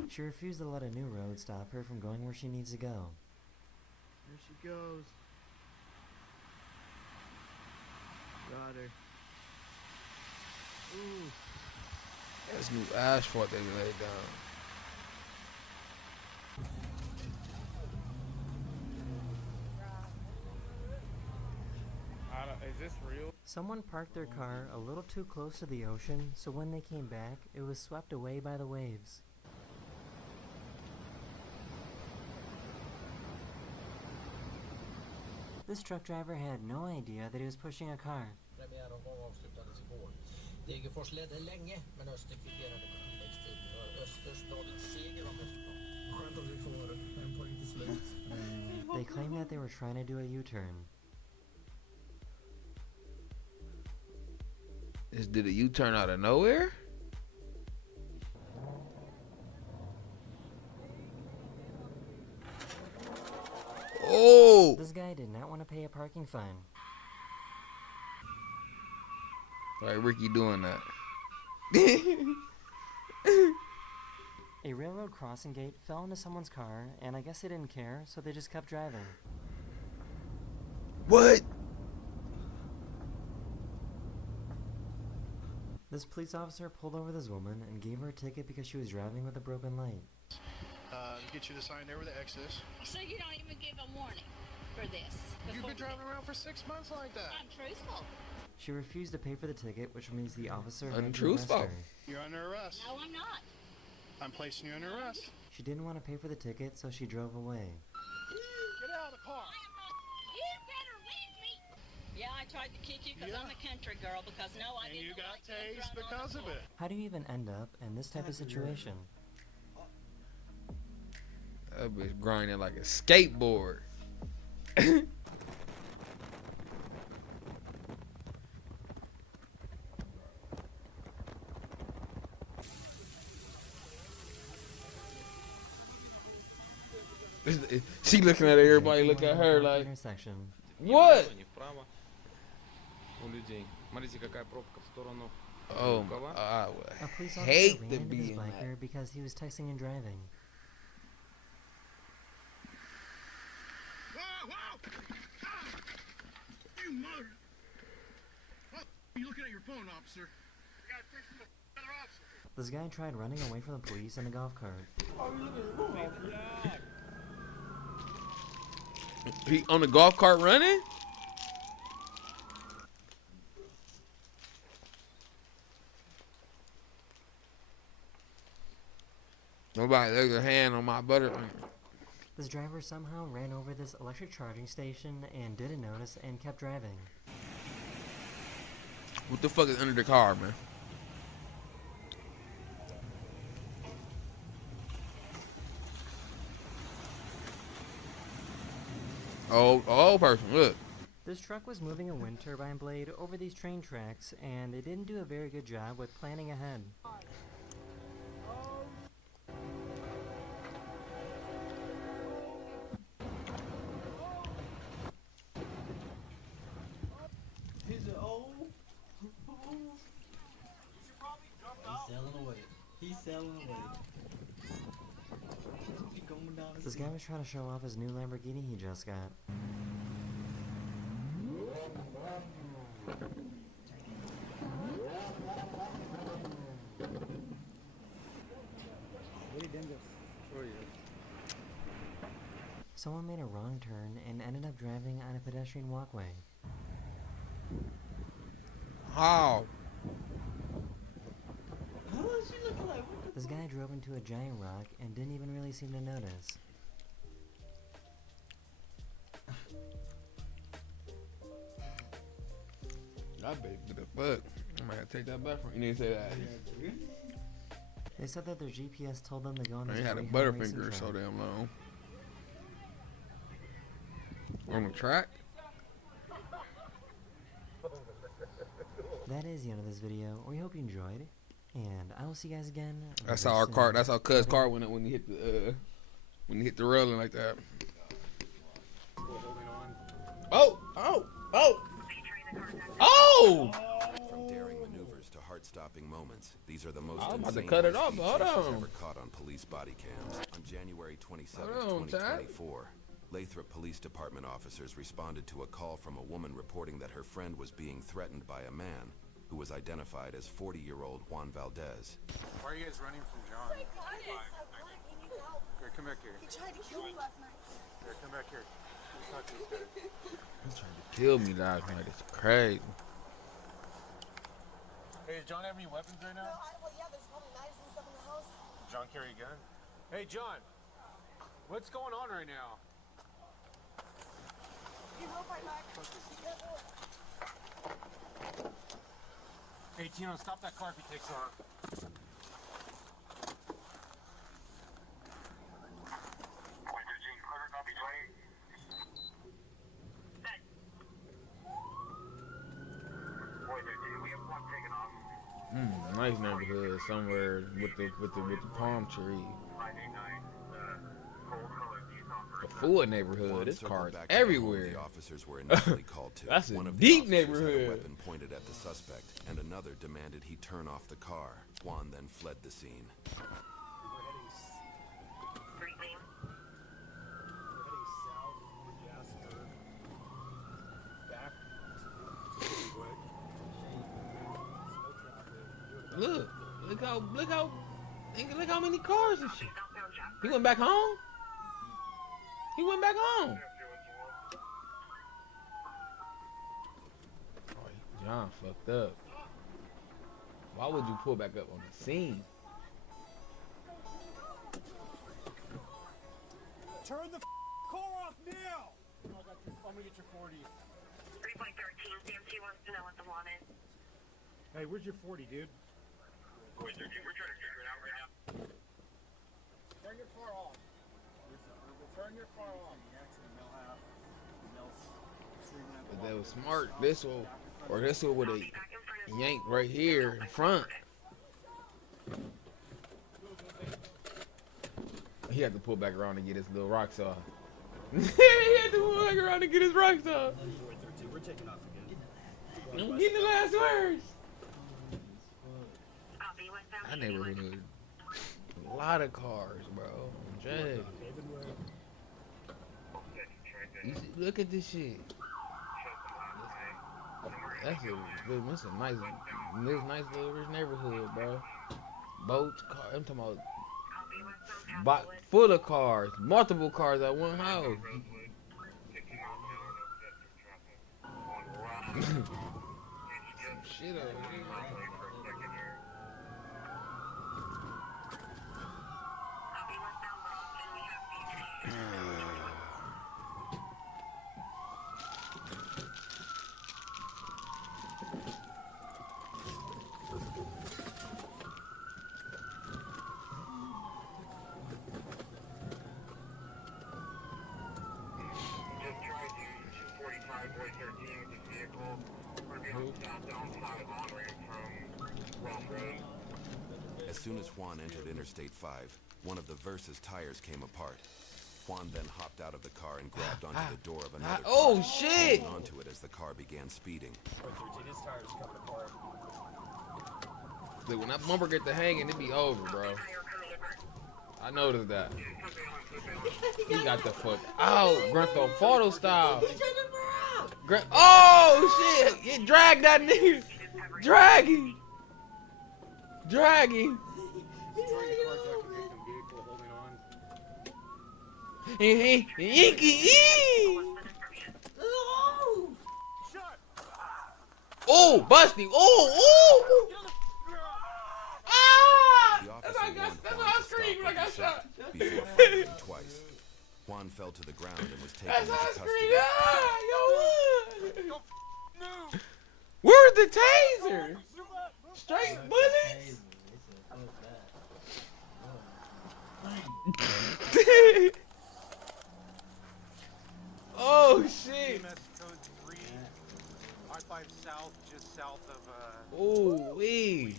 She refused to let a new road stop her from going where she needs to go. There she goes. Got her. Ooh. That's new asphalt they laid down. Is this real? Someone parked their car a little too close to the ocean, so when they came back, it was swept away by the waves. This truck driver had no idea that he was pushing a car. Degerfors ledde länge, men Öster kvitterade på tilläggstid för Österstadets seger om Österstad. Skönt att vi får en poäng till slut. They claimed that they were trying to do a U-turn. Did a U-turn out of nowhere? Oh! This guy did not want to pay a parking fine. Why Ricky doing that? A railroad crossing gate fell into someone's car, and I guess they didn't care, so they just kept driving. What? This police officer pulled over this woman and gave her a ticket because she was driving with a broken light. Get you the sign there where the X is. So you don't even give a warning for this? You've been driving around for 6 months like that. I'm truthful. She refused to pay for the ticket, which means the officer had to arrest Untruthful. her. You're under arrest. No, I'm not. I'm placing you under arrest. She didn't want to pay for the ticket, so she drove away. Get out of the car. You better leave me. Yeah, I tried to kick you because I'm a country girl because no, I didn't. And you got tased because of it. How do you even end up in this type of situation? That bitch grinding like a skateboard. She looking at everybody, look at her like, intersection. What? У людей. Смотрите, какая пробка в сторону. Oh, I would A police officer hate ran to into be this in biker that. because he was texting and driving. Whoa, whoa! You mother! What are you looking at your phone, officer? You gotta text the other officer. This guy tried running away from the police in a golf cart. He on the golf cart running? Nobody laid their hand on my butter. This driver somehow ran over this electric charging station and didn't notice and kept driving. What the fuck is under the car, man? Oh, person, look. This truck was moving a wind turbine blade over these train tracks, and they didn't do a very good job with planning ahead. He's selling away. He's selling away. Going down This guy was trying to show off his new Lamborghini he just got. someone made a wrong turn and ended up driving on a pedestrian walkway. How? This guy drove into a giant rock and didn't even really seem to notice. That baby did a fuck. I might have to take that back from you. Didn't say that. They said that their GPS told them to go on this They had a Greyhound racing Butterfinger so track. damn long. On the track? That is the end of this video. We hope you enjoyed, and I will see you guys again. That's how our car. That's how Cuz' car went up when he hit the railing like that. Oh! Oh! Oh! Oh! From daring maneuvers to heart-stopping moments, these are the most I'm about to insane cut it high-speed off. Hold chases on. ever caught on police body cams. On January 27, Hold on, Chad. 2024, Lathrop Police Department officers responded to a call from a woman reporting that her friend was being threatened by a man who was identified as 40-year-old Juan Valdez. Why are you guys running from John? Here, come back here. He tried to kill me last night. Here, come back here. Let's talk to this guy. He's trying to kill me last night. It's crazy. Hey, does John have any weapons right now? Well, yeah, there's probably knives and stuff in the house. John carry a gun? Hey, John. What's going on right now? He will fight back. Be careful. Hey, Tino, stop that car if he takes off. Nice neighborhood somewhere with the palm tree. A full neighborhood. This car's everywhere. The officers were initially called to. That's a One of the deep officers had a neighborhood. weapon pointed at the suspect, and another demanded he turn off the car. Juan then fled the scene. Look how many cars and shit. He went back home? He went back home. Oh, John fucked up. Why would you pull back up on the scene? Turn the car off now! I'm gonna get your 40. 3.13, CMC wants to know what the want is. Hey, where's your 40, dude? We're trying to figure it out right now. Turn your car off. Turn your car off. If they was smart, this one would have yanked right here in front. He had to pull back around to get his little rocks off. He had to pull back around to get his rocks off. We're taking off again. I'm getting the last words. That neighborhood, a lot of cars, bro. Jay. Look at this shit. That's a nice little rich neighborhood, bro. Boats, cars. I'm talking about full of cars, multiple cars at one house. Shit over here. As soon as Juan entered Interstate 5, one of the Versa's tires came apart. Juan then hopped out of the car and grabbed onto the door of another car, oh shit! holding onto it as the car began speeding. His tires coming apart. Dude, when that bumper get to hanging, it be over, bro. I noticed that. He got the fuck out. Grand Theft Auto style. Oh shit! It dragged that nigga. Dragging. Oh, Busty. Oh. Ah! The That's officer how warned I Juan to stop screamed when or I be got shot shot. before firing twice. Juan fell to the ground and was taken That's into how I custody. screamed. Ah, yo, where's the taser? Straight bullets? Oh shit. EMS code 3, I-5 south, just south of, Oh, wee.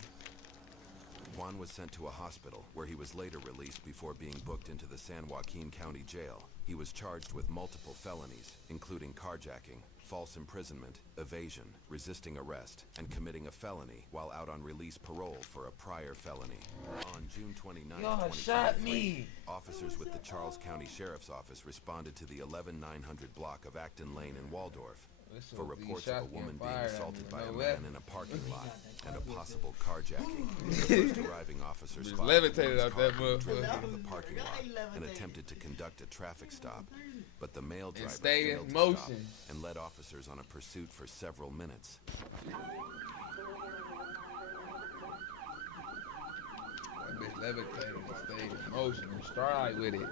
Juan was sent to a hospital where he was later released before being booked into the San Joaquin County Jail. He was charged with multiple felonies, including carjacking, false imprisonment, evasion, resisting arrest, and committing a felony while out on release parole for a prior felony. On June 29, Y'all shot me. officers with the Charles County Sheriff's Office responded to the 11900 block of Acton Lane in Waldorf for reports of a woman being assaulted by a man in a parking lot and a possible carjacking. The first arriving officer spotted levitated the out woman's that car being driven motherfucker. out of the parking lot and attempted to conduct a traffic stop, but the male driver stayed in failed to motion. stop and led officers on a pursuit for several minutes. That bitch levitated and stayed in motion and stride with it.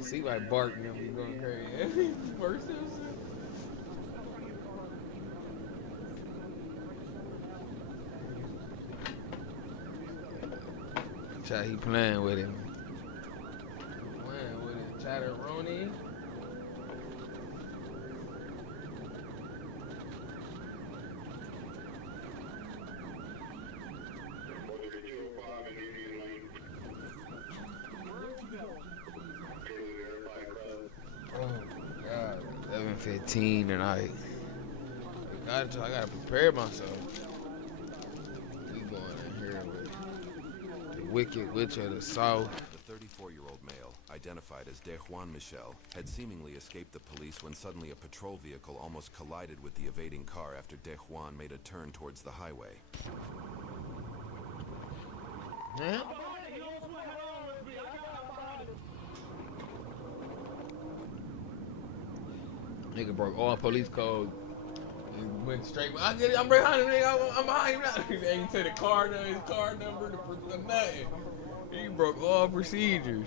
See why barking and be going crazy. First Try he playing with him. Playing with it. Chatteroni. Oh God, 11:15 tonight. I gotta prepare myself. We going in here with the Wicked Witch of the South. The 34-year-old male, identified as De Juan Michel, had seemingly escaped the police when suddenly a patrol vehicle almost collided with the evading car after De Juan made a turn towards the highway. Yeah. Nigga broke all police code and went straight. I get it. I'm behind him. Nigga. I'm behind him now. He ain't say the car number, his car number, the nothing. He broke all procedures.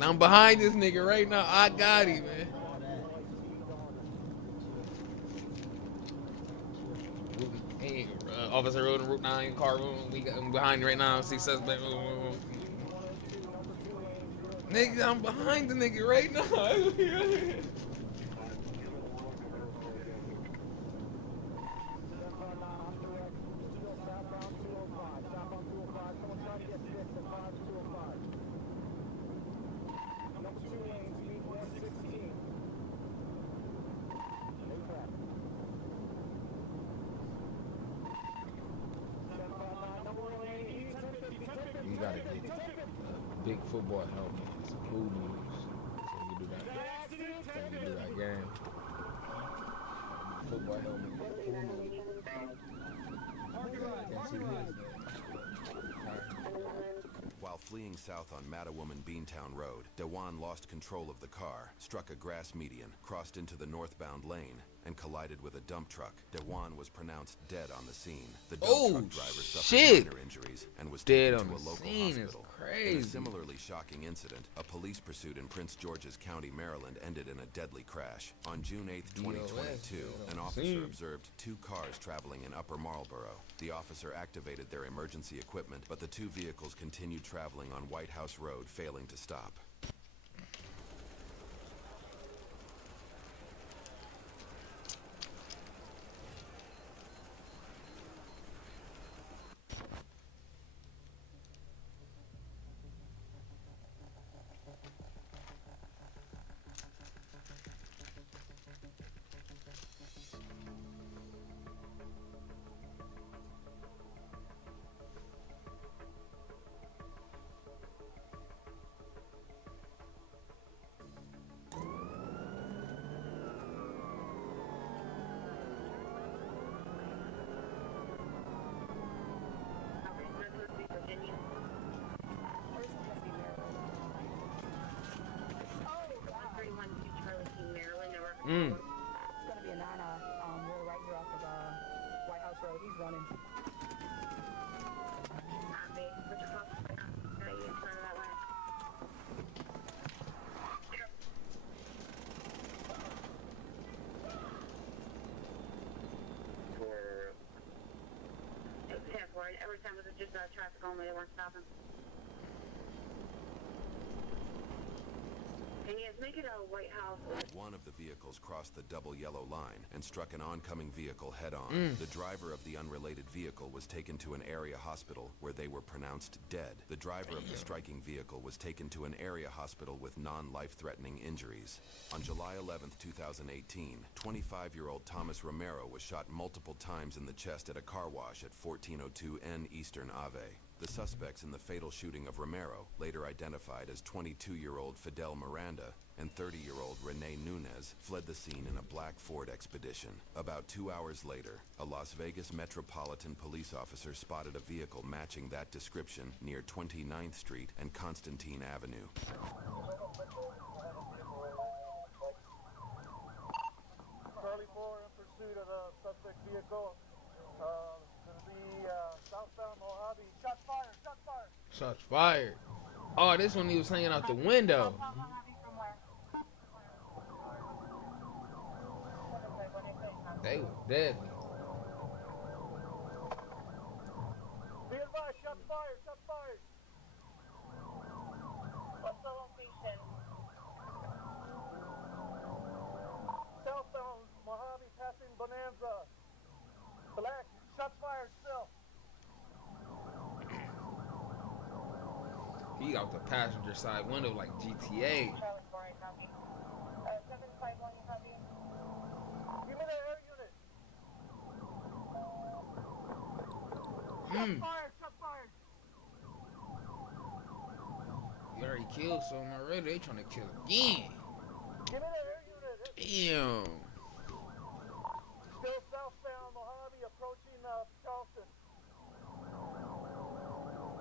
I'm behind this nigga right now. I got him, man. Hey, Officer Road and Route 9 car room. I'm behind you right now. See suspect. Nigga, I'm behind the nigga right now. You gotta get a big football helmet. It's cool news. So you do that. So you do that game. Football helmet. Cool news. Can't see his name. While fleeing south on Mattawoman Beantown Road, DeJuan lost control of the car, struck a grass median, crossed into the northbound lane, and collided with a dump truck. DeJuan was pronounced dead on the scene. The dump truck driver suffered minor injuries and was taken to a local hospital. In a similarly shocking incident, a police pursuit in Prince George's County, Maryland ended in a deadly crash. On June 8, 2022, an officer observed two cars traveling in Upper Marlboro. The officer activated their emergency equipment, but the two vehicles continued traveling on White House Road, failing to stop. Mm. It's gonna be a Nana. We're right here off of White House Road. He's running. Every time it was just traffic only, they weren't stopping. Can you guys make it a White House? One of the vehicles crossed the double yellow line and struck an oncoming vehicle head-on. The driver of the unrelated vehicle was taken to an area hospital where they were pronounced dead. The driver of the striking vehicle was taken to an area hospital with non-life-threatening injuries. On July 11th, 2018, 25-year-old Thomas Romero was shot multiple times in the chest at a car wash at 1402 N Eastern Ave. The suspects in the fatal shooting of Romero, later identified as 22-year-old Fidel Miranda and 30-year-old Rene Nunez, fled the scene in a black Ford Expedition. About 2 hours later, a Las Vegas Metropolitan Police officer spotted a vehicle matching that description near 29th Street and Constantine Avenue. Charlie 4 in pursuit of the suspect vehicle. Gonna be southbound Mojave. Shots fired! Shots fired! Shots fired. Oh, this one he was hanging out the window. They was deadly. Be advised, shots fired! Shots fired! What's the location? Southbound Mojave passing Bonanza. Black. Shots fired still. He out the passenger side window like GTA. Charlie 4, copy. 751, you copy? Give me the air unit. Shots fired! Shots fired! You already killed someone already. They trying to kill again. Give me the air unit. Damn. Still southbound Mojave approaching Charleston.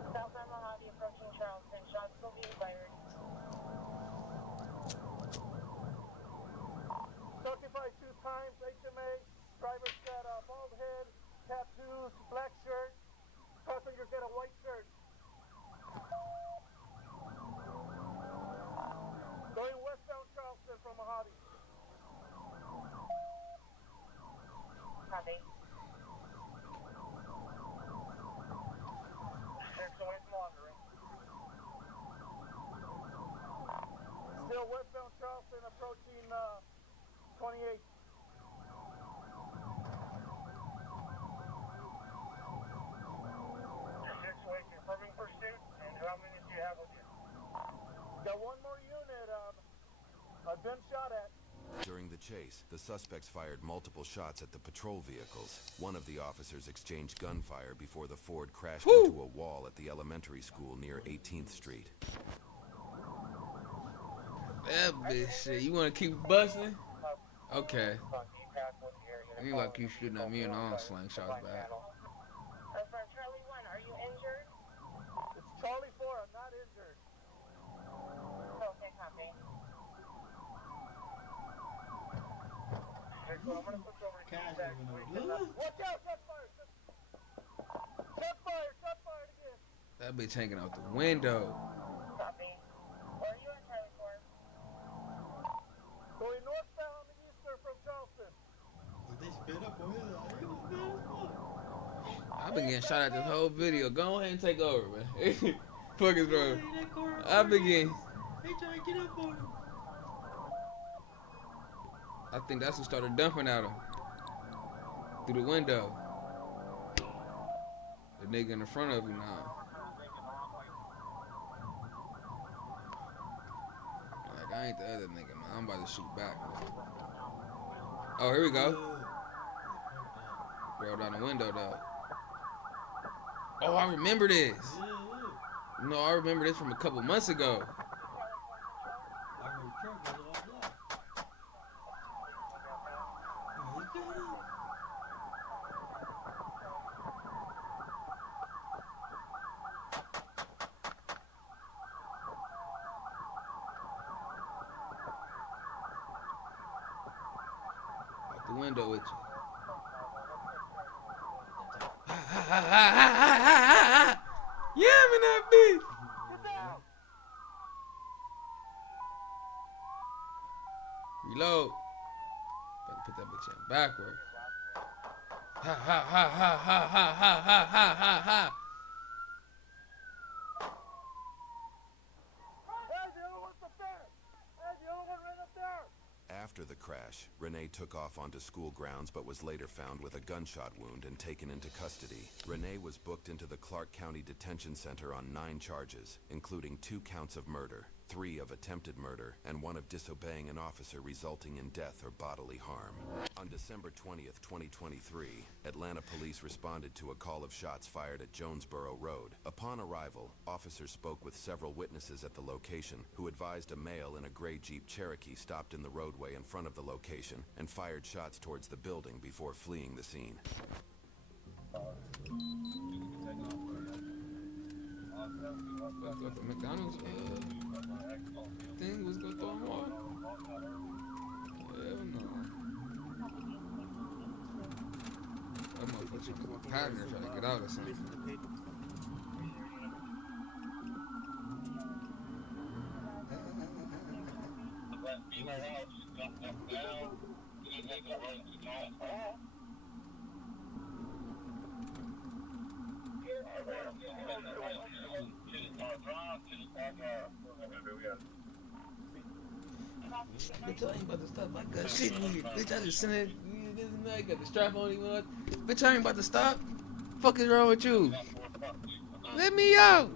Southbound Mojave approaching Charleston. Shots will be fired. Certified 2 times HMA. Driver's got a bald head, tattoos, black shirt. Passenger's got a white shirt. Going westbound Charleston from Mojave. Copy. Still westbound Charleston approaching 28. Confirming pursuit, and how many do you have with you? Got one more unit. I've been shot at. During the chase, the suspects fired multiple shots at the patrol vehicles. One of the officers exchanged gunfire before the Ford crashed into a wall at the elementary school near 18th Street. That bitch shit. You want to keep busting? Okay. You like you shooting at me and I don't slang shots back. Charlie 1, are you injured? It's Charlie 4. I'm not injured. Okay, copy. I'm gonna switch over to cash. Watch out! Shots fired! Shots fired! Shots fired again! That bitch hanging out the window. Copy. Where are you at, Charlie 4? Going northbound and eastern from Charleston. They spin up over there. I've been getting shot at this whole video. Go ahead and take over, man. Fuck is wrong? I've been getting... They trying to get up on him. I think that's who started dumping at him. Through the window. The nigga in the front of him now. Like, I ain't the other nigga, man. I'm about to shoot back, man. Oh, here we go. Roll down the window, though. Oh, I remember this. No, I remember this from a couple months ago. window with you. Ha ha ha ha ha ha ha ha! Yeah, man, that bitch. Reload. Better put that bitch in backward. Ha ha ha ha ha ha ha ha ha ha ha. After the crash, Renee took off onto school grounds but was later found with a gunshot wound and taken into custody. Renee was booked into the Clark County Detention Center on 9 charges, including 2 counts of murder, 3 of attempted murder, and 1 of disobeying an officer resulting in death or bodily harm. On December 20th, 2023, Atlanta police responded to a call of shots fired at Jonesboro Road. Upon arrival, officers spoke with several witnesses at the location who advised a male in a gray Jeep Cherokee stopped in the roadway in front of the location and fired shots towards the building before fleeing the scene. Thought the McDonald's thing was gonna throw him off. Hell no. That motherfucker trying to come up pattern or trying to get out or something. Bitch, I ain't about to stop. I got shit in here. Bitch, I just sent it. I got the strap on even. Bitch, I ain't about to stop. Fuck is wrong with you? Let me out.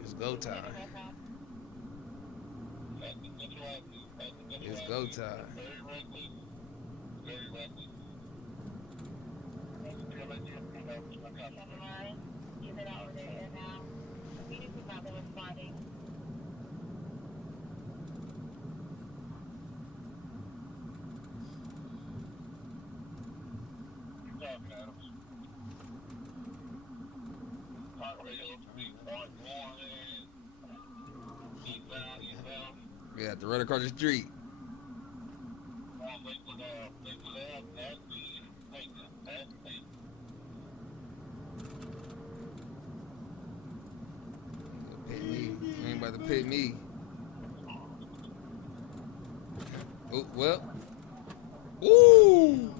It's go time. It's go time. We have to run across the street. Pit me. You ain't about to pit me. Oh, well. Ooh!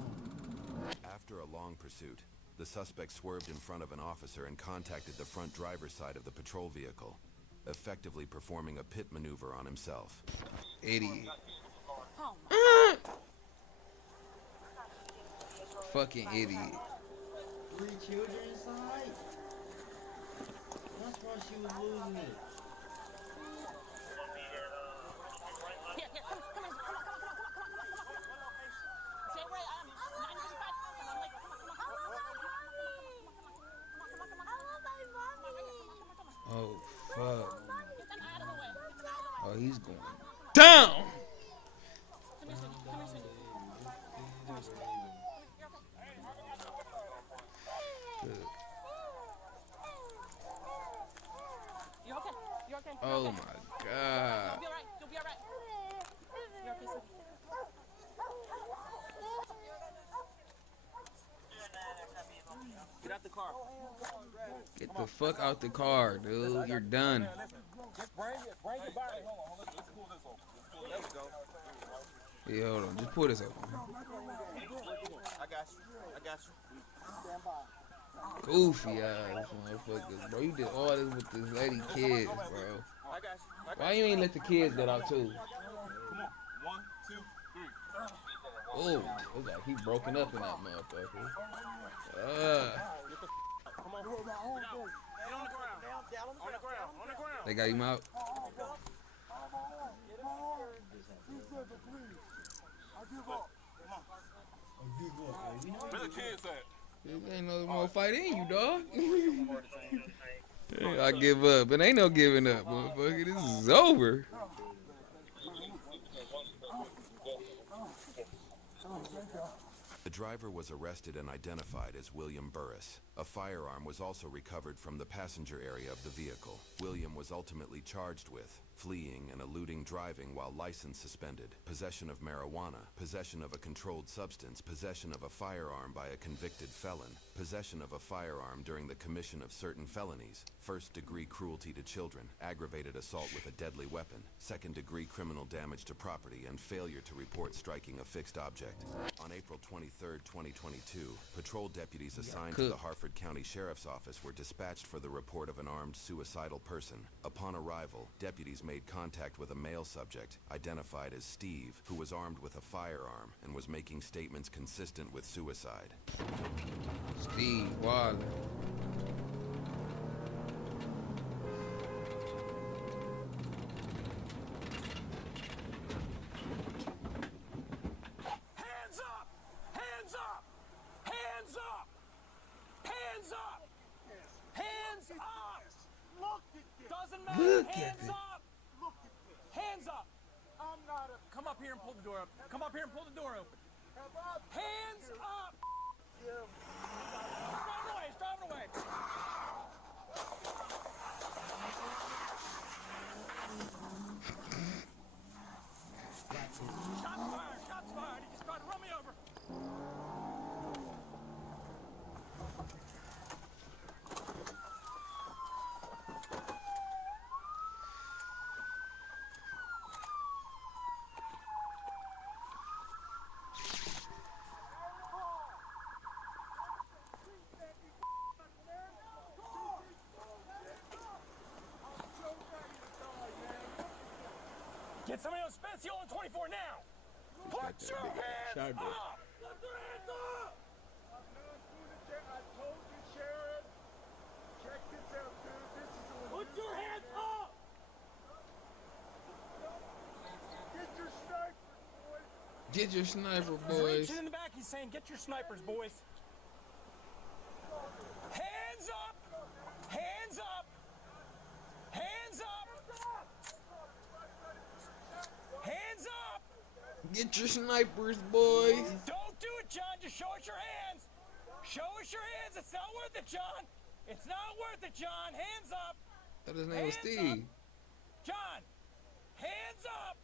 After a long pursuit, the suspect swerved in front of an officer and contacted the front driver's side of the patrol vehicle, effectively performing a pit maneuver on himself. Idiot. Fucking idiot. 3 children inside? That's why she was losing it. Oh, fuck. Oh, he's going down. You're okay. You're okay. Oh my God. You'll be alright. You'll be alright. You're okay, sweetie. Get out the car. Get the fuck out the car, dude. You're done. Just bring your body. Hold on. Let's pull this over. There we go. Yeah, hold on. Just pull this open. I got you. Stand by. Goofy ass motherfuckers, bro. You did all this with this lady kids, bro. I got you. Why you ain't let the kids get out too? Come on. 1, 2, 3. Oh, it's like he broken up in that motherfucker. Come on. Get on the ground. On the ground. They got him out. Where the kids at? There ain't no more fight in you, dog. I give up. It ain't no giving up, motherfucker. This is over. The driver was arrested and identified as William Burris. A firearm was also recovered from the passenger area of the vehicle. William was ultimately charged with fleeing and eluding driving while license suspended, possession of marijuana, possession of a controlled substance, possession of a firearm by a convicted felon, possession of a firearm during the commission of certain felonies, first-degree cruelty to children, aggravated assault with a deadly weapon, second-degree criminal damage to property, and failure to report striking a fixed object. On April 23, 2022, patrol deputies assigned to the Harford County Sheriff's Office were dispatched for the report of an armed suicidal person. Upon arrival, deputies made contact with a male subject, identified as Steve, who was armed with a firearm and was making statements consistent with suicide. Steve Wilder. Hands up! Hands up! Hands up! Hands up! Hands up! Look at this! Doesn't matter. Look at Hands it. up! Look at this! Hands up! I'm not a... Come up here and pull the door open. Come up here and pull the door open. Hands up! He's driving away. He's driving away. Shots fired! Shots fired! He just tried to run me over. Get somebody on Spencer on 24 now! Put your hands up! Put your hands up! I told you, Sheriff. Check this out, dude. This is a... Put your hands up! Get your snipers, boys! Get your sniper, He's boys. reaching in the back. He's saying, get your snipers, boys. Hands up! Hands up! Hands up! Hands up! Get your snipers, boys. Don't do it, John. Just show us your hands. Show us your hands. It's not worth it, John. It's not worth it, John. Hands up. Thought his name was Hands Steve. up. John, hands up.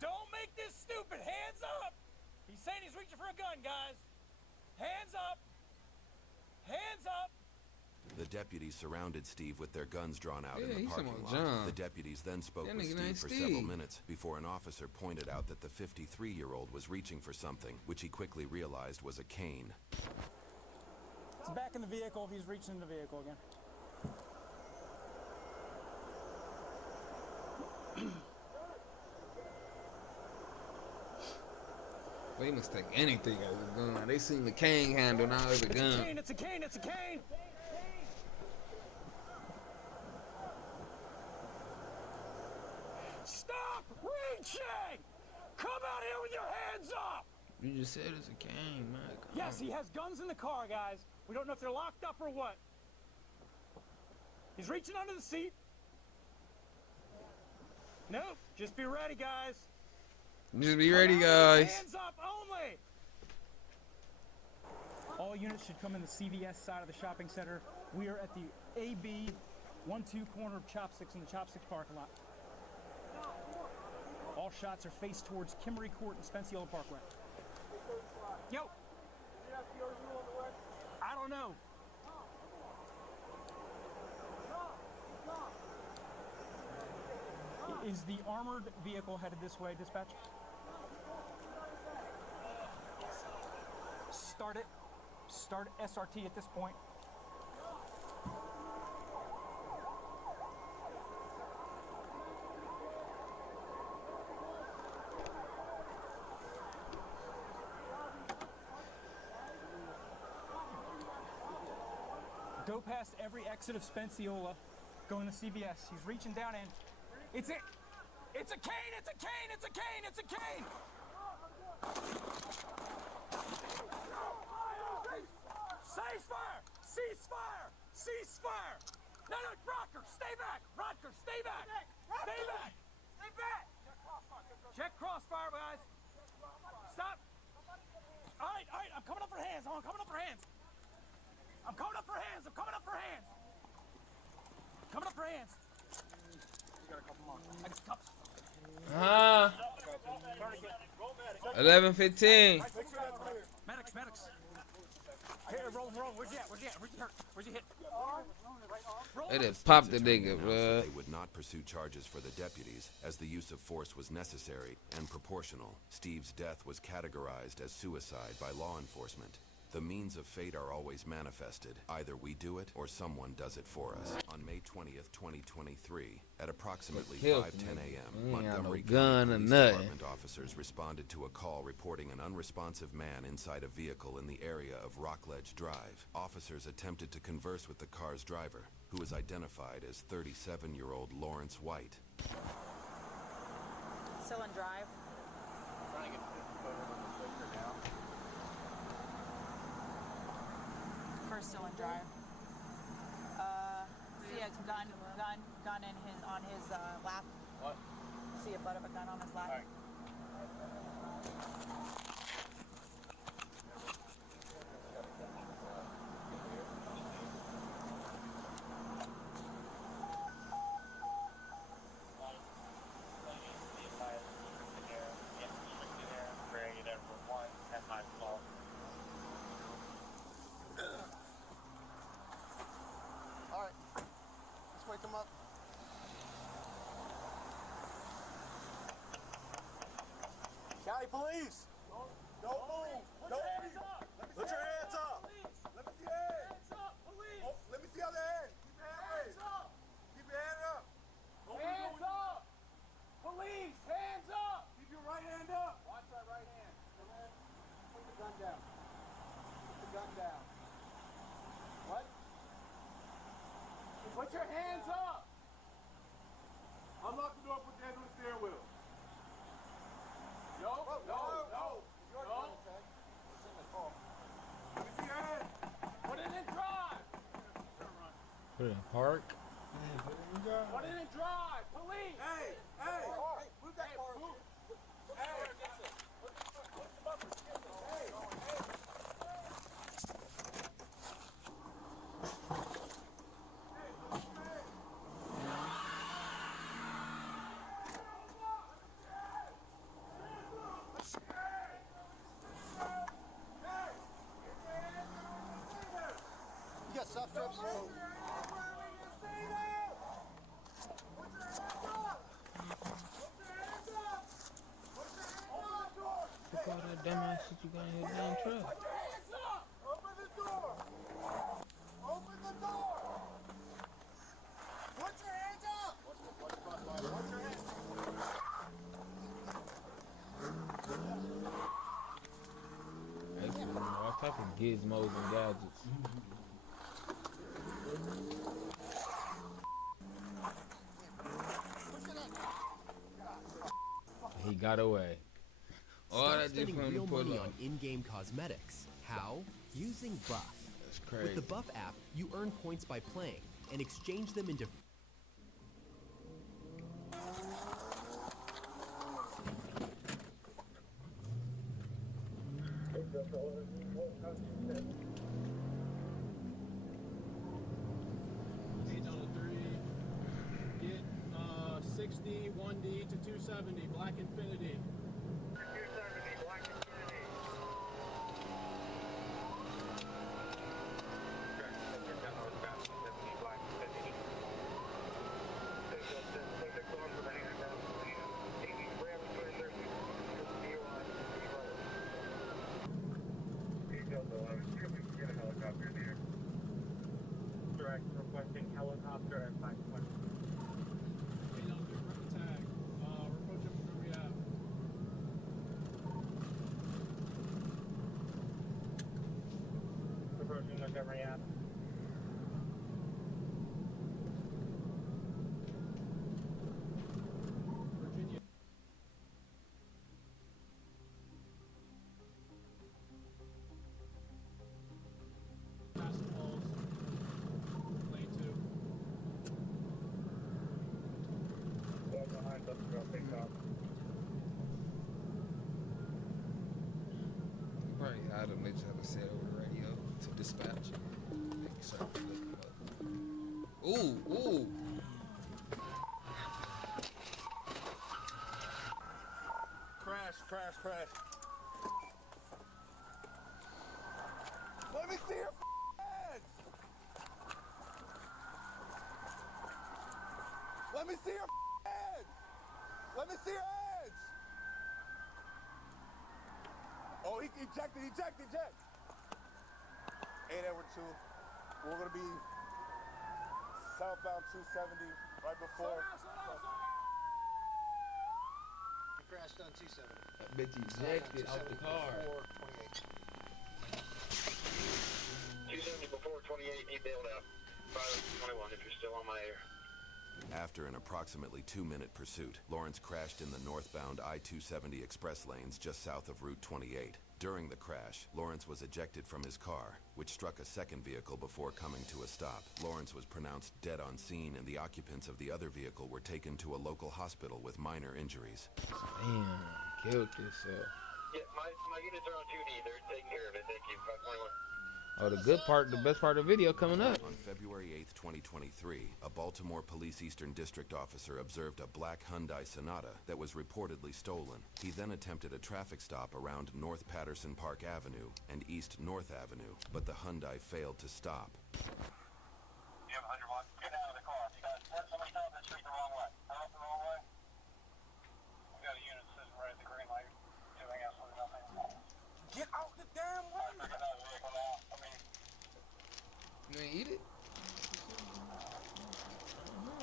Don't make this stupid. Hands up. He's saying he's reaching for a gun, guys. Hands up. Hands up. The deputies surrounded Steve with their guns drawn out in Yeah, the he's parking talking lot. about John. The deputies then spoke That with nigga Steve named for Steve. several minutes before an officer pointed out that the 53-year-old was reaching for something, which he quickly realized was a cane. He's back in the vehicle. He's reaching in the vehicle again. Well, he must take anything as a gun. They seen the cane handle, now it's a gun. It's a cane. It's a cane. Stop reaching! Come out here with your hands up! You just said it's a cane, man. Come Yes, on. he has guns in the car, guys. We don't know if they're locked up or what. He's reaching under the seat. Nope. Just be ready, guys. Just be ready, guys. Hands up only! All units should come in the CVS side of the shopping center. We are at the AB 1-2 corner of Chopsticks in the Chopsticks parking lot. All shots are faced towards Kimmery Court and Spenciola Parkway. Yo! I don't know. Is the armored vehicle headed this way, dispatch? Start it. Start SRT at this point. Go past every exit of Spenciola, going to CVS. He's reaching down in. It's a cane! It's a cane! It's a cane! It's a cane! Ceasefire! Ceasefire! Ceasefire! No, Rocker, stay back! Rocker, stay back! Stay back! Stay back! Check crossfire, guys! Stop! All right, I'm coming up for hands. I'm coming up for hands. I'm coming up for hands. Coming up for hands. You got a couple more. I got cups. 11:15. Medics, medics. Here, roll. Where's he at? Where's he hurt? Where's he hit? They just popped the nigga, bro. They would not pursue charges for the deputies, as the use of force was necessary and proportional. Steve's death was categorized as suicide by law enforcement. The means of fate are always manifested. Either we do it, or someone does it for us. On May 20th, 2023, at approximately 5:10 a.m., Montgomery County Police Department officers responded to a call reporting an unresponsive man inside a vehicle in the area of Rockledge Drive. Officers attempted to converse with the car's driver, who was identified as 37-year-old Lawrence White. Still in drive. Trying to get the photo of the sticker now. First still in drive. See a gun in his on his lap. What? See a butt of a gun on his lap. All right. Come up. County police! Don't move! Put your hands up! Put your hands up! Let me see your hands! Hands up, police! Oh, let me see other hand! Keep your hand raised! Keep your hand up! Hands up! Police! Hands up! Keep your right hand up! Watch that right hand. Put the gun down. Put the gun down. What? Put your hands up! Unlock the door, put your hand on the steering wheel. No. Your turn, Ted. It's in the car. Let me see your hand. Put it in drive. Put it in park. Put it in drive. Police. Hey. Move that car. Move. Hey. What's the bumper? Hey. You got soft strips? Look all that dumbass shit you got in your damn truck. Open the door! Open the door! Put your hands up! Put your hands Actually, all type of gizmos and gadgets. He got away. Start spending real money on in-game cosmetics. How? Using Buff. That's crazy. With the Buff app, you earn points by playing and exchange them into Get 60, 1D to 270, Black Infinity. 270, Black Infinity. Direct requesting helicopter at 520. Approaching Montgomery Ave. Virginia. Lane 2. Well behind us, girl, picked up. Right, I don't know what you have to say over the radio. Dispatch. Ooh, ooh. Crash. Let me see your hands! Let me see your hands! Let me see your hands! Oh, eject. 8 Edward 2. We're gonna be southbound 270 right before. He crashed on 270. That bitch ejected out the car. 270 before 28, he bailed out. 521 if you're still on my air. After an approximately 2-minute pursuit, Lawrence crashed in the northbound I-270 express lanes just south of Route 28. During the crash, Lawrence was ejected from his car, which struck a second vehicle before coming to a stop. Lawrence was pronounced dead on scene, and the occupants of the other vehicle were taken to a local hospital with minor injuries. Damn, killed yourself. Yeah, my units are on 2D. They're taking care of it. Thank you. 521. Oh, the best part of the video coming up. On February 8th, 2023, a Baltimore Police Eastern District officer observed a black Hyundai Sonata that was reportedly stolen. He then attempted a traffic stop around North Patterson Park Avenue and East North Avenue, but the Hyundai failed to stop. You have 100 watts. Get out of the car. You got somebody down the street the wrong way. Out the wrong way. We got a unit sitting right at the green light, doing absolutely nothing. Get out the damn way! I'm freaking out of the vehicle now. You ain't eat it?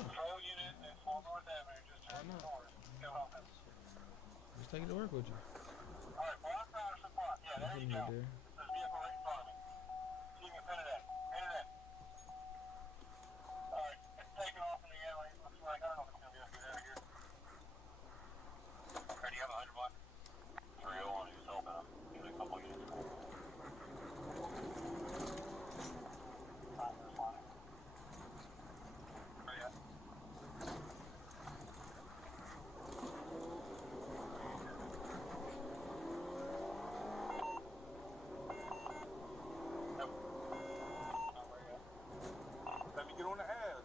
Patrol unit at Small North Avenue, just turn north. Go home. Just take it to work with you. Alright, block Patterson Park. Yeah, there you go. There's a vehicle right in front of me. See if you can pin it in. Alright, it's taking off in the alley. Looks like, I don't know if it's going to be able to get out of here. Okay, do you have 100 block? 301, he's southbound. Give it a couple units. Let me get on the ad.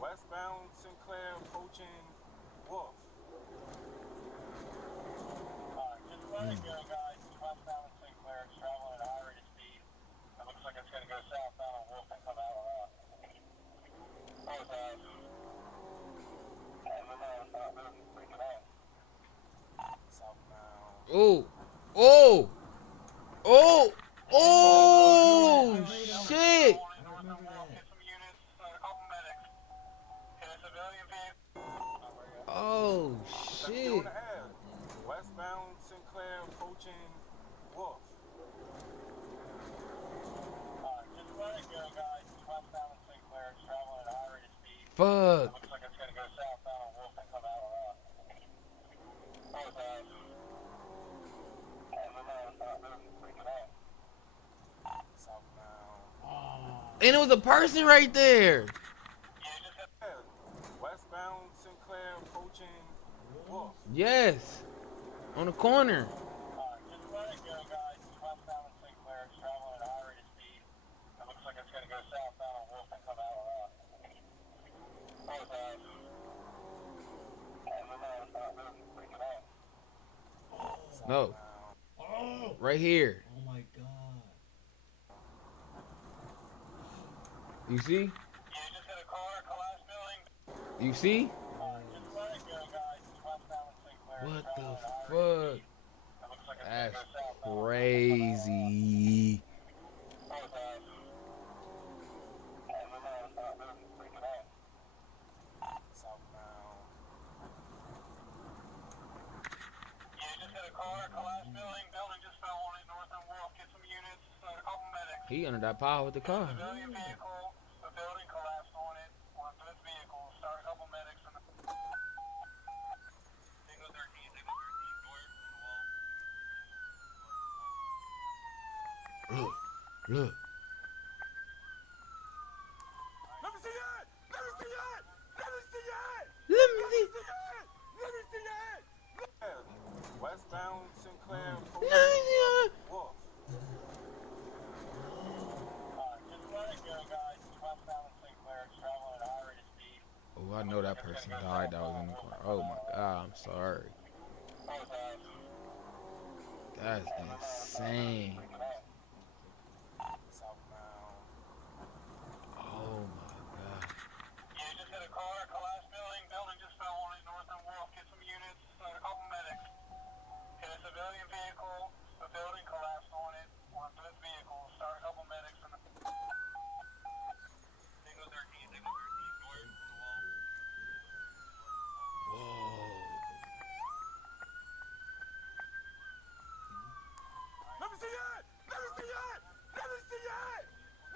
Westbound Sinclair approaching Wolf. Just let it go, guys. Westbound Sinclair, it's traveling at a high rate of speed. It looks like it's going to go southbound on Wolf and come out north ave. And then stop moving, freaking out. Southbound. Oh, shit! Oh, shit. Westbound Sinclair approaching Wolf. Just let it go, guys. Westbound Sinclair, it's traveling at a high rate of speed. Fuck. It looks like it's going to go southbound on Wolf and come out north ave. And then stop moving, freaking out. Southbound. And it was a person right there. Westbound Sinclair approaching Wolf. Yes. On the corner. Just let it go, guys. Westbound Sinclair, it's traveling at a high rate of speed. It looks like it's going to go southbound on Wolf and come out north ave. And then stop moving, freaking out. No. Right here. Oh my god. You see? You just hit a car, collapsed building. You see? Just let it go, guys. Westbound Sinclair. What the fuck? That's crazy. He under that pile with the car. Civilian vehicle, the building collapsed on it. On this vehicle, start a couple medics from the. Signal 13, signal 13, north. Look. Let me see that! Let me see that! Let me see that! Let me see that! Let me see that! Westbound Sinclair. Let me see that! Wolf. that person died that was in the car. Oh my god, I'm sorry. That's insane. Oh my god. You just hit a car, collapsed building just fell on it, north and wolf. Get some units, a couple medics. Hit a civilian vehicle, a building collapsed on it, one of those vehicles. Start a couple medics in the... Signal 13, signal 13, north from the wall. Whoa. Let me see it! Let me see it! Let me see it!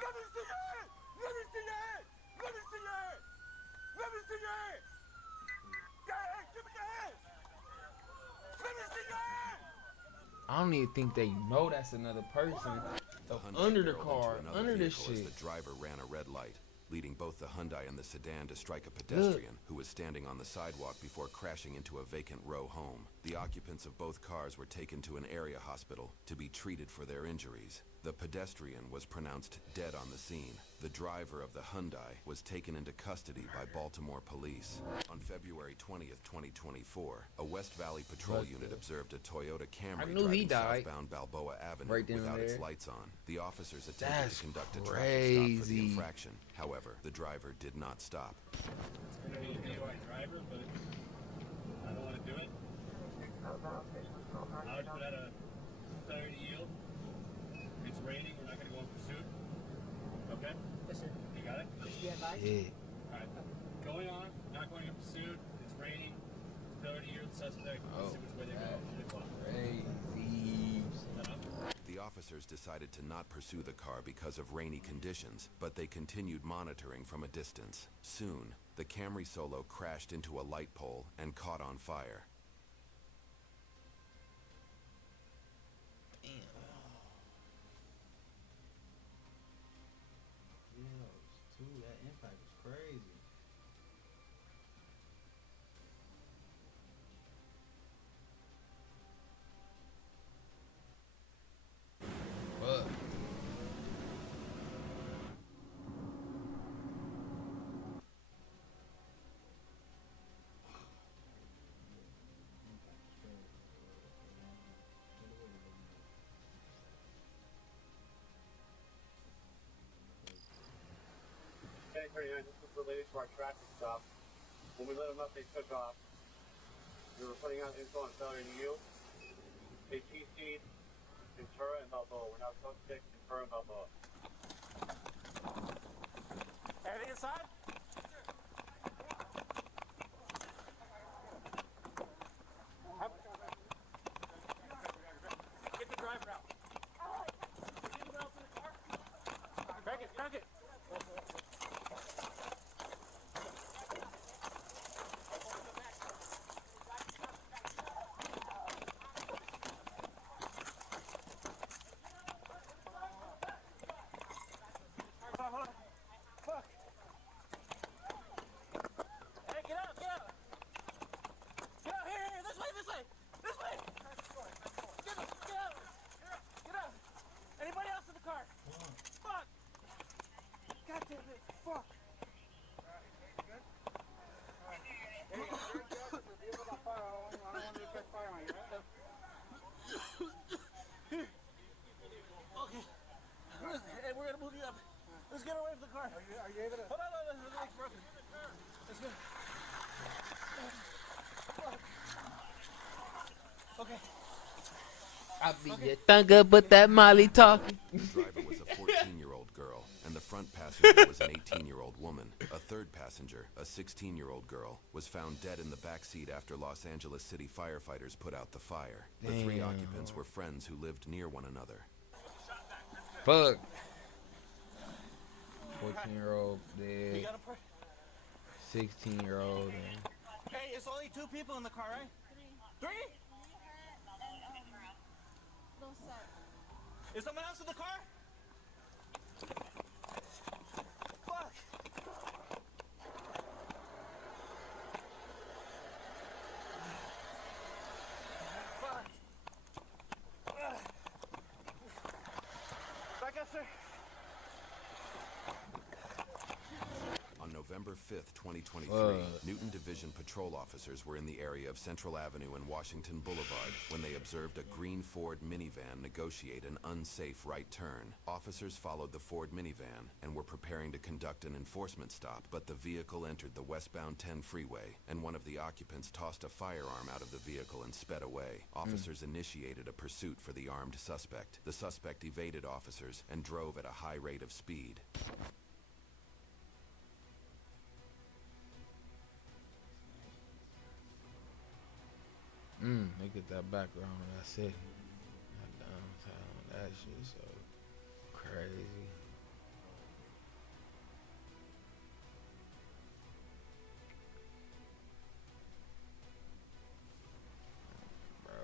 Let me see it! Let me see it! Let me see it! Let me see it! Hey, give me your hand! Let me see it! I don't even think they know that's another person under the car, under this shit. As the driver ran a red light, leading both the Hyundai and the sedan to strike a pedestrian who was standing on the sidewalk before crashing into a vacant row home. The occupants of both cars were taken to an area hospital to be treated for their injuries. The pedestrian was pronounced dead on the scene. The driver of the Hyundai was taken into custody by Baltimore police. On February 20th, 2024, a West Valley patrol unit observed a Toyota Camry driving southbound Balboa Avenue without its lights on. The officers attempted to conduct a traffic stop for the infraction. However, the driver did not stop. I don't want to do it. I would put out a failure to yield. It's raining, we're not going to go in pursuit. Okay? Yes, sir. You got it? Shit. Alright. Going on, not going in pursuit. It's raining. It's failure to yield. Suspect. Let's see which way they go. Crazy. The officers decided to not pursue the car because of rainy conditions, but they continued monitoring from a distance. Soon, the Camry Solo crashed into a light pole and caught on fire. Damn. Yeah, too. That impact was crazy. Fuck. This was related to our traffic stop. When we let them up, they took off. We were putting out info on failure to yield. They TC'd Ventura and Balboa. We're now suspect Ventura and Balboa. Anything inside? Get the driver out. Is anyone else in the car? Crank it, crank it. Fuck. Hey, get out, get out. Get out, here, this way, this way. This way. Get out. Get out. Anybody else in the car? Fuck. God damn it, fuck. Okay. Hey, we're gonna move you up. Let's get away from the car. Are you able to? Hold on, the leg's broken. Let's go. Okay. I be your thugger, but that Molly talking. The driver was a 14-year-old girl, and the front passenger was an 18-year-old woman. A third passenger, a 16-year-old girl, was found dead in the back seat after Los Angeles City firefighters put out the fire. The three occupants were friends who lived near one another. Fuck. 14-year-old dead. 16-year-old. Hey, it's only 2 people in the car, right? 3? Is someone else in the car? Fuck. Fuck. Back up, sir. On November November 5th, 2023, Newton Division patrol officers were in the area of Central Avenue and Washington Boulevard when they observed a green Ford minivan negotiate an unsafe right turn. Officers followed the Ford minivan and were preparing to conduct an enforcement stop, but the vehicle entered the westbound 10 freeway, and one of the occupants tossed a firearm out of the vehicle and sped away. Officers initiated a pursuit for the armed suspect. The suspect evaded officers and drove at a high rate of speed. They get that background of that city. That downtown, that shit so crazy. Bro.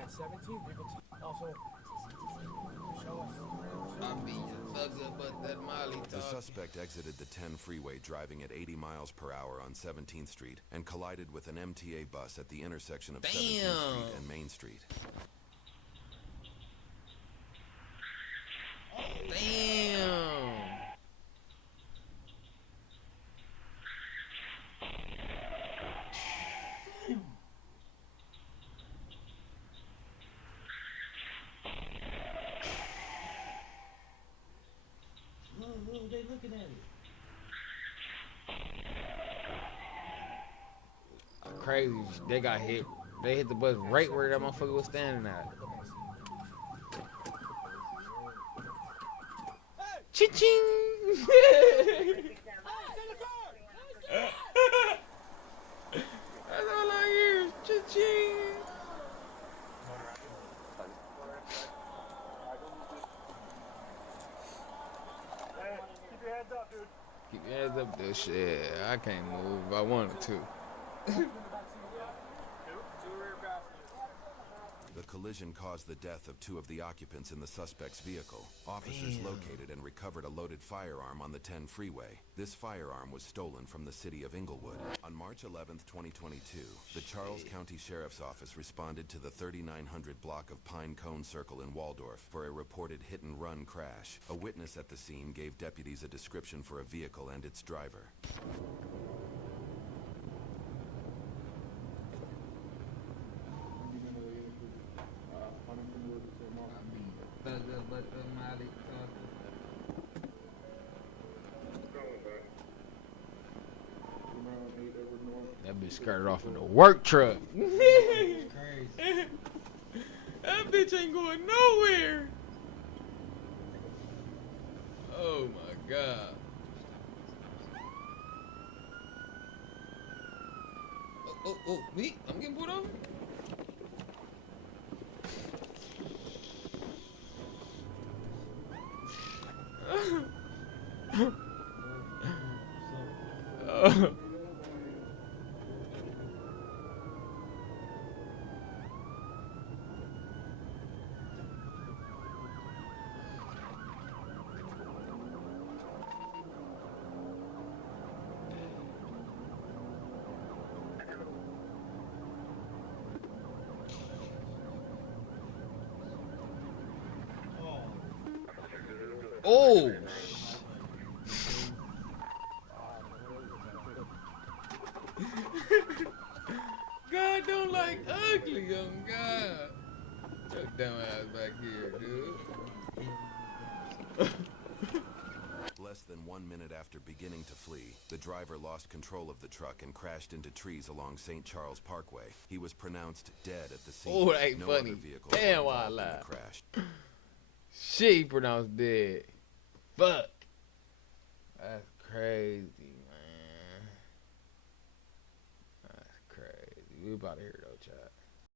At 17, people also show us. I'm being thugger, but that Molly The suspect exited the 10 freeway driving at 80 miles per hour on 17th Street and collided with an MTA bus at the intersection of 17th Street and Main Street. Damn. Look, they looking at it. Crazy. They got hit. They hit the bus right where that motherfucker was standing at. Cha-ching! That's all I hear is cha-ching! Keep your hands up, dude. Keep your hands up, dude. Shit, I can't move if I wanted to. The collision caused the death of 2 of the occupants in the suspect's vehicle. Officers located and recovered a loaded firearm on the 10 freeway. This firearm was stolen from the city of Inglewood. On March 11th, 2022, the Charles County Sheriff's Office responded to the 3900 block of Pine Cone Circle in Waldorf for a reported hit-and-run crash. A witness at the scene gave deputies a description for a vehicle and its driver. That bitch skirted off in the work truck. Crazy. That bitch ain't going nowhere. Oh my god. Oh, me? I'm getting pulled over? Oh! God don't like ugly, young God. Your dumb ass back here, dude. Less than 1 minute after beginning to flee, the driver lost control of the truck and crashed into trees along St. Charles Parkway. He was pronounced dead at the scene. Oh, that ain't no funny. other vehicles Damn, were why I involved in lied. the crash. Shit, he pronounced dead. Fuck. That's crazy, man. That's crazy. We about to hear the